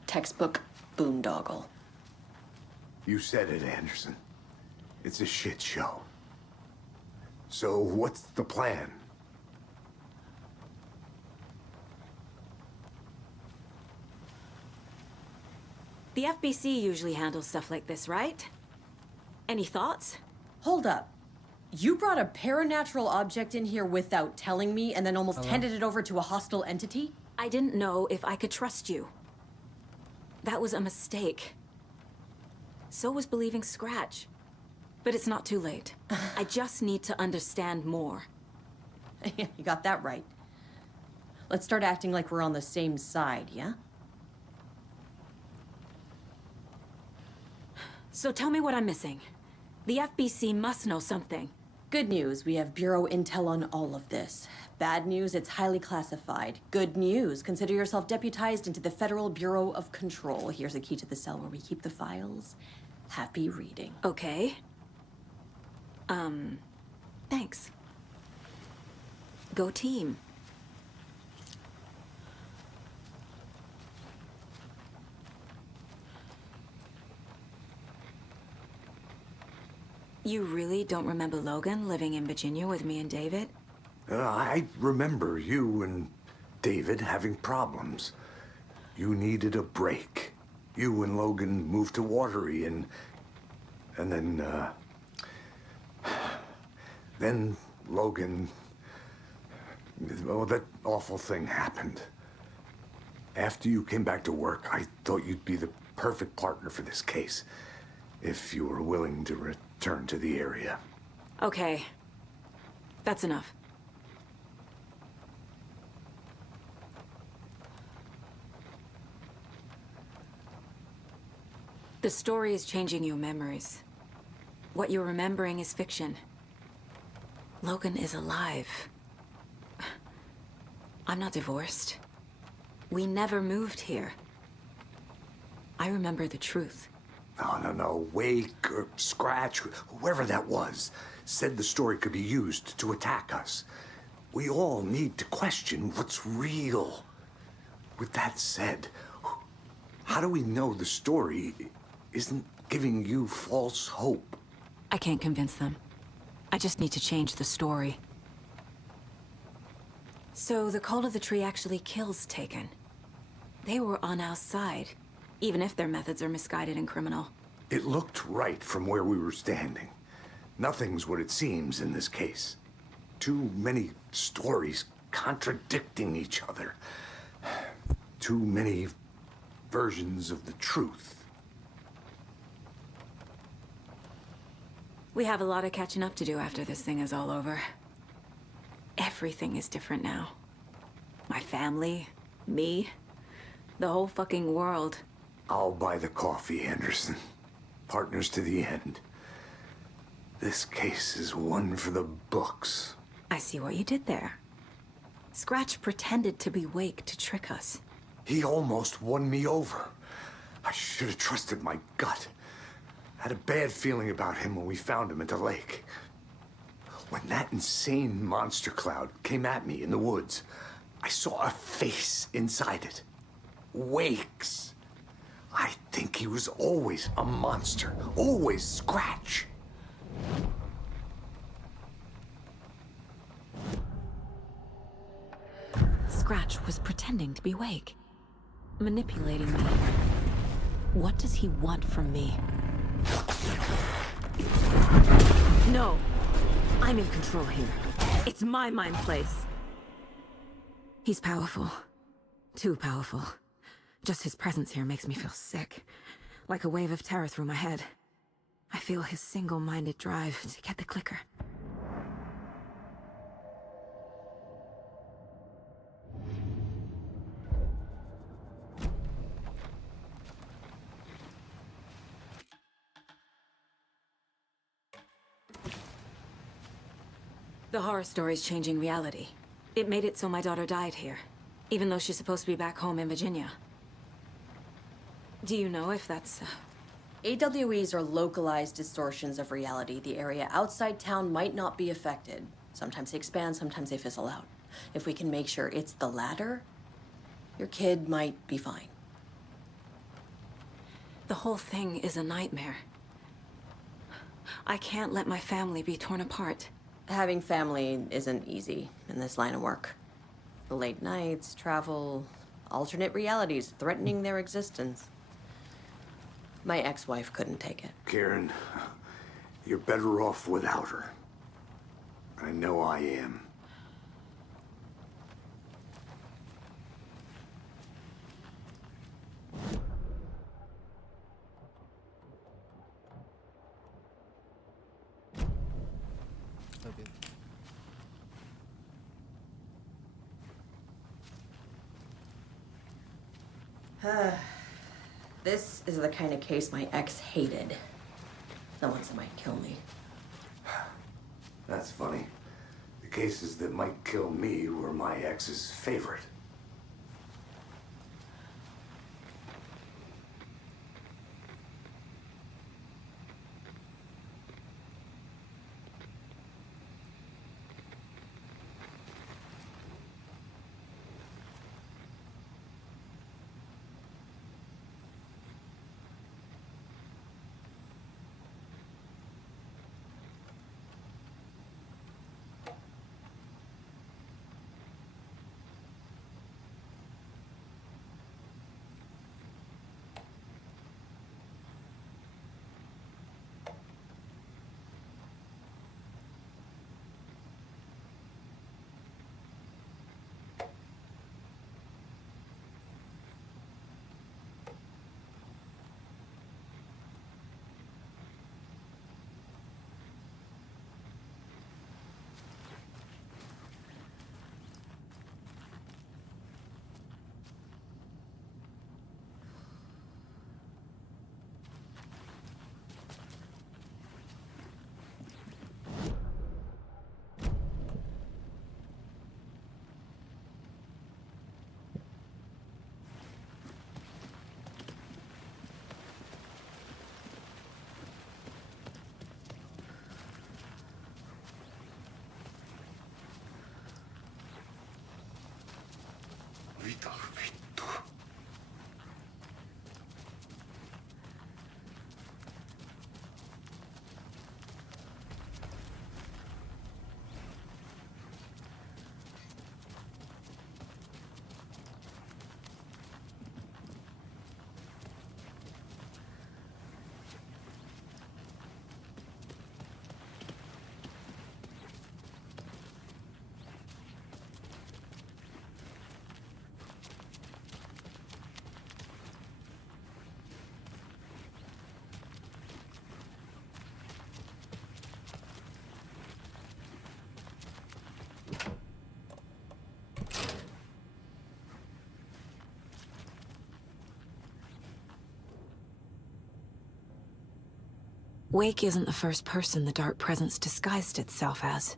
Textbook boondoggle. You said it, Anderson. It's a shit show. So what's the plan? The FBC usually handles stuff like this, right? Any thoughts? Hold up. You brought a paranatural object in here without telling me and then almost handed it over to a hostile entity? I didn't know if I could trust you. That was a mistake. So was believing Scratch. But it's not too late. I just need to understand more. You got that right. Let's start acting like we're on the same side, yeah? So tell me what I'm missing. The FBC must know something. Good news, we have Bureau intel on all of this. Bad news, it's highly classified. Good news, consider yourself deputized into the Federal Bureau of Control. Here's a key to the cell where we keep the files. Happy reading. Okay. Thanks. Go team. You really don't remember Logan living in Virginia with me and David? I remember you and David having problems. You needed a break. You and Logan moved to Watery and then Logan, oh, that awful thing happened. After you came back to work, I thought you'd be the perfect partner for this case, if you were willing to return to the area. Okay. That's enough. The story is changing your memories. What you're remembering is fiction. Logan is alive. I'm not divorced. We never moved here. I remember the truth. No. Wake or Scratch, whoever that was, said the story could be used to attack us. We all need to question what's real. With that said, how do we know the story isn't giving you false hope? I can't convince them. I just need to change the story. So the Cult of the Tree actually kills Taken. They were on our side, even if their methods are misguided and criminal. It looked right from where we were standing. Nothing's what it seems in this case. Too many stories contradicting each other. Too many versions of the truth. We have a lot of catching up to do after this thing is all over. Everything is different now. My family, me, the whole fucking world. I'll buy the coffee, Anderson. Partners to the end. This case is one for the books. I see what you did there. Scratch pretended to be Wake to trick us. He almost won me over. I should have trusted my gut. Had a bad feeling about him when we found him at the lake. When that insane monster cloud came at me in the woods, I saw a face inside it. Wake's. I think he was always a monster. Always Scratch. Scratch was pretending to be Wake. Manipulating me. What does he want from me? No. I'm in control here. It's my mind place. He's powerful. Too powerful. Just his presence here makes me feel sick. like a wave of terror through my head. I feel his single-minded drive to get the clicker. The horror story's changing reality. It made it so my daughter died here, even though she's supposed to be back home in Virginia. Do you know if that's... AWEs are localized distortions of reality. The area outside town might not be affected. Sometimes they expand, sometimes they fizzle out. If we can make sure it's the latter, your kid might be fine. The whole thing is a nightmare. I can't let my family be torn apart. Having family isn't easy in this line of work. The late nights, travel, alternate realities threatening their existence. My ex-wife couldn't take it. Karen, you're better off without her. I know I am. This is the kind of case my ex hated. The ones that might kill me. That's funny. The cases that might kill me were my ex's favorite. Wake isn't the first person the Dark Presence disguised itself as.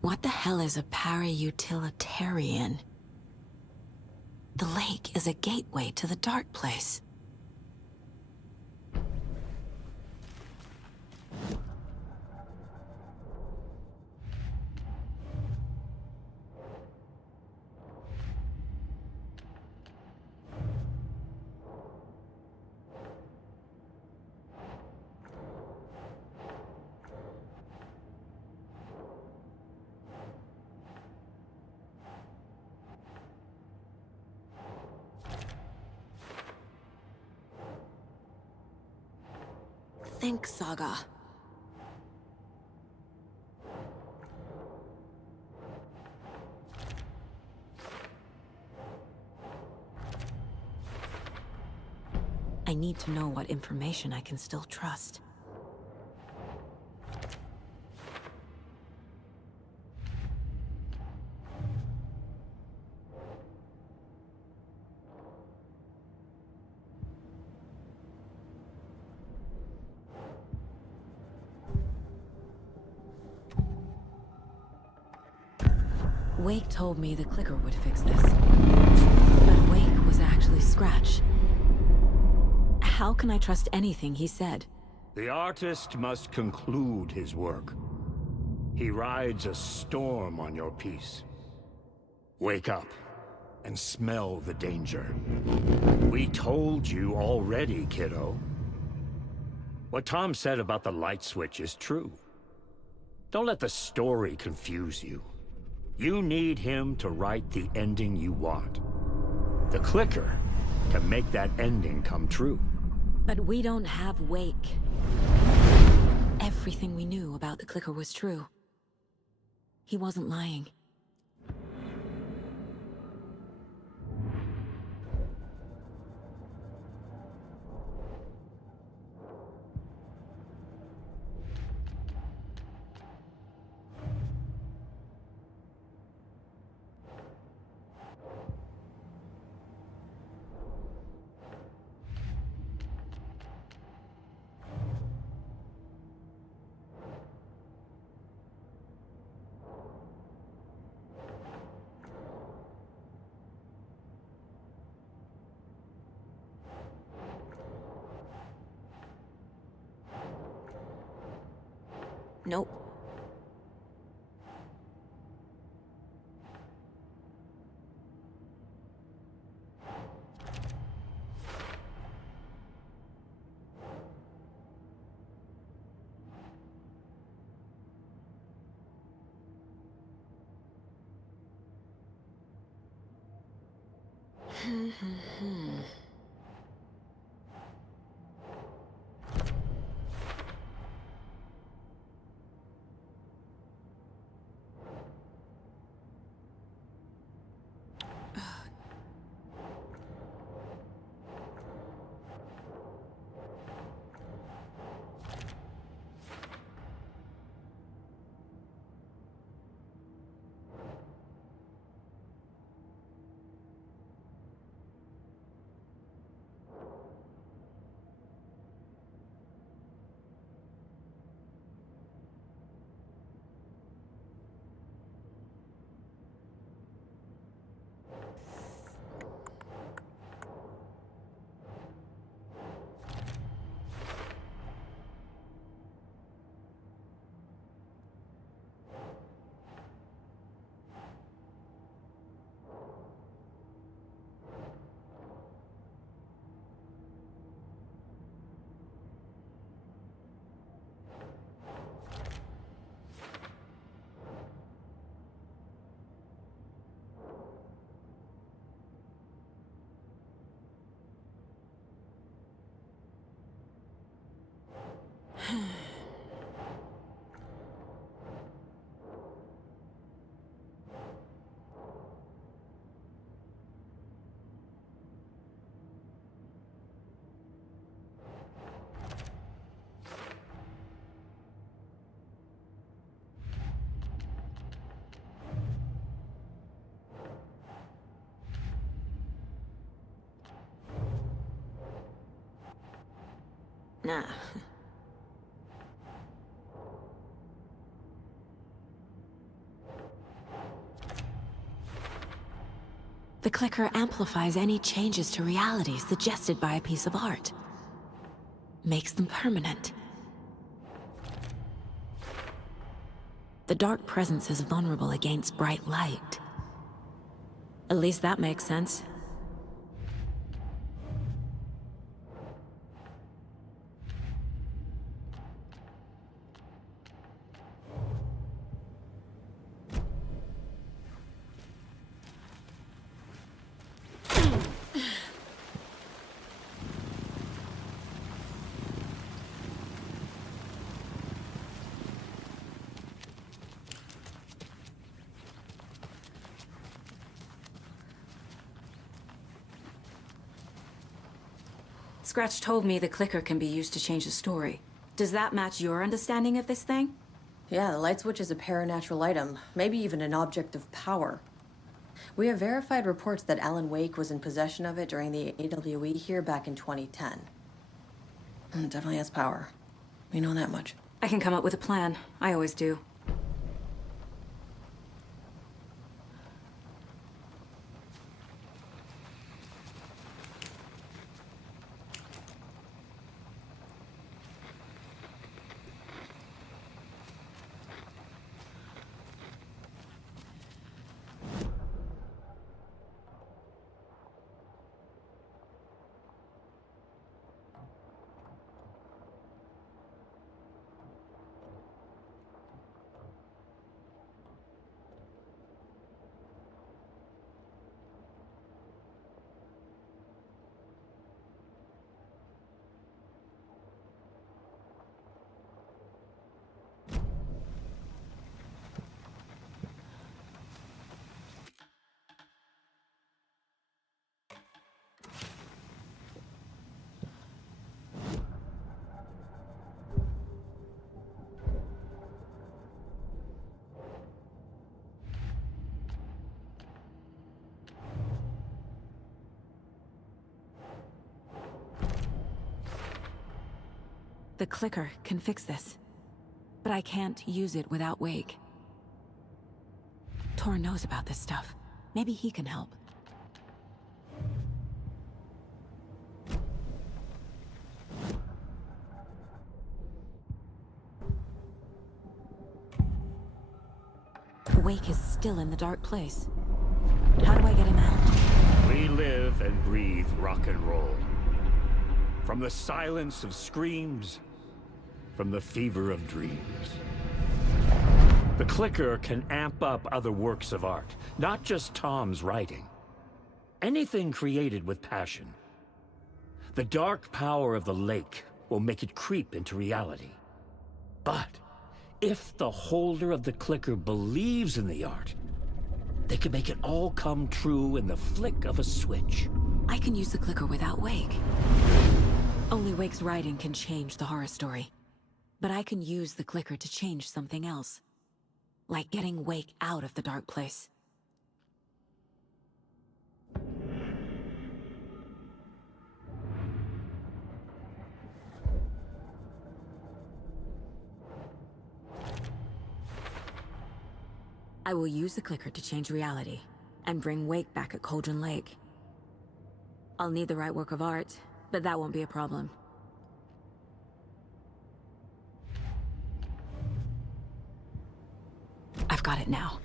What the hell is a para-utilitarian? The lake is a gateway to the dark place. think, Saga. I need to know what information I can still trust. Wake told me the clicker would fix this. But Wake was actually Scratch. How can I trust anything he said? The artist must conclude his work. He rides a storm on your piece. Wake up and smell the danger. We told you already, kiddo. What Tom said about the light switch is true. Don't let the story confuse you. You need him to write the ending you want. The clicker can make that ending come true. But we don't have Wake. Everything we knew about the clicker was true. He wasn't lying. Nope. Nah. The clicker amplifies any changes to reality suggested by a piece of art. Makes them permanent. The dark presence is vulnerable against bright light. At least that makes sense. Scratch told me the clicker can be used to change the story. Does that match your understanding of this thing? Yeah, the light switch is a paranatural item, maybe even an object of power. We have verified reports that Alan Wake was in possession of it during the AWE here back in 2010. It definitely has power. We know that much. I can come up with a plan. I always do. The clicker can fix this. But I can't use it without Wake. Tor knows about this stuff. Maybe he can help. Wake is still in the dark place. How do I get him out? We live and breathe rock and roll. From the silence of screams, from the fever of dreams. The clicker can amp up other works of art, not just Tom's writing. Anything created with passion. The dark power of the lake will make it creep into reality. But if the holder of the clicker believes in the art, they can make it all come true in the flick of a switch. I can use the clicker without Wake. Only Wake's writing can change the horror story. But I can use the clicker to change something else. Like getting Wake out of the dark place. I will use the clicker to change reality, and bring Wake back at Cauldron Lake. I'll need the right work of art, but that won't be a problem. I've got it now.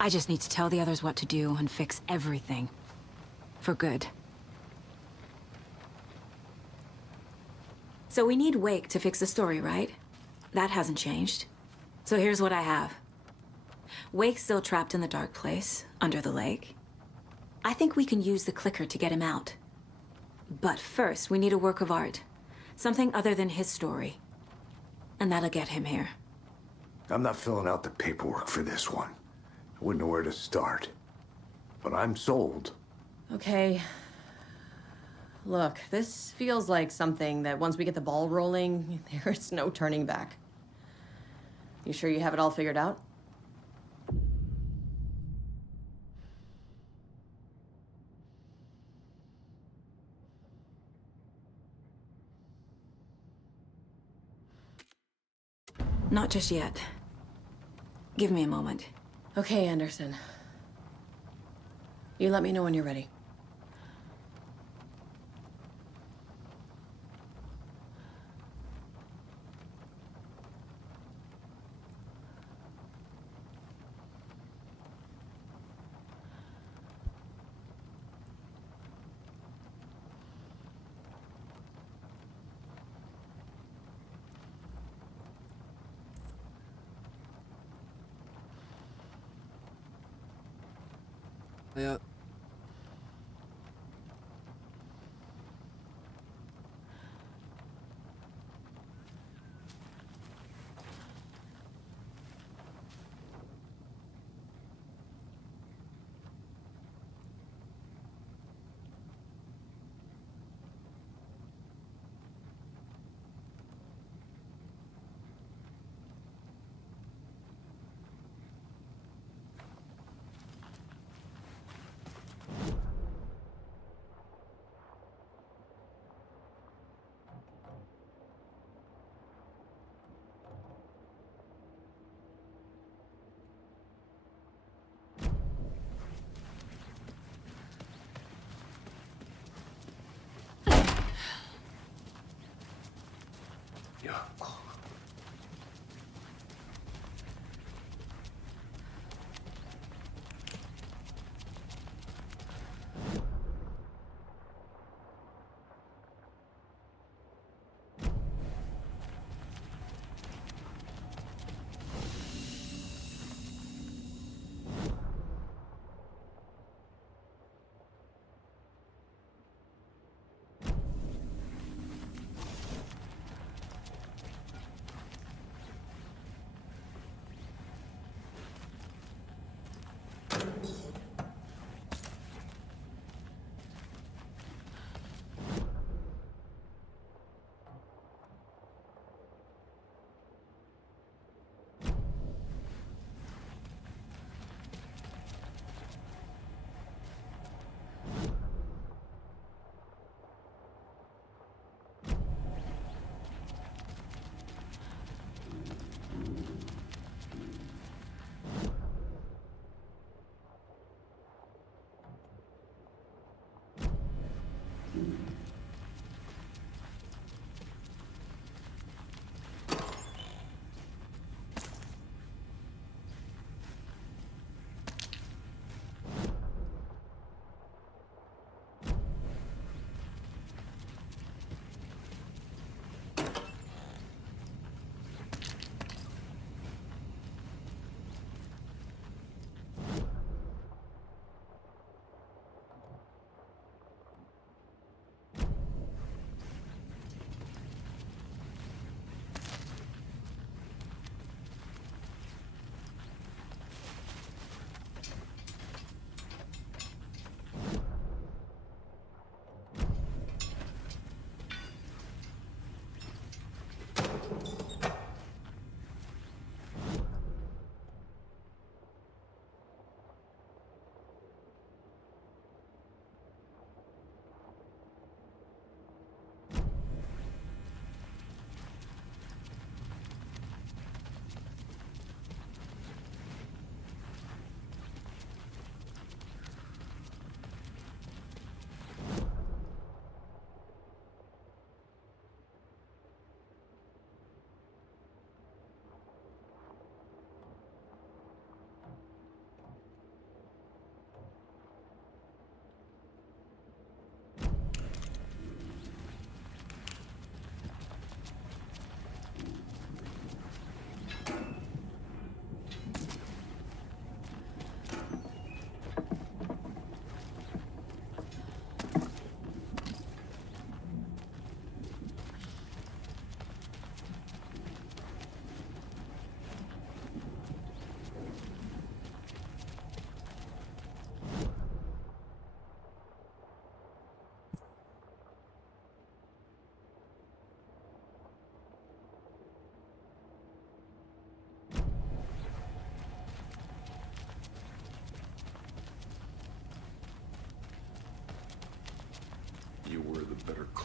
I just need to tell the others what to do and fix everything. For good. So we need Wake to fix the story, right? That hasn't changed. So here's what I have. Wake's still trapped in the dark place, under the lake. I think we can use the clicker to get him out. But first, we need a work of art. Something other than his story. And that'll get him here. I'm not filling out the paperwork for this one. I wouldn't know where to start. But I'm sold. Okay. Look, this feels like something that once we get the ball rolling, there's no turning back. You sure you have it all figured out? Not just yet. Give me a moment. Okay, Anderson. You let me know when you're ready. Ja.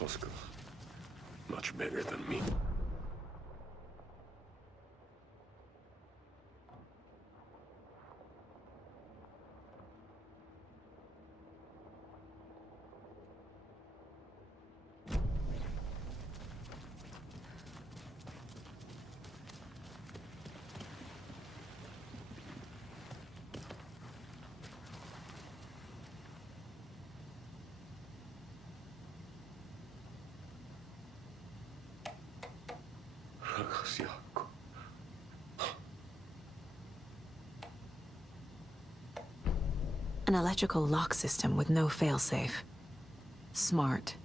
Costco. Much bigger than me. An electrical lock system with no failsafe. Smart.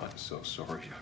I'm so sorry, Jacob.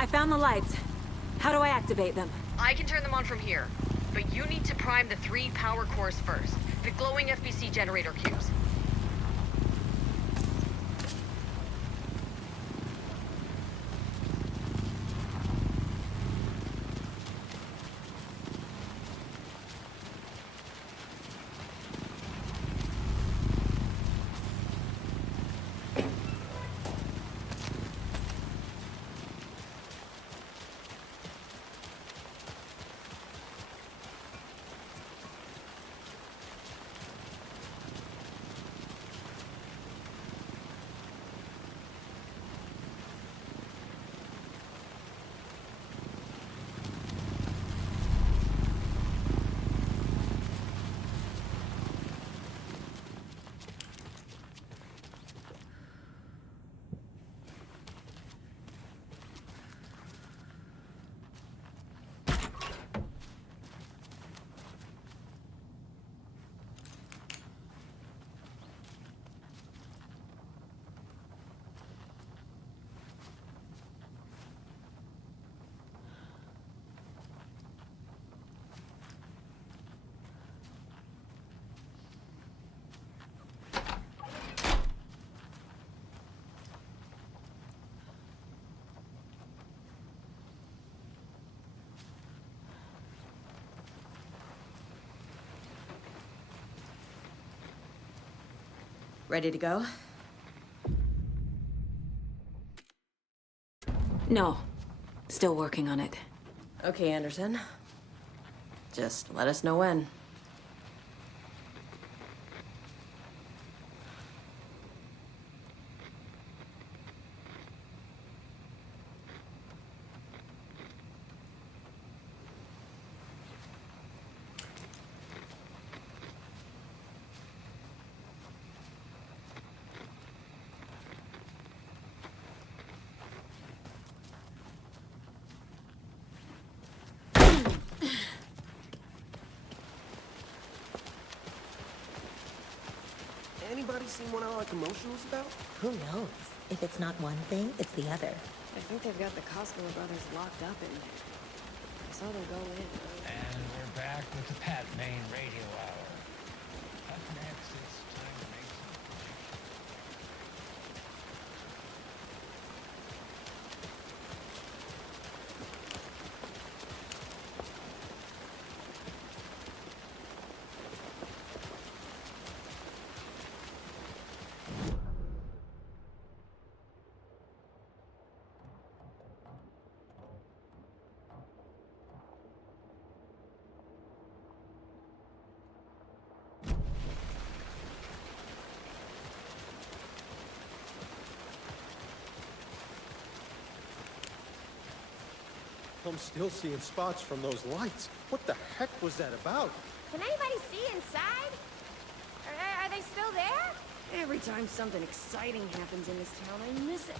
I found the lights. How do I activate them? I can turn them on from here, but you need to prime the 3 power cores first. The glowing FBC generator cubes. Ready to go? No. Still working on it. Okay, Anderson. Just let us know when. Anybody seen what all that commotion was about? Who knows? If it's not one thing, it's the other. I think they've got the Costco brothers locked up in there. I saw them go in. And we're back with the Pat Main Radio Hour. Up next, it's time to make some predictions. I'm still seeing spots from those lights. What the heck was that about? Can anybody see inside? Are they still there? Every time something exciting happens in this town, I miss it.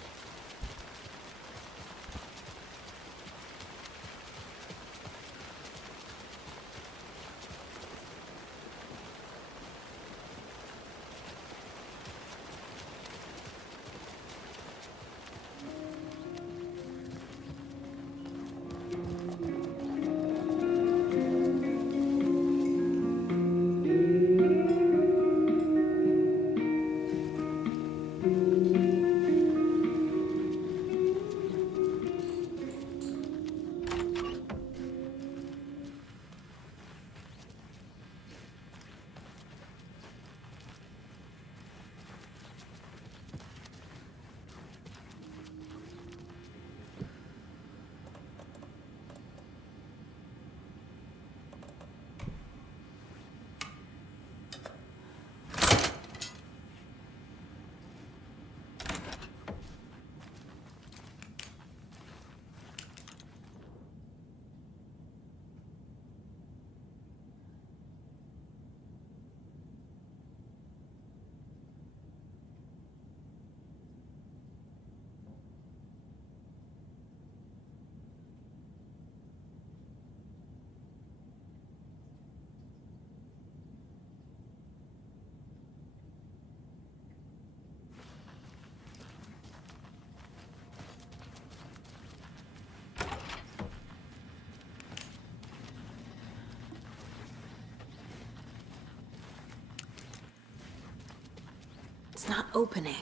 It's not opening.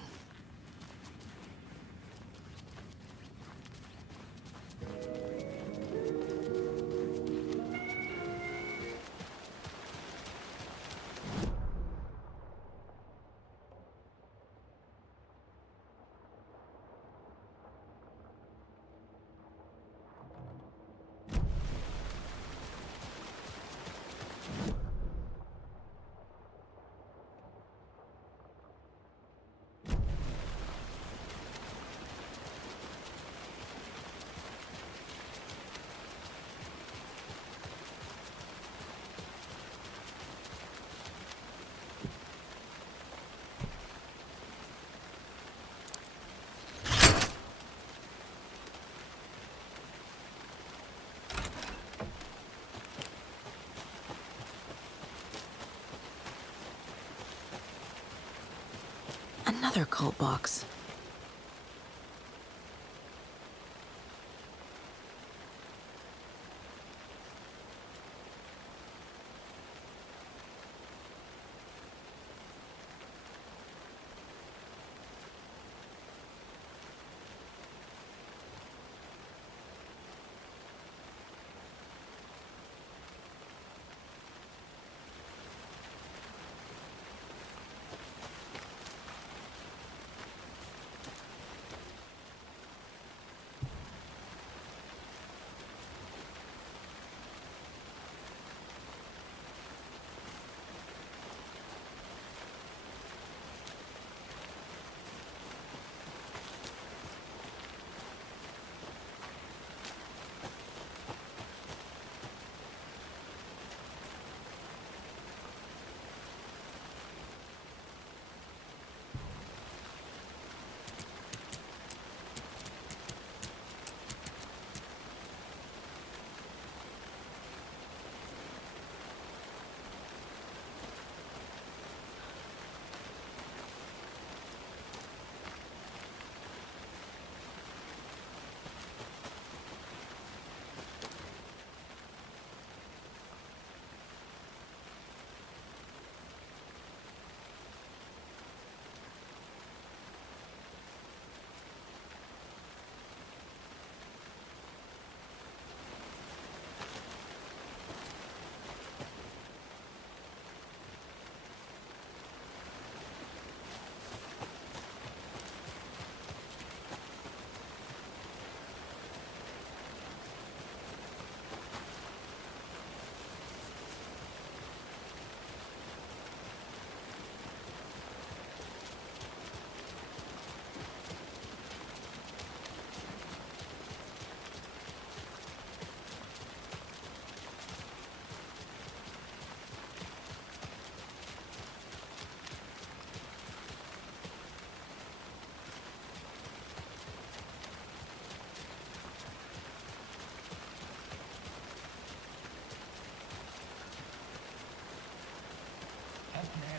Another cult box.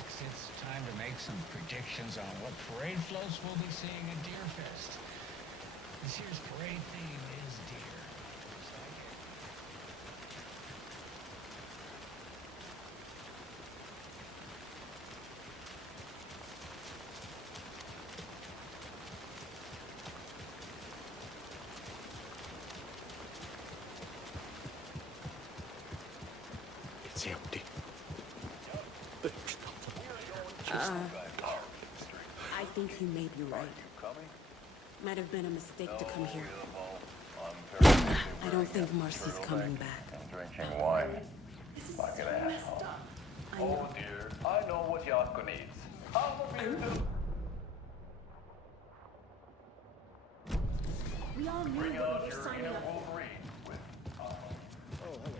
Next, it's time to make some predictions on what parade floats we'll be seeing at Deerfest. This year's parade theme is deer. Just like it. It's empty. I think he may be right. Might have been a mistake to come here. I don't think Marcy's coming back. Drinking wine like an asshole. Oh dear, I know what Jaakko needs. Half a beer too. We all knew Bring what out we were your signing inner up for. Wolverine with Oh, hello there.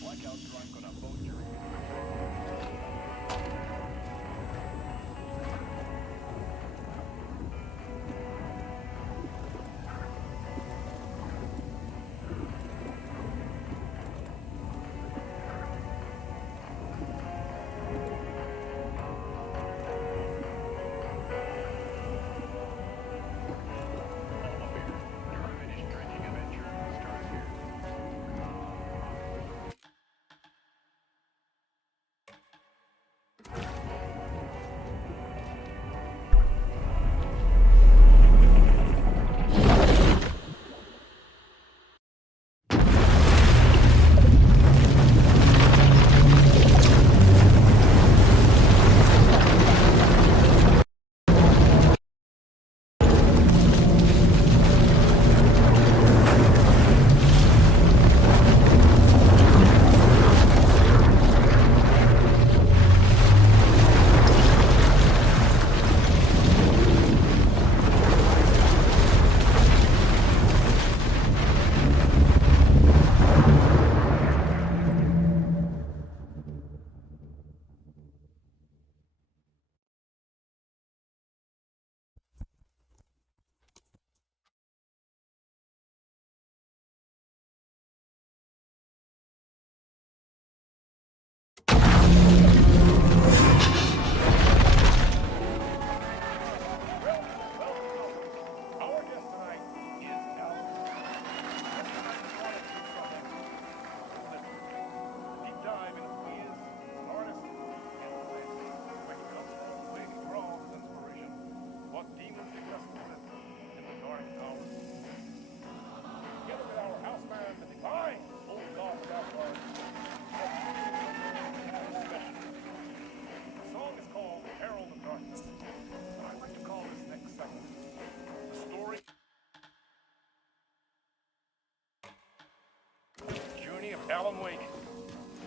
blackout drunk on a boat during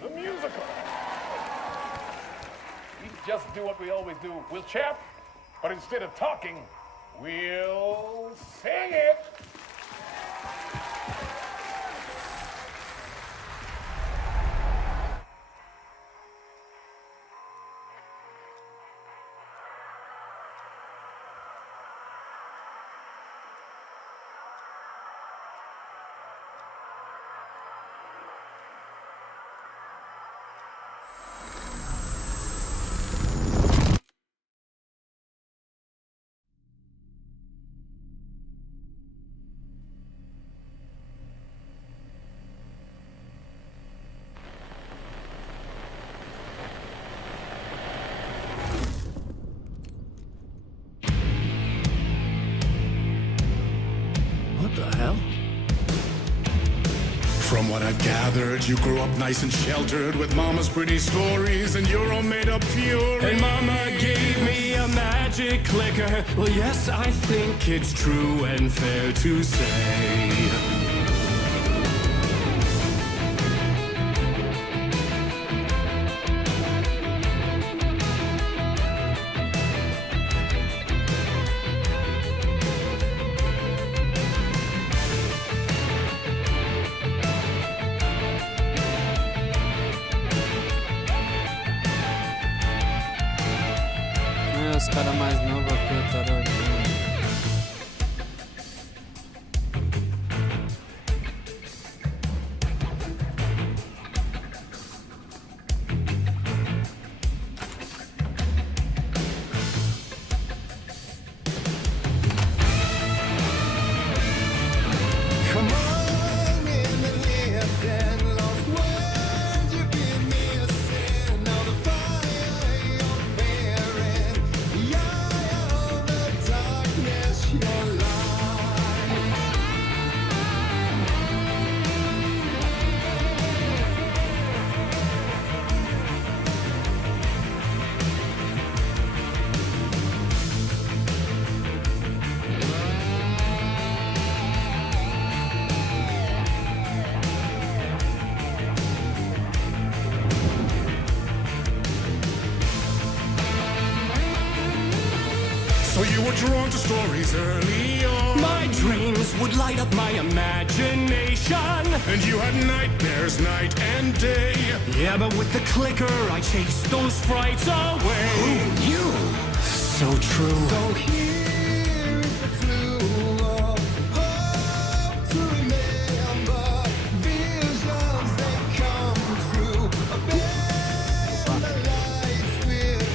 the musical. We just do what we always do. We'll chat, but instead of talking, we'll sing it. What the hell? From what I've gathered, you grew up nice and sheltered with mama's pretty stories and your own made-up fury. And mama gave me a magic clicker. Well, yes, I think it's true and fair to say. drawn to stories early on. My dreams would light up my imagination. And you had nightmares night and day. Yeah, but with the clicker, I chased those frights away. Who knew? So true. So here is the clue of hope to remember. Visions that come true. Bend the lights with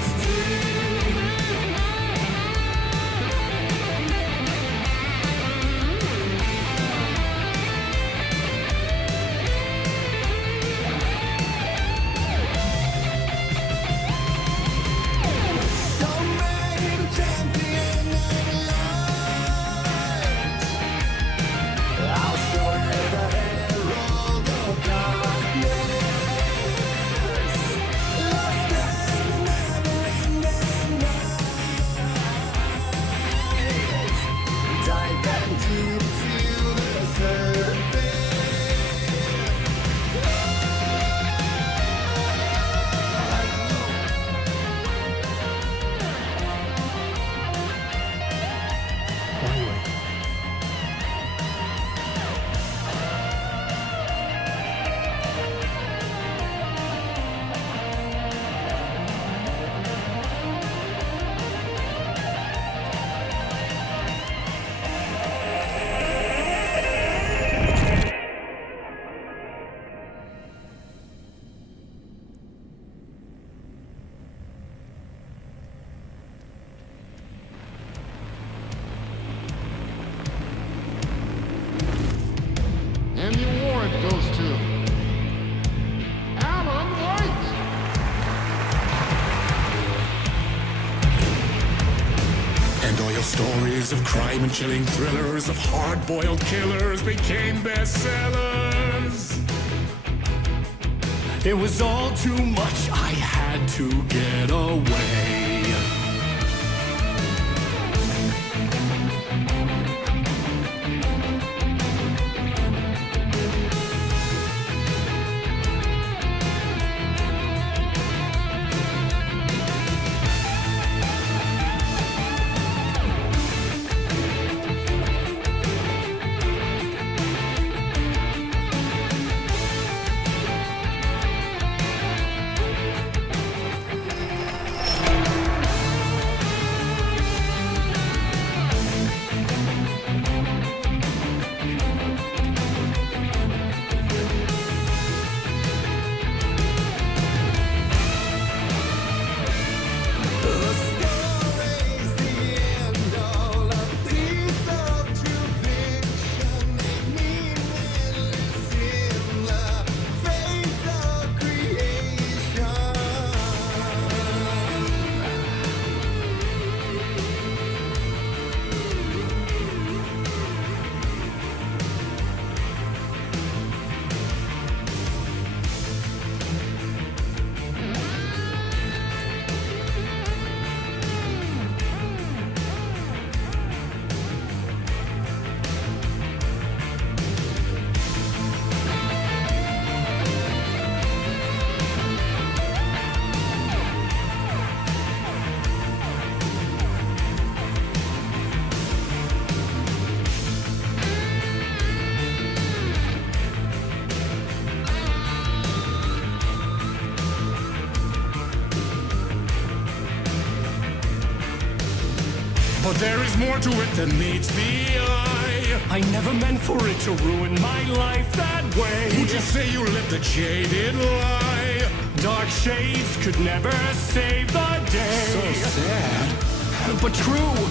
And the award goes to Alan White. And all your stories of crime and chilling thrillers of hard-boiled killers became bestsellers. It was all too much, I had to get away. But there is more to it than meets the eye. I never meant for it to ruin my life that way. Would you say you lived a jaded lie? Dark shades could never save the day. So sad, but true.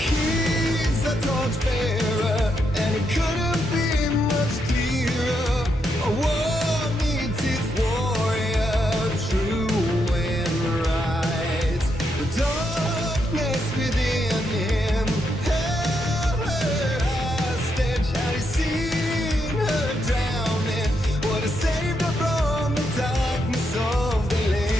he's a torchbearer, and it couldn't be much clearer. A war needs its warrior, true and right. The darkness within him held her hostage. Had he seen her drowning, would have saved her from the darkness of the lake.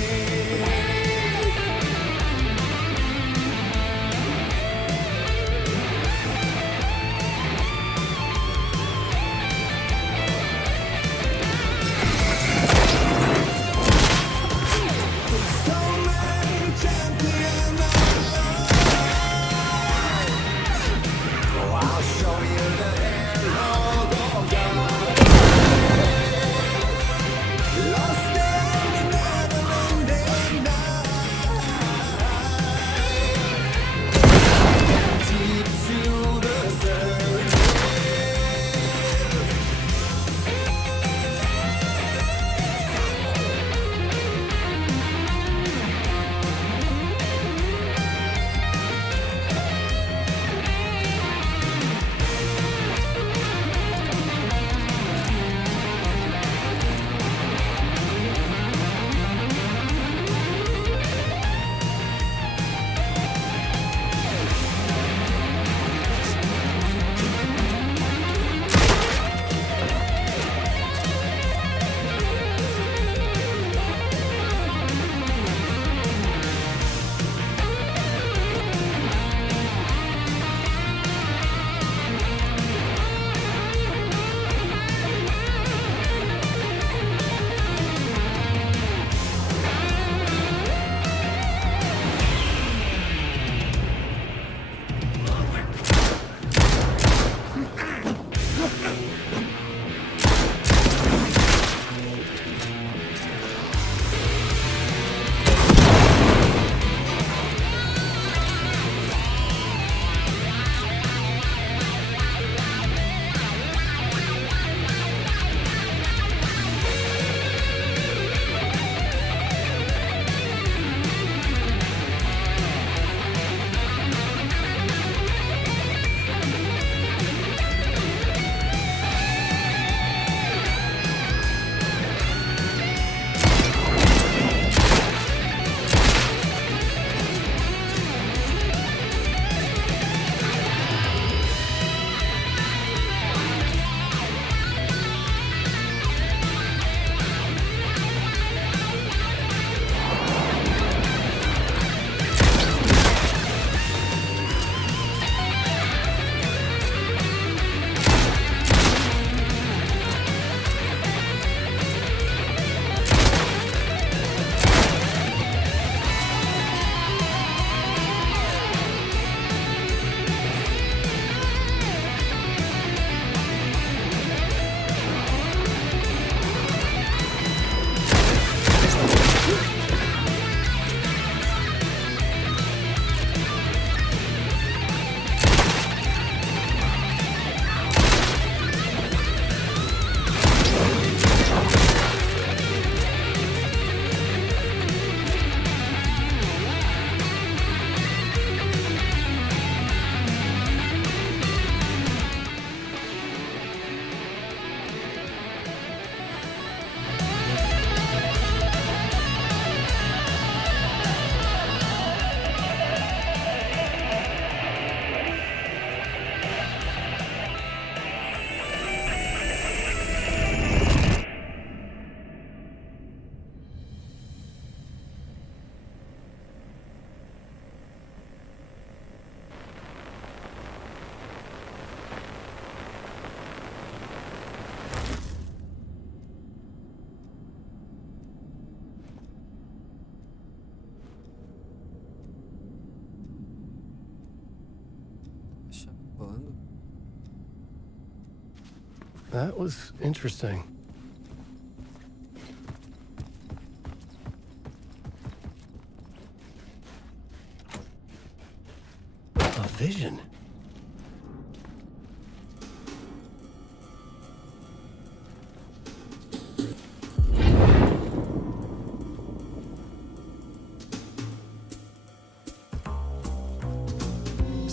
That was interesting. A vision.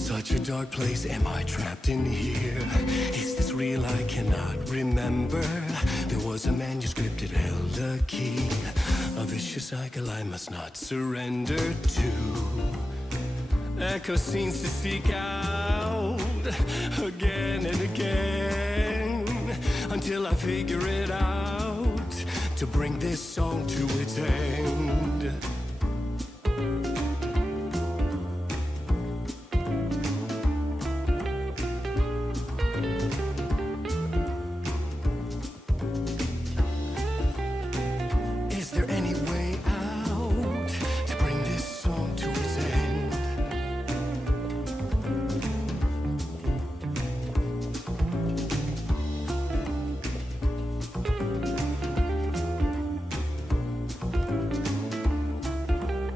Such a dark place, am I trapped in here? Is this real? I cannot remember. There was a manuscript, it held a key. A vicious cycle I must not surrender to. Echo scenes to seek out again and again, until I figure it out, to bring this song to its end. Is there any way out to bring this song to its end?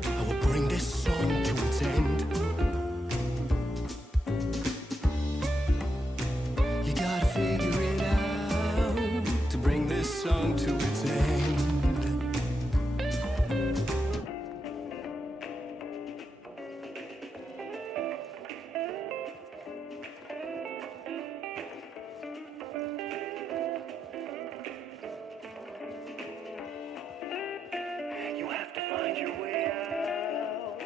I will bring this song to its end. You gotta figure it out to bring this song to its end. You have to find your way out.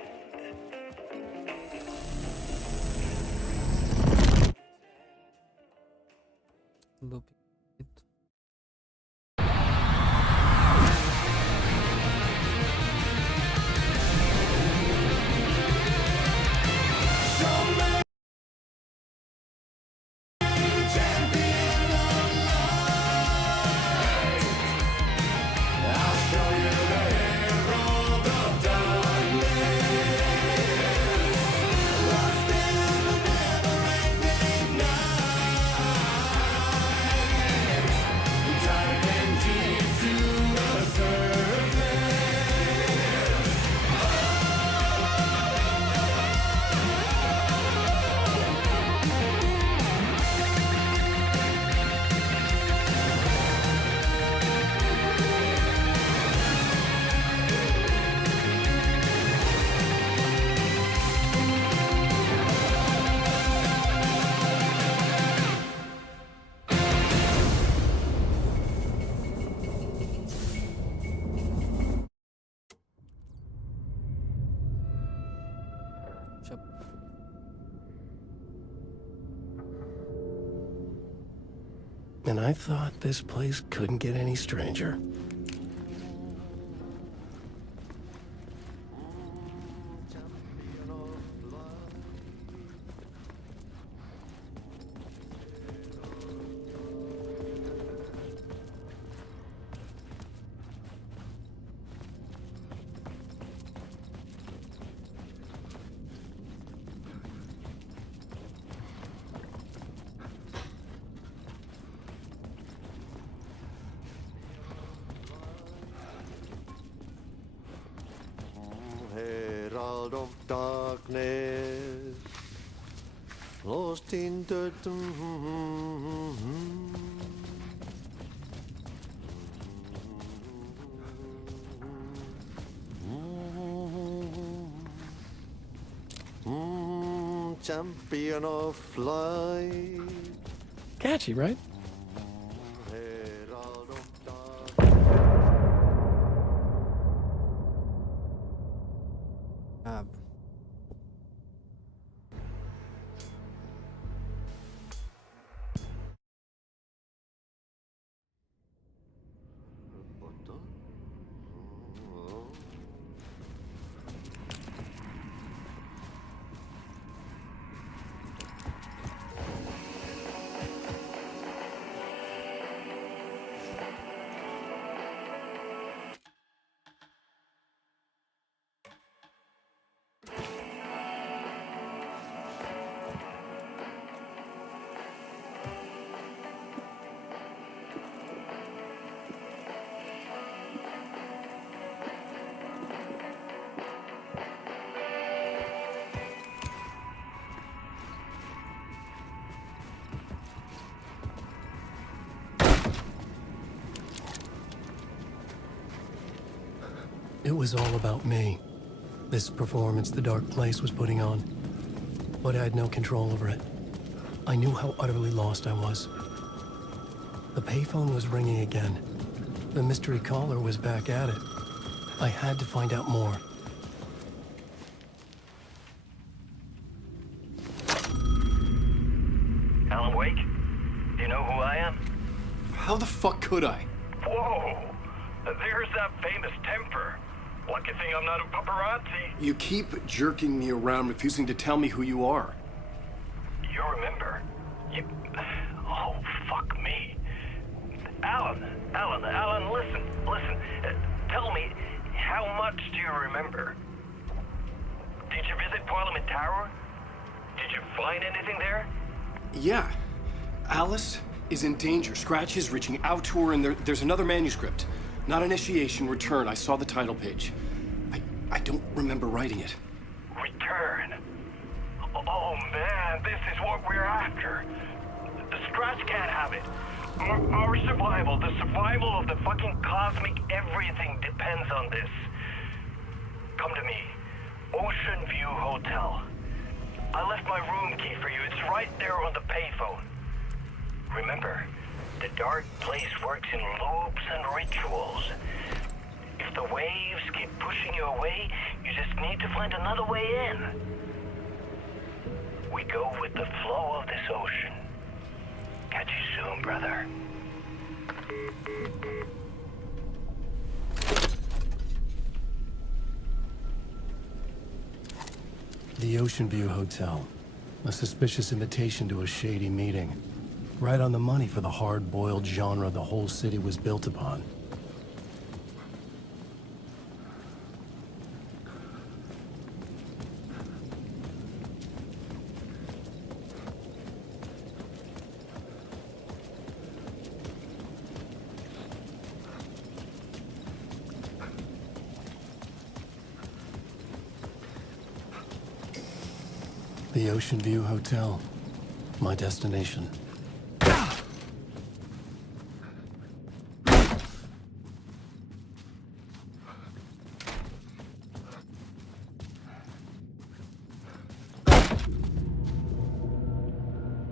Loop. And I thought this place couldn't get any stranger. Herald of darkness, lost in the champion of light. Catchy, right? Herald of Ah, It was all about me. This performance the dark place was putting on. but I had no control over it. I knew how utterly lost I was. The payphone was ringing again. The mystery caller was back at it. I had to find out more. Alan Wake? Do you know who I am? How the fuck could I? Whoa! There's that famous temper. Lucky thing I'm not a paparazzi. You keep jerking me around, refusing to tell me who you are. You remember? Oh, fuck me. Alan, listen. Tell me, how much do you remember? Did you visit Parliament Tower? Did you find anything there? Yeah. Alice is in danger. Scratch is reaching out to her, and there's another manuscript. Not initiation, return. I saw the title page. I don't remember writing it. Return? Oh, man, this is what we're after. The Scratch can't have it. Our survival, the survival of the fucking cosmic everything depends on this. Come to me. Ocean View Hotel. I left my room key for you. It's right there on the payphone. Remember, the dark place works in loops and rituals. If the waves keep pushing you away, you just need to find another way in. We go with the flow of this ocean. Catch you soon, brother. The Ocean View Hotel. A suspicious invitation to a shady meeting. Right on the money for the hard-boiled genre the whole city was built upon. The Ocean View Hotel. My destination.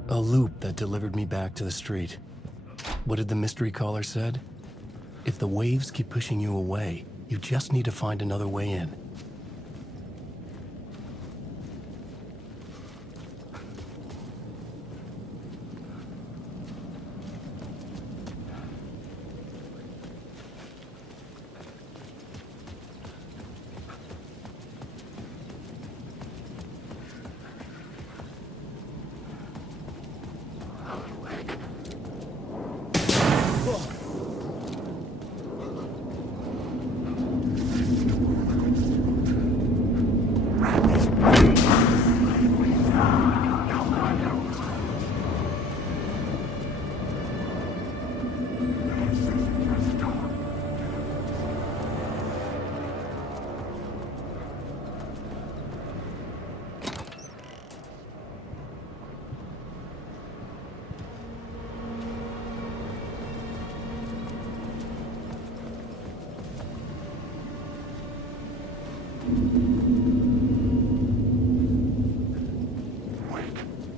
A loop that delivered me back to the street. What did the mystery caller said? If the waves keep pushing you away, you just need to find another way in.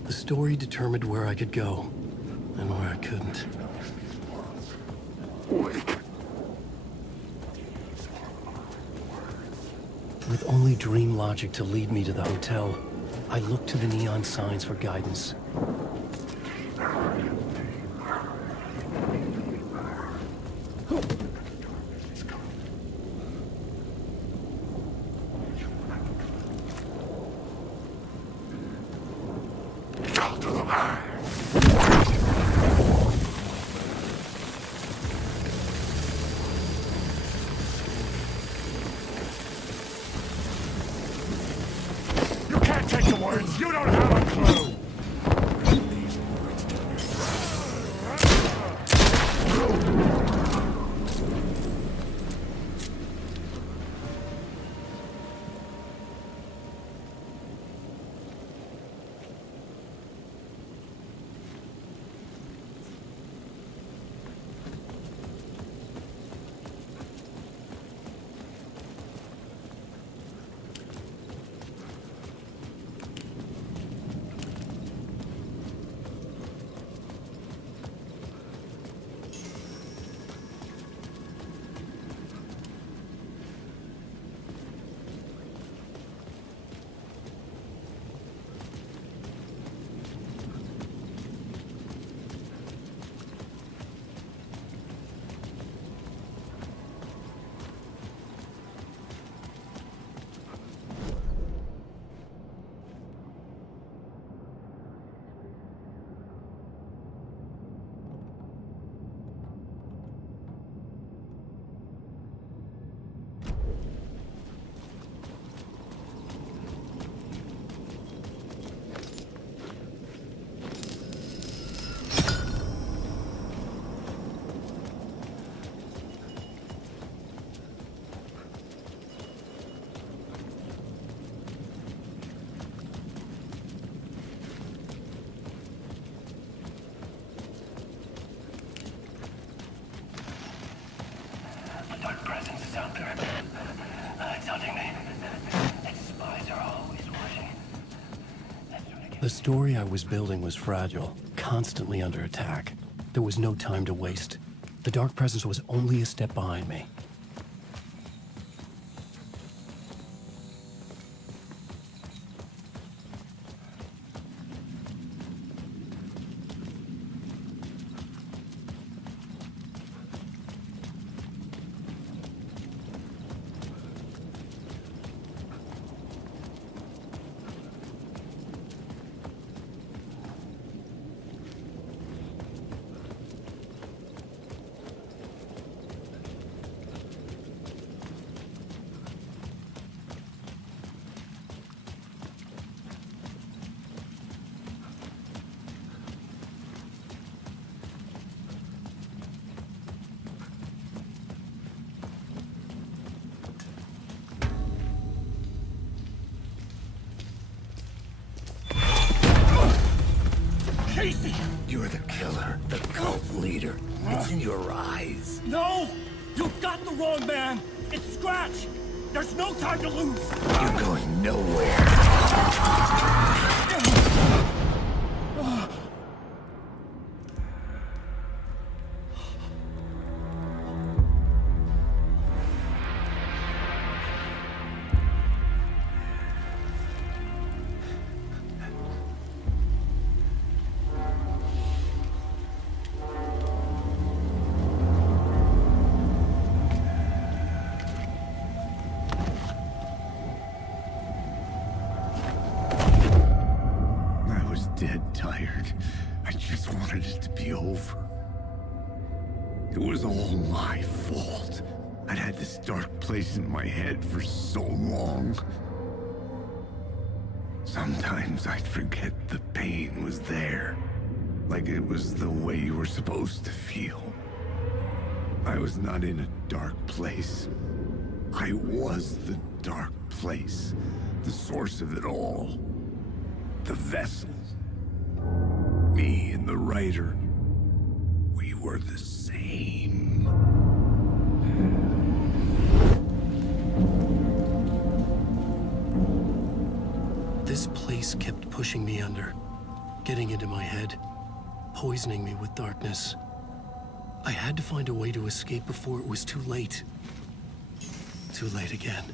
The story determined where I could go, and where I couldn't. With only dream logic to lead me to the hotel, I looked to the neon signs for guidance. You can't take the words. You don't have a clue. The story I was building was fragile, constantly under attack. There was no time to waste. The Dark Presence was only a step behind me. You're the killer, the cult leader. It's in your eyes. No! You've got the wrong man! It's Scratch! There's no time to lose! You're going nowhere. Dead tired. I just wanted it to be over. It was all my fault. I'd had this dark place in my head for so long. Sometimes I'd forget the pain was there. Like it was the way you were supposed to feel. I was not in a dark place. I was the dark place. The source of it all. The vessel. Me and the writer, we were the same. This place kept pushing me under, getting into my head, poisoning me with darkness. I had to find a way to escape before it was too late. Too late again.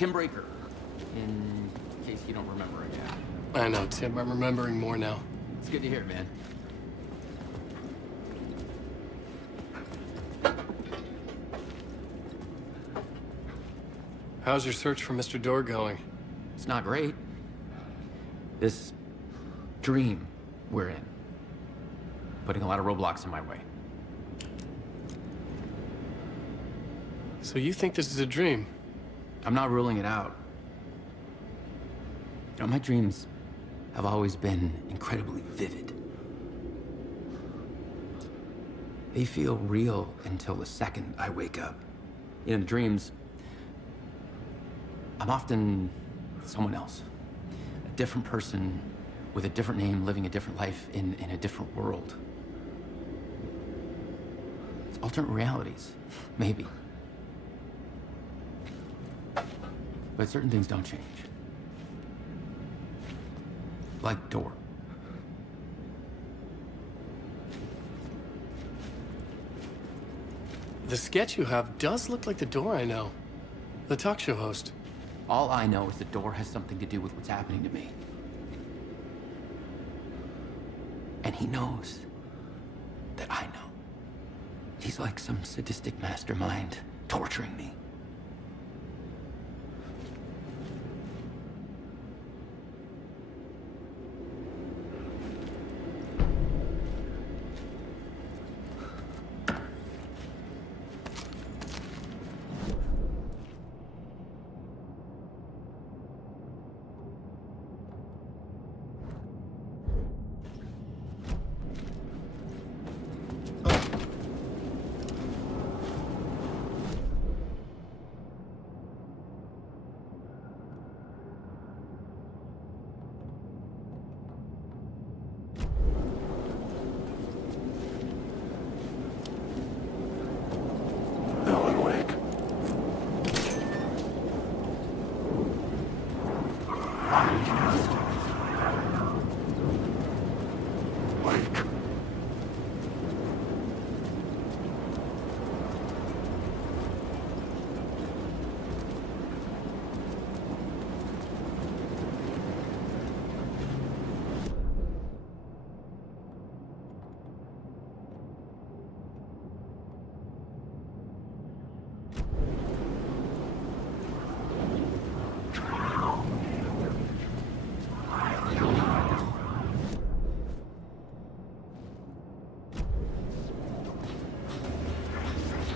Tim Breaker, in case you don't remember it yet. I know, Tim. I'm remembering more now. It's good to hear, man. How's your search for Mr. Door going? It's not great. This dream we're in, putting a lot of roadblocks in my way. So you think this is a dream? I'm not ruling it out. You know, my dreams have always been incredibly vivid. They feel real until the second I wake up. In dreams, I'm often someone else. A different person with a different name, living a different life in a different world. It's alternate realities, maybe. But certain things don't change. Like Door. The sketch you have does look like the Door I know. The talk show host. All I know is the Door has something to do with what's happening to me. And he knows that I know. He's like some sadistic mastermind torturing me.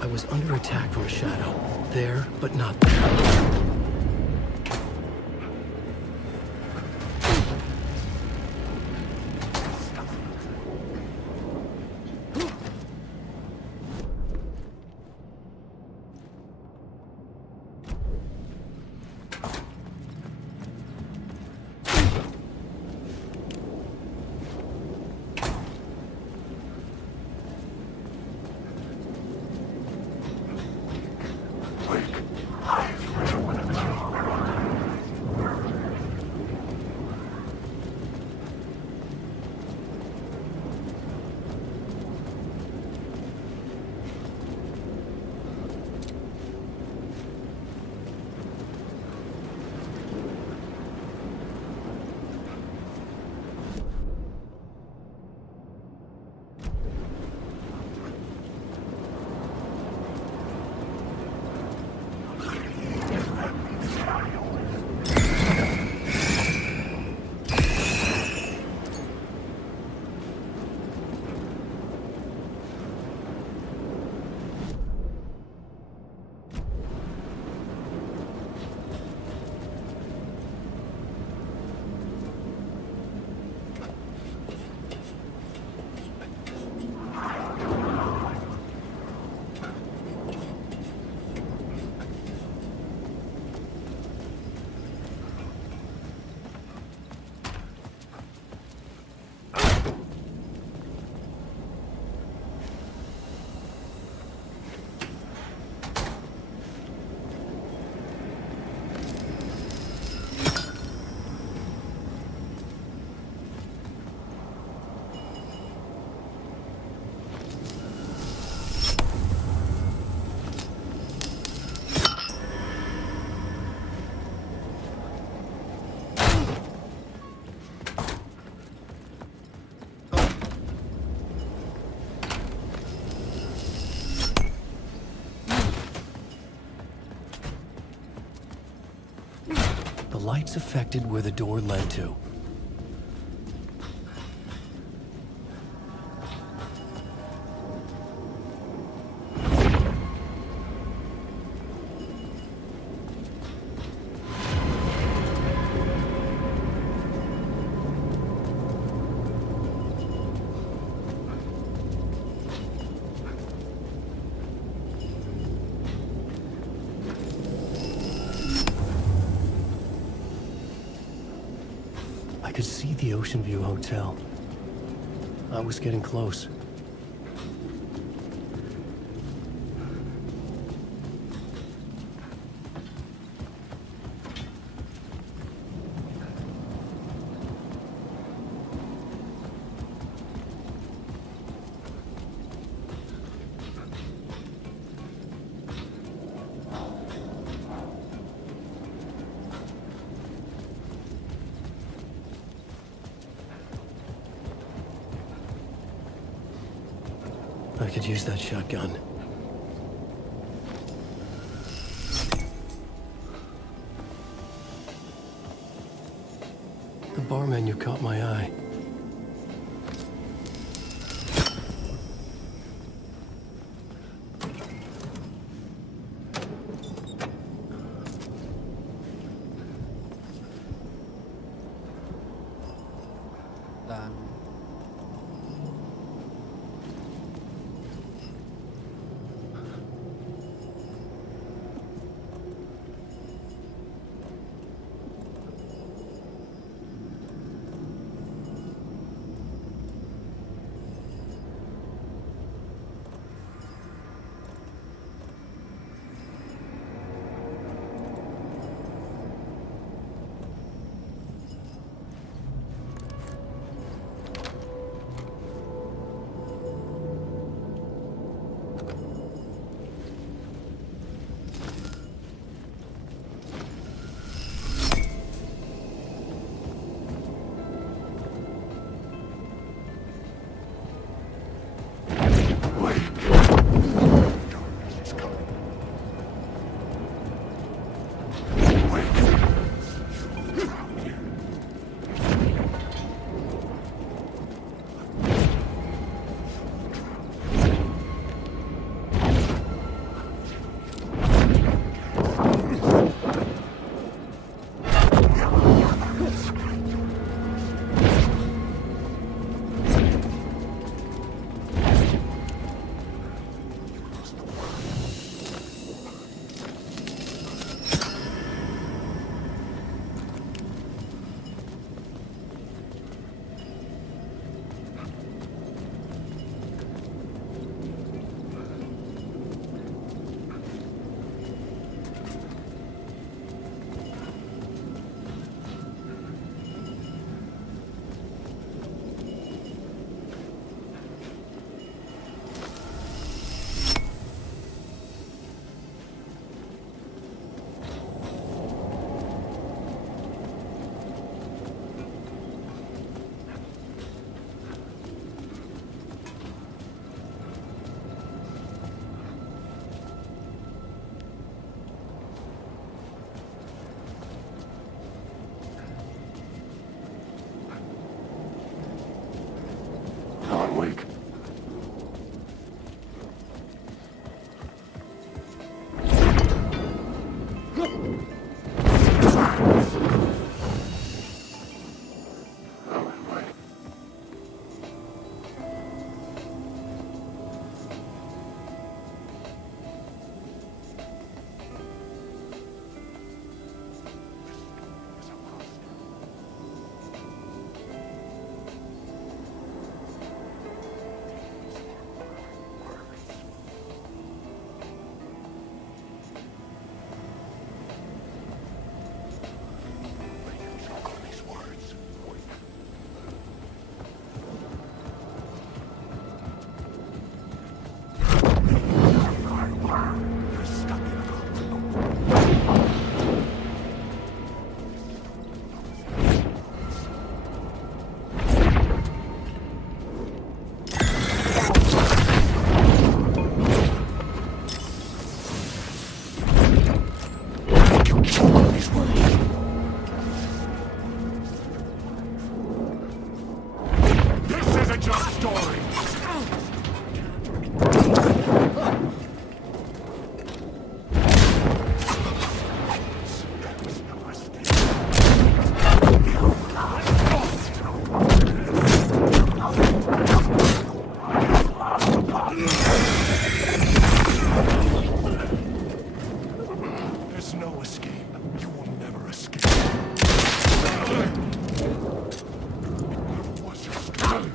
I was under attack from a shadow. There, but not there. Wake. I've lights affected where the door led to. I could see the Ocean View Hotel. I was getting close. I could use that shotgun. The bar menu caught my eye. change our story. There's no escape. You will never escape. What's your story?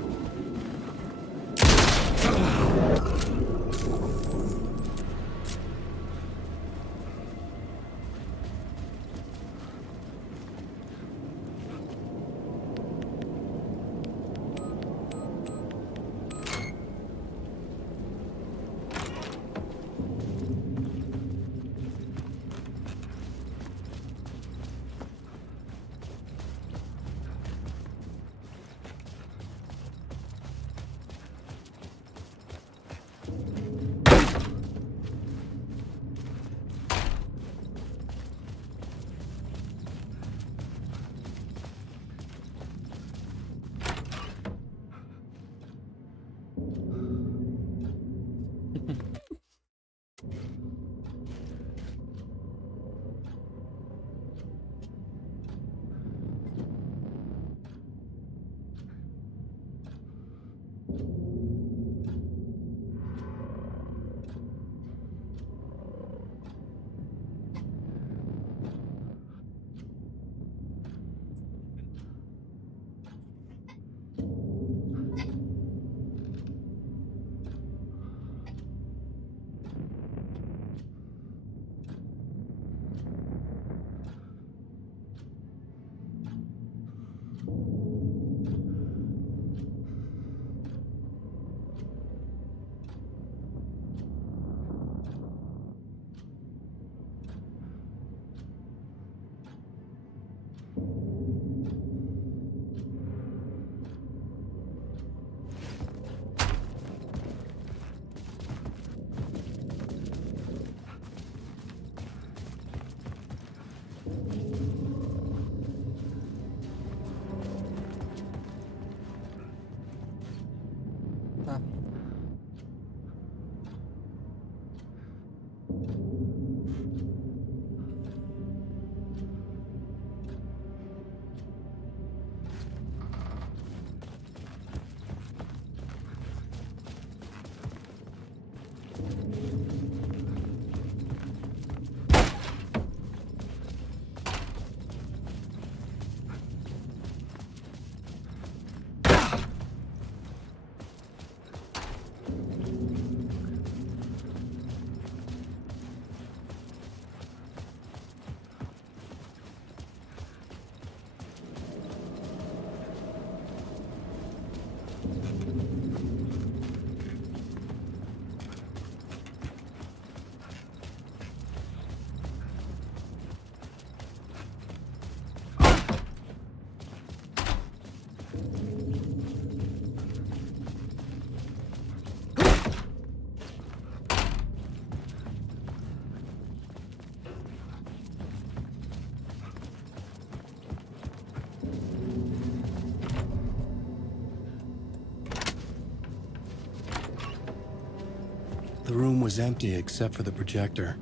The room was empty except for the projector.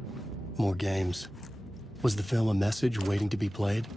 More games. Was the film a message waiting to be played?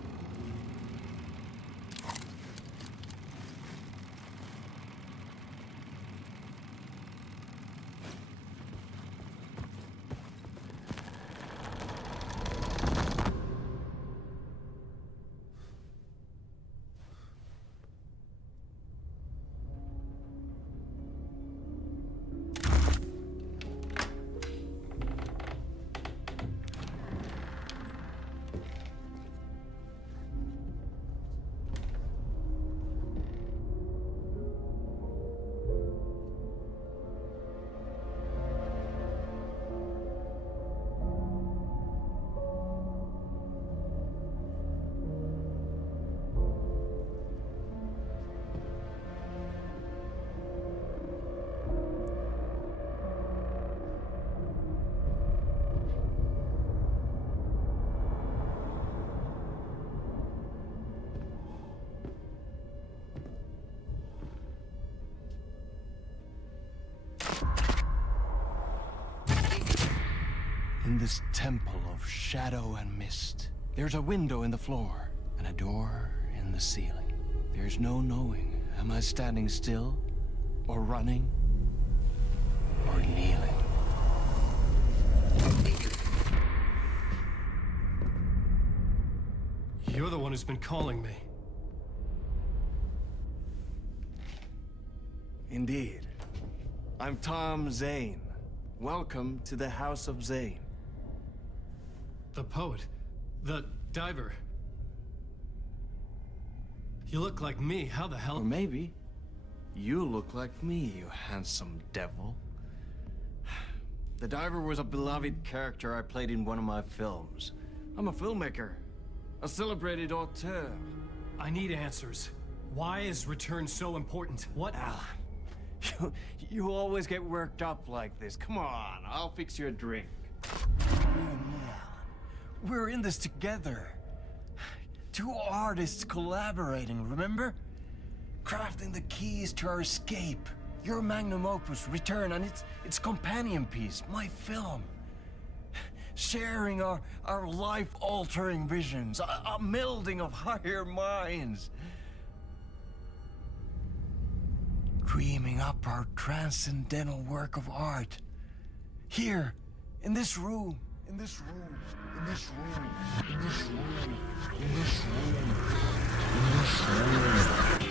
this temple of shadow and mist. There's a window in the floor and a door in the ceiling. There's no knowing. Am I standing still, or running, or kneeling? You're the one who's been calling me. Indeed. I'm Tom Zane. Welcome to the House of Zane. The poet. The diver. You look like me. How the hell? Or maybe you look like me, you handsome devil. The diver was a beloved character I played in one of my films. I'm a filmmaker, a celebrated auteur. I need answers. Why is Return so important? What? Alan, you always get worked up like this. Come on, I'll fix you a drink. We're in this together. Two artists collaborating, remember? Crafting the keys to our escape. Your magnum opus, Return, and its companion piece, my film. Sharing our life-altering visions, a melding of higher minds. Dreaming up our transcendental work of art. Here, in this room, in this room, in this room, in this room, in this room, in this room.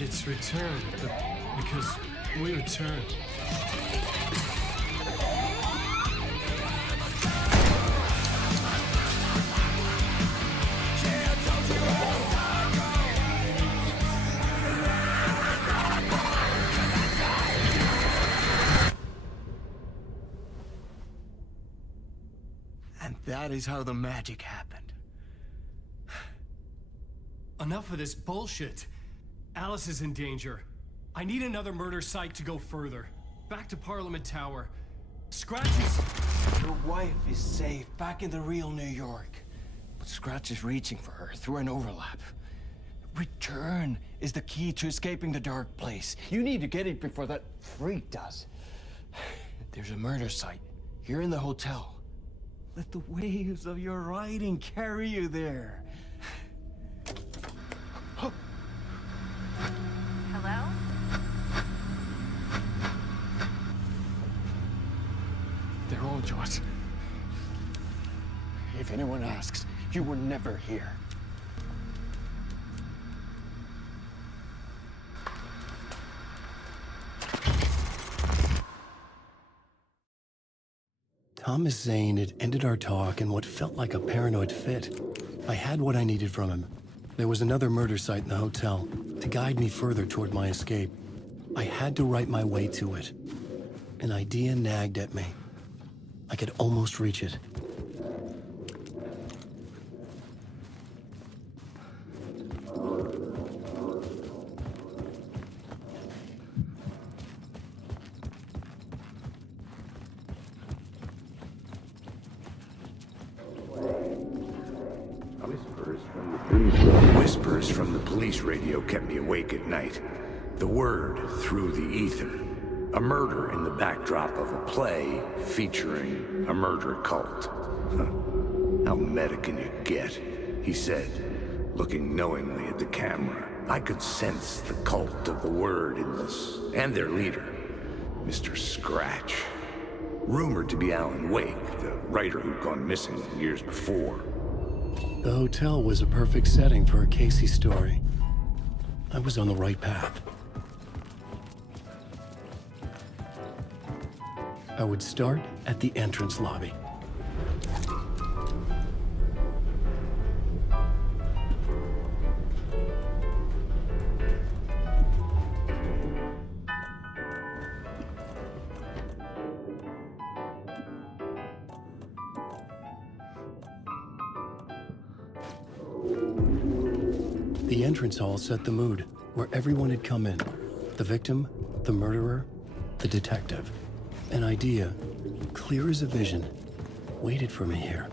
It's Return, because we return. And that is how the magic happened. Enough of this bullshit. Alice is in danger. I need another murder site to go further. Back to Parliament Tower. Scratch is... Your wife is safe, back in the real New York. But Scratch is reaching for her through an overlap. Return is the key to escaping the dark place. You need to get it before that freak does. There's a murder site here in the hotel. Let the waves of your writing carry you there. Hello? They're all yours. If anyone asks, you were never here. Thomas Zane had ended our talk in what felt like a paranoid fit. I had what I needed from him. There was another murder site in the hotel to guide me further toward my escape. I had to write my way to it. An idea nagged at me. I could almost reach it. Whispers from the police radio kept me awake at night. The word through the ether. A murder in the backdrop of a play featuring a murder cult. How meta can you get? He said, looking knowingly at the camera. I could sense the cult of the word in this, and their leader, Mr. Scratch. Rumored to be Alan Wake, the writer who'd gone missing years before. The hotel was a perfect setting for a Casey story. I was on the right path. I would start at the entrance lobby. The entrance hall set the mood, where everyone had come in. The victim, the murderer, The detective. An idea, clear as a vision, waited for me here.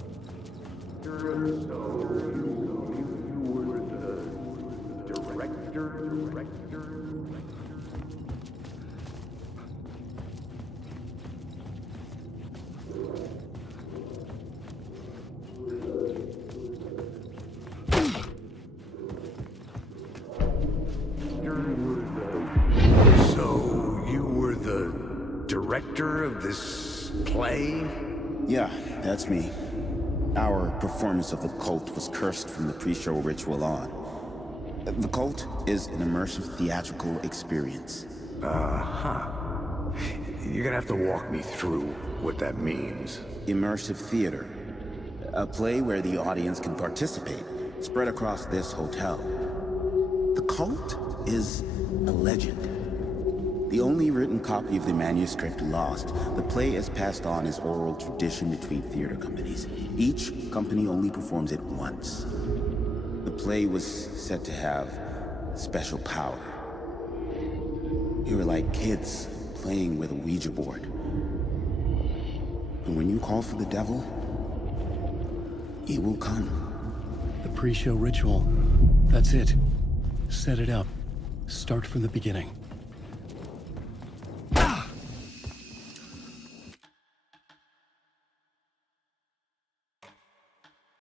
So, you were the director of this play? Yeah, that's me. Our performance of The Cult was cursed from the pre-show ritual on. The Cult is an immersive theatrical experience. Uh-huh. You're gonna have to walk me through what that means. Immersive theater. A play where the audience can participate, spread across this hotel. The Cult is a legend. The only written copy of the manuscript lost, the play is passed on as oral tradition between theater companies. Each company only performs it once. The play was said to have special power. We were like kids playing with a Ouija board. And when you call for the devil, he will come. The pre-show ritual. That's it. Set it up. Start from the beginning.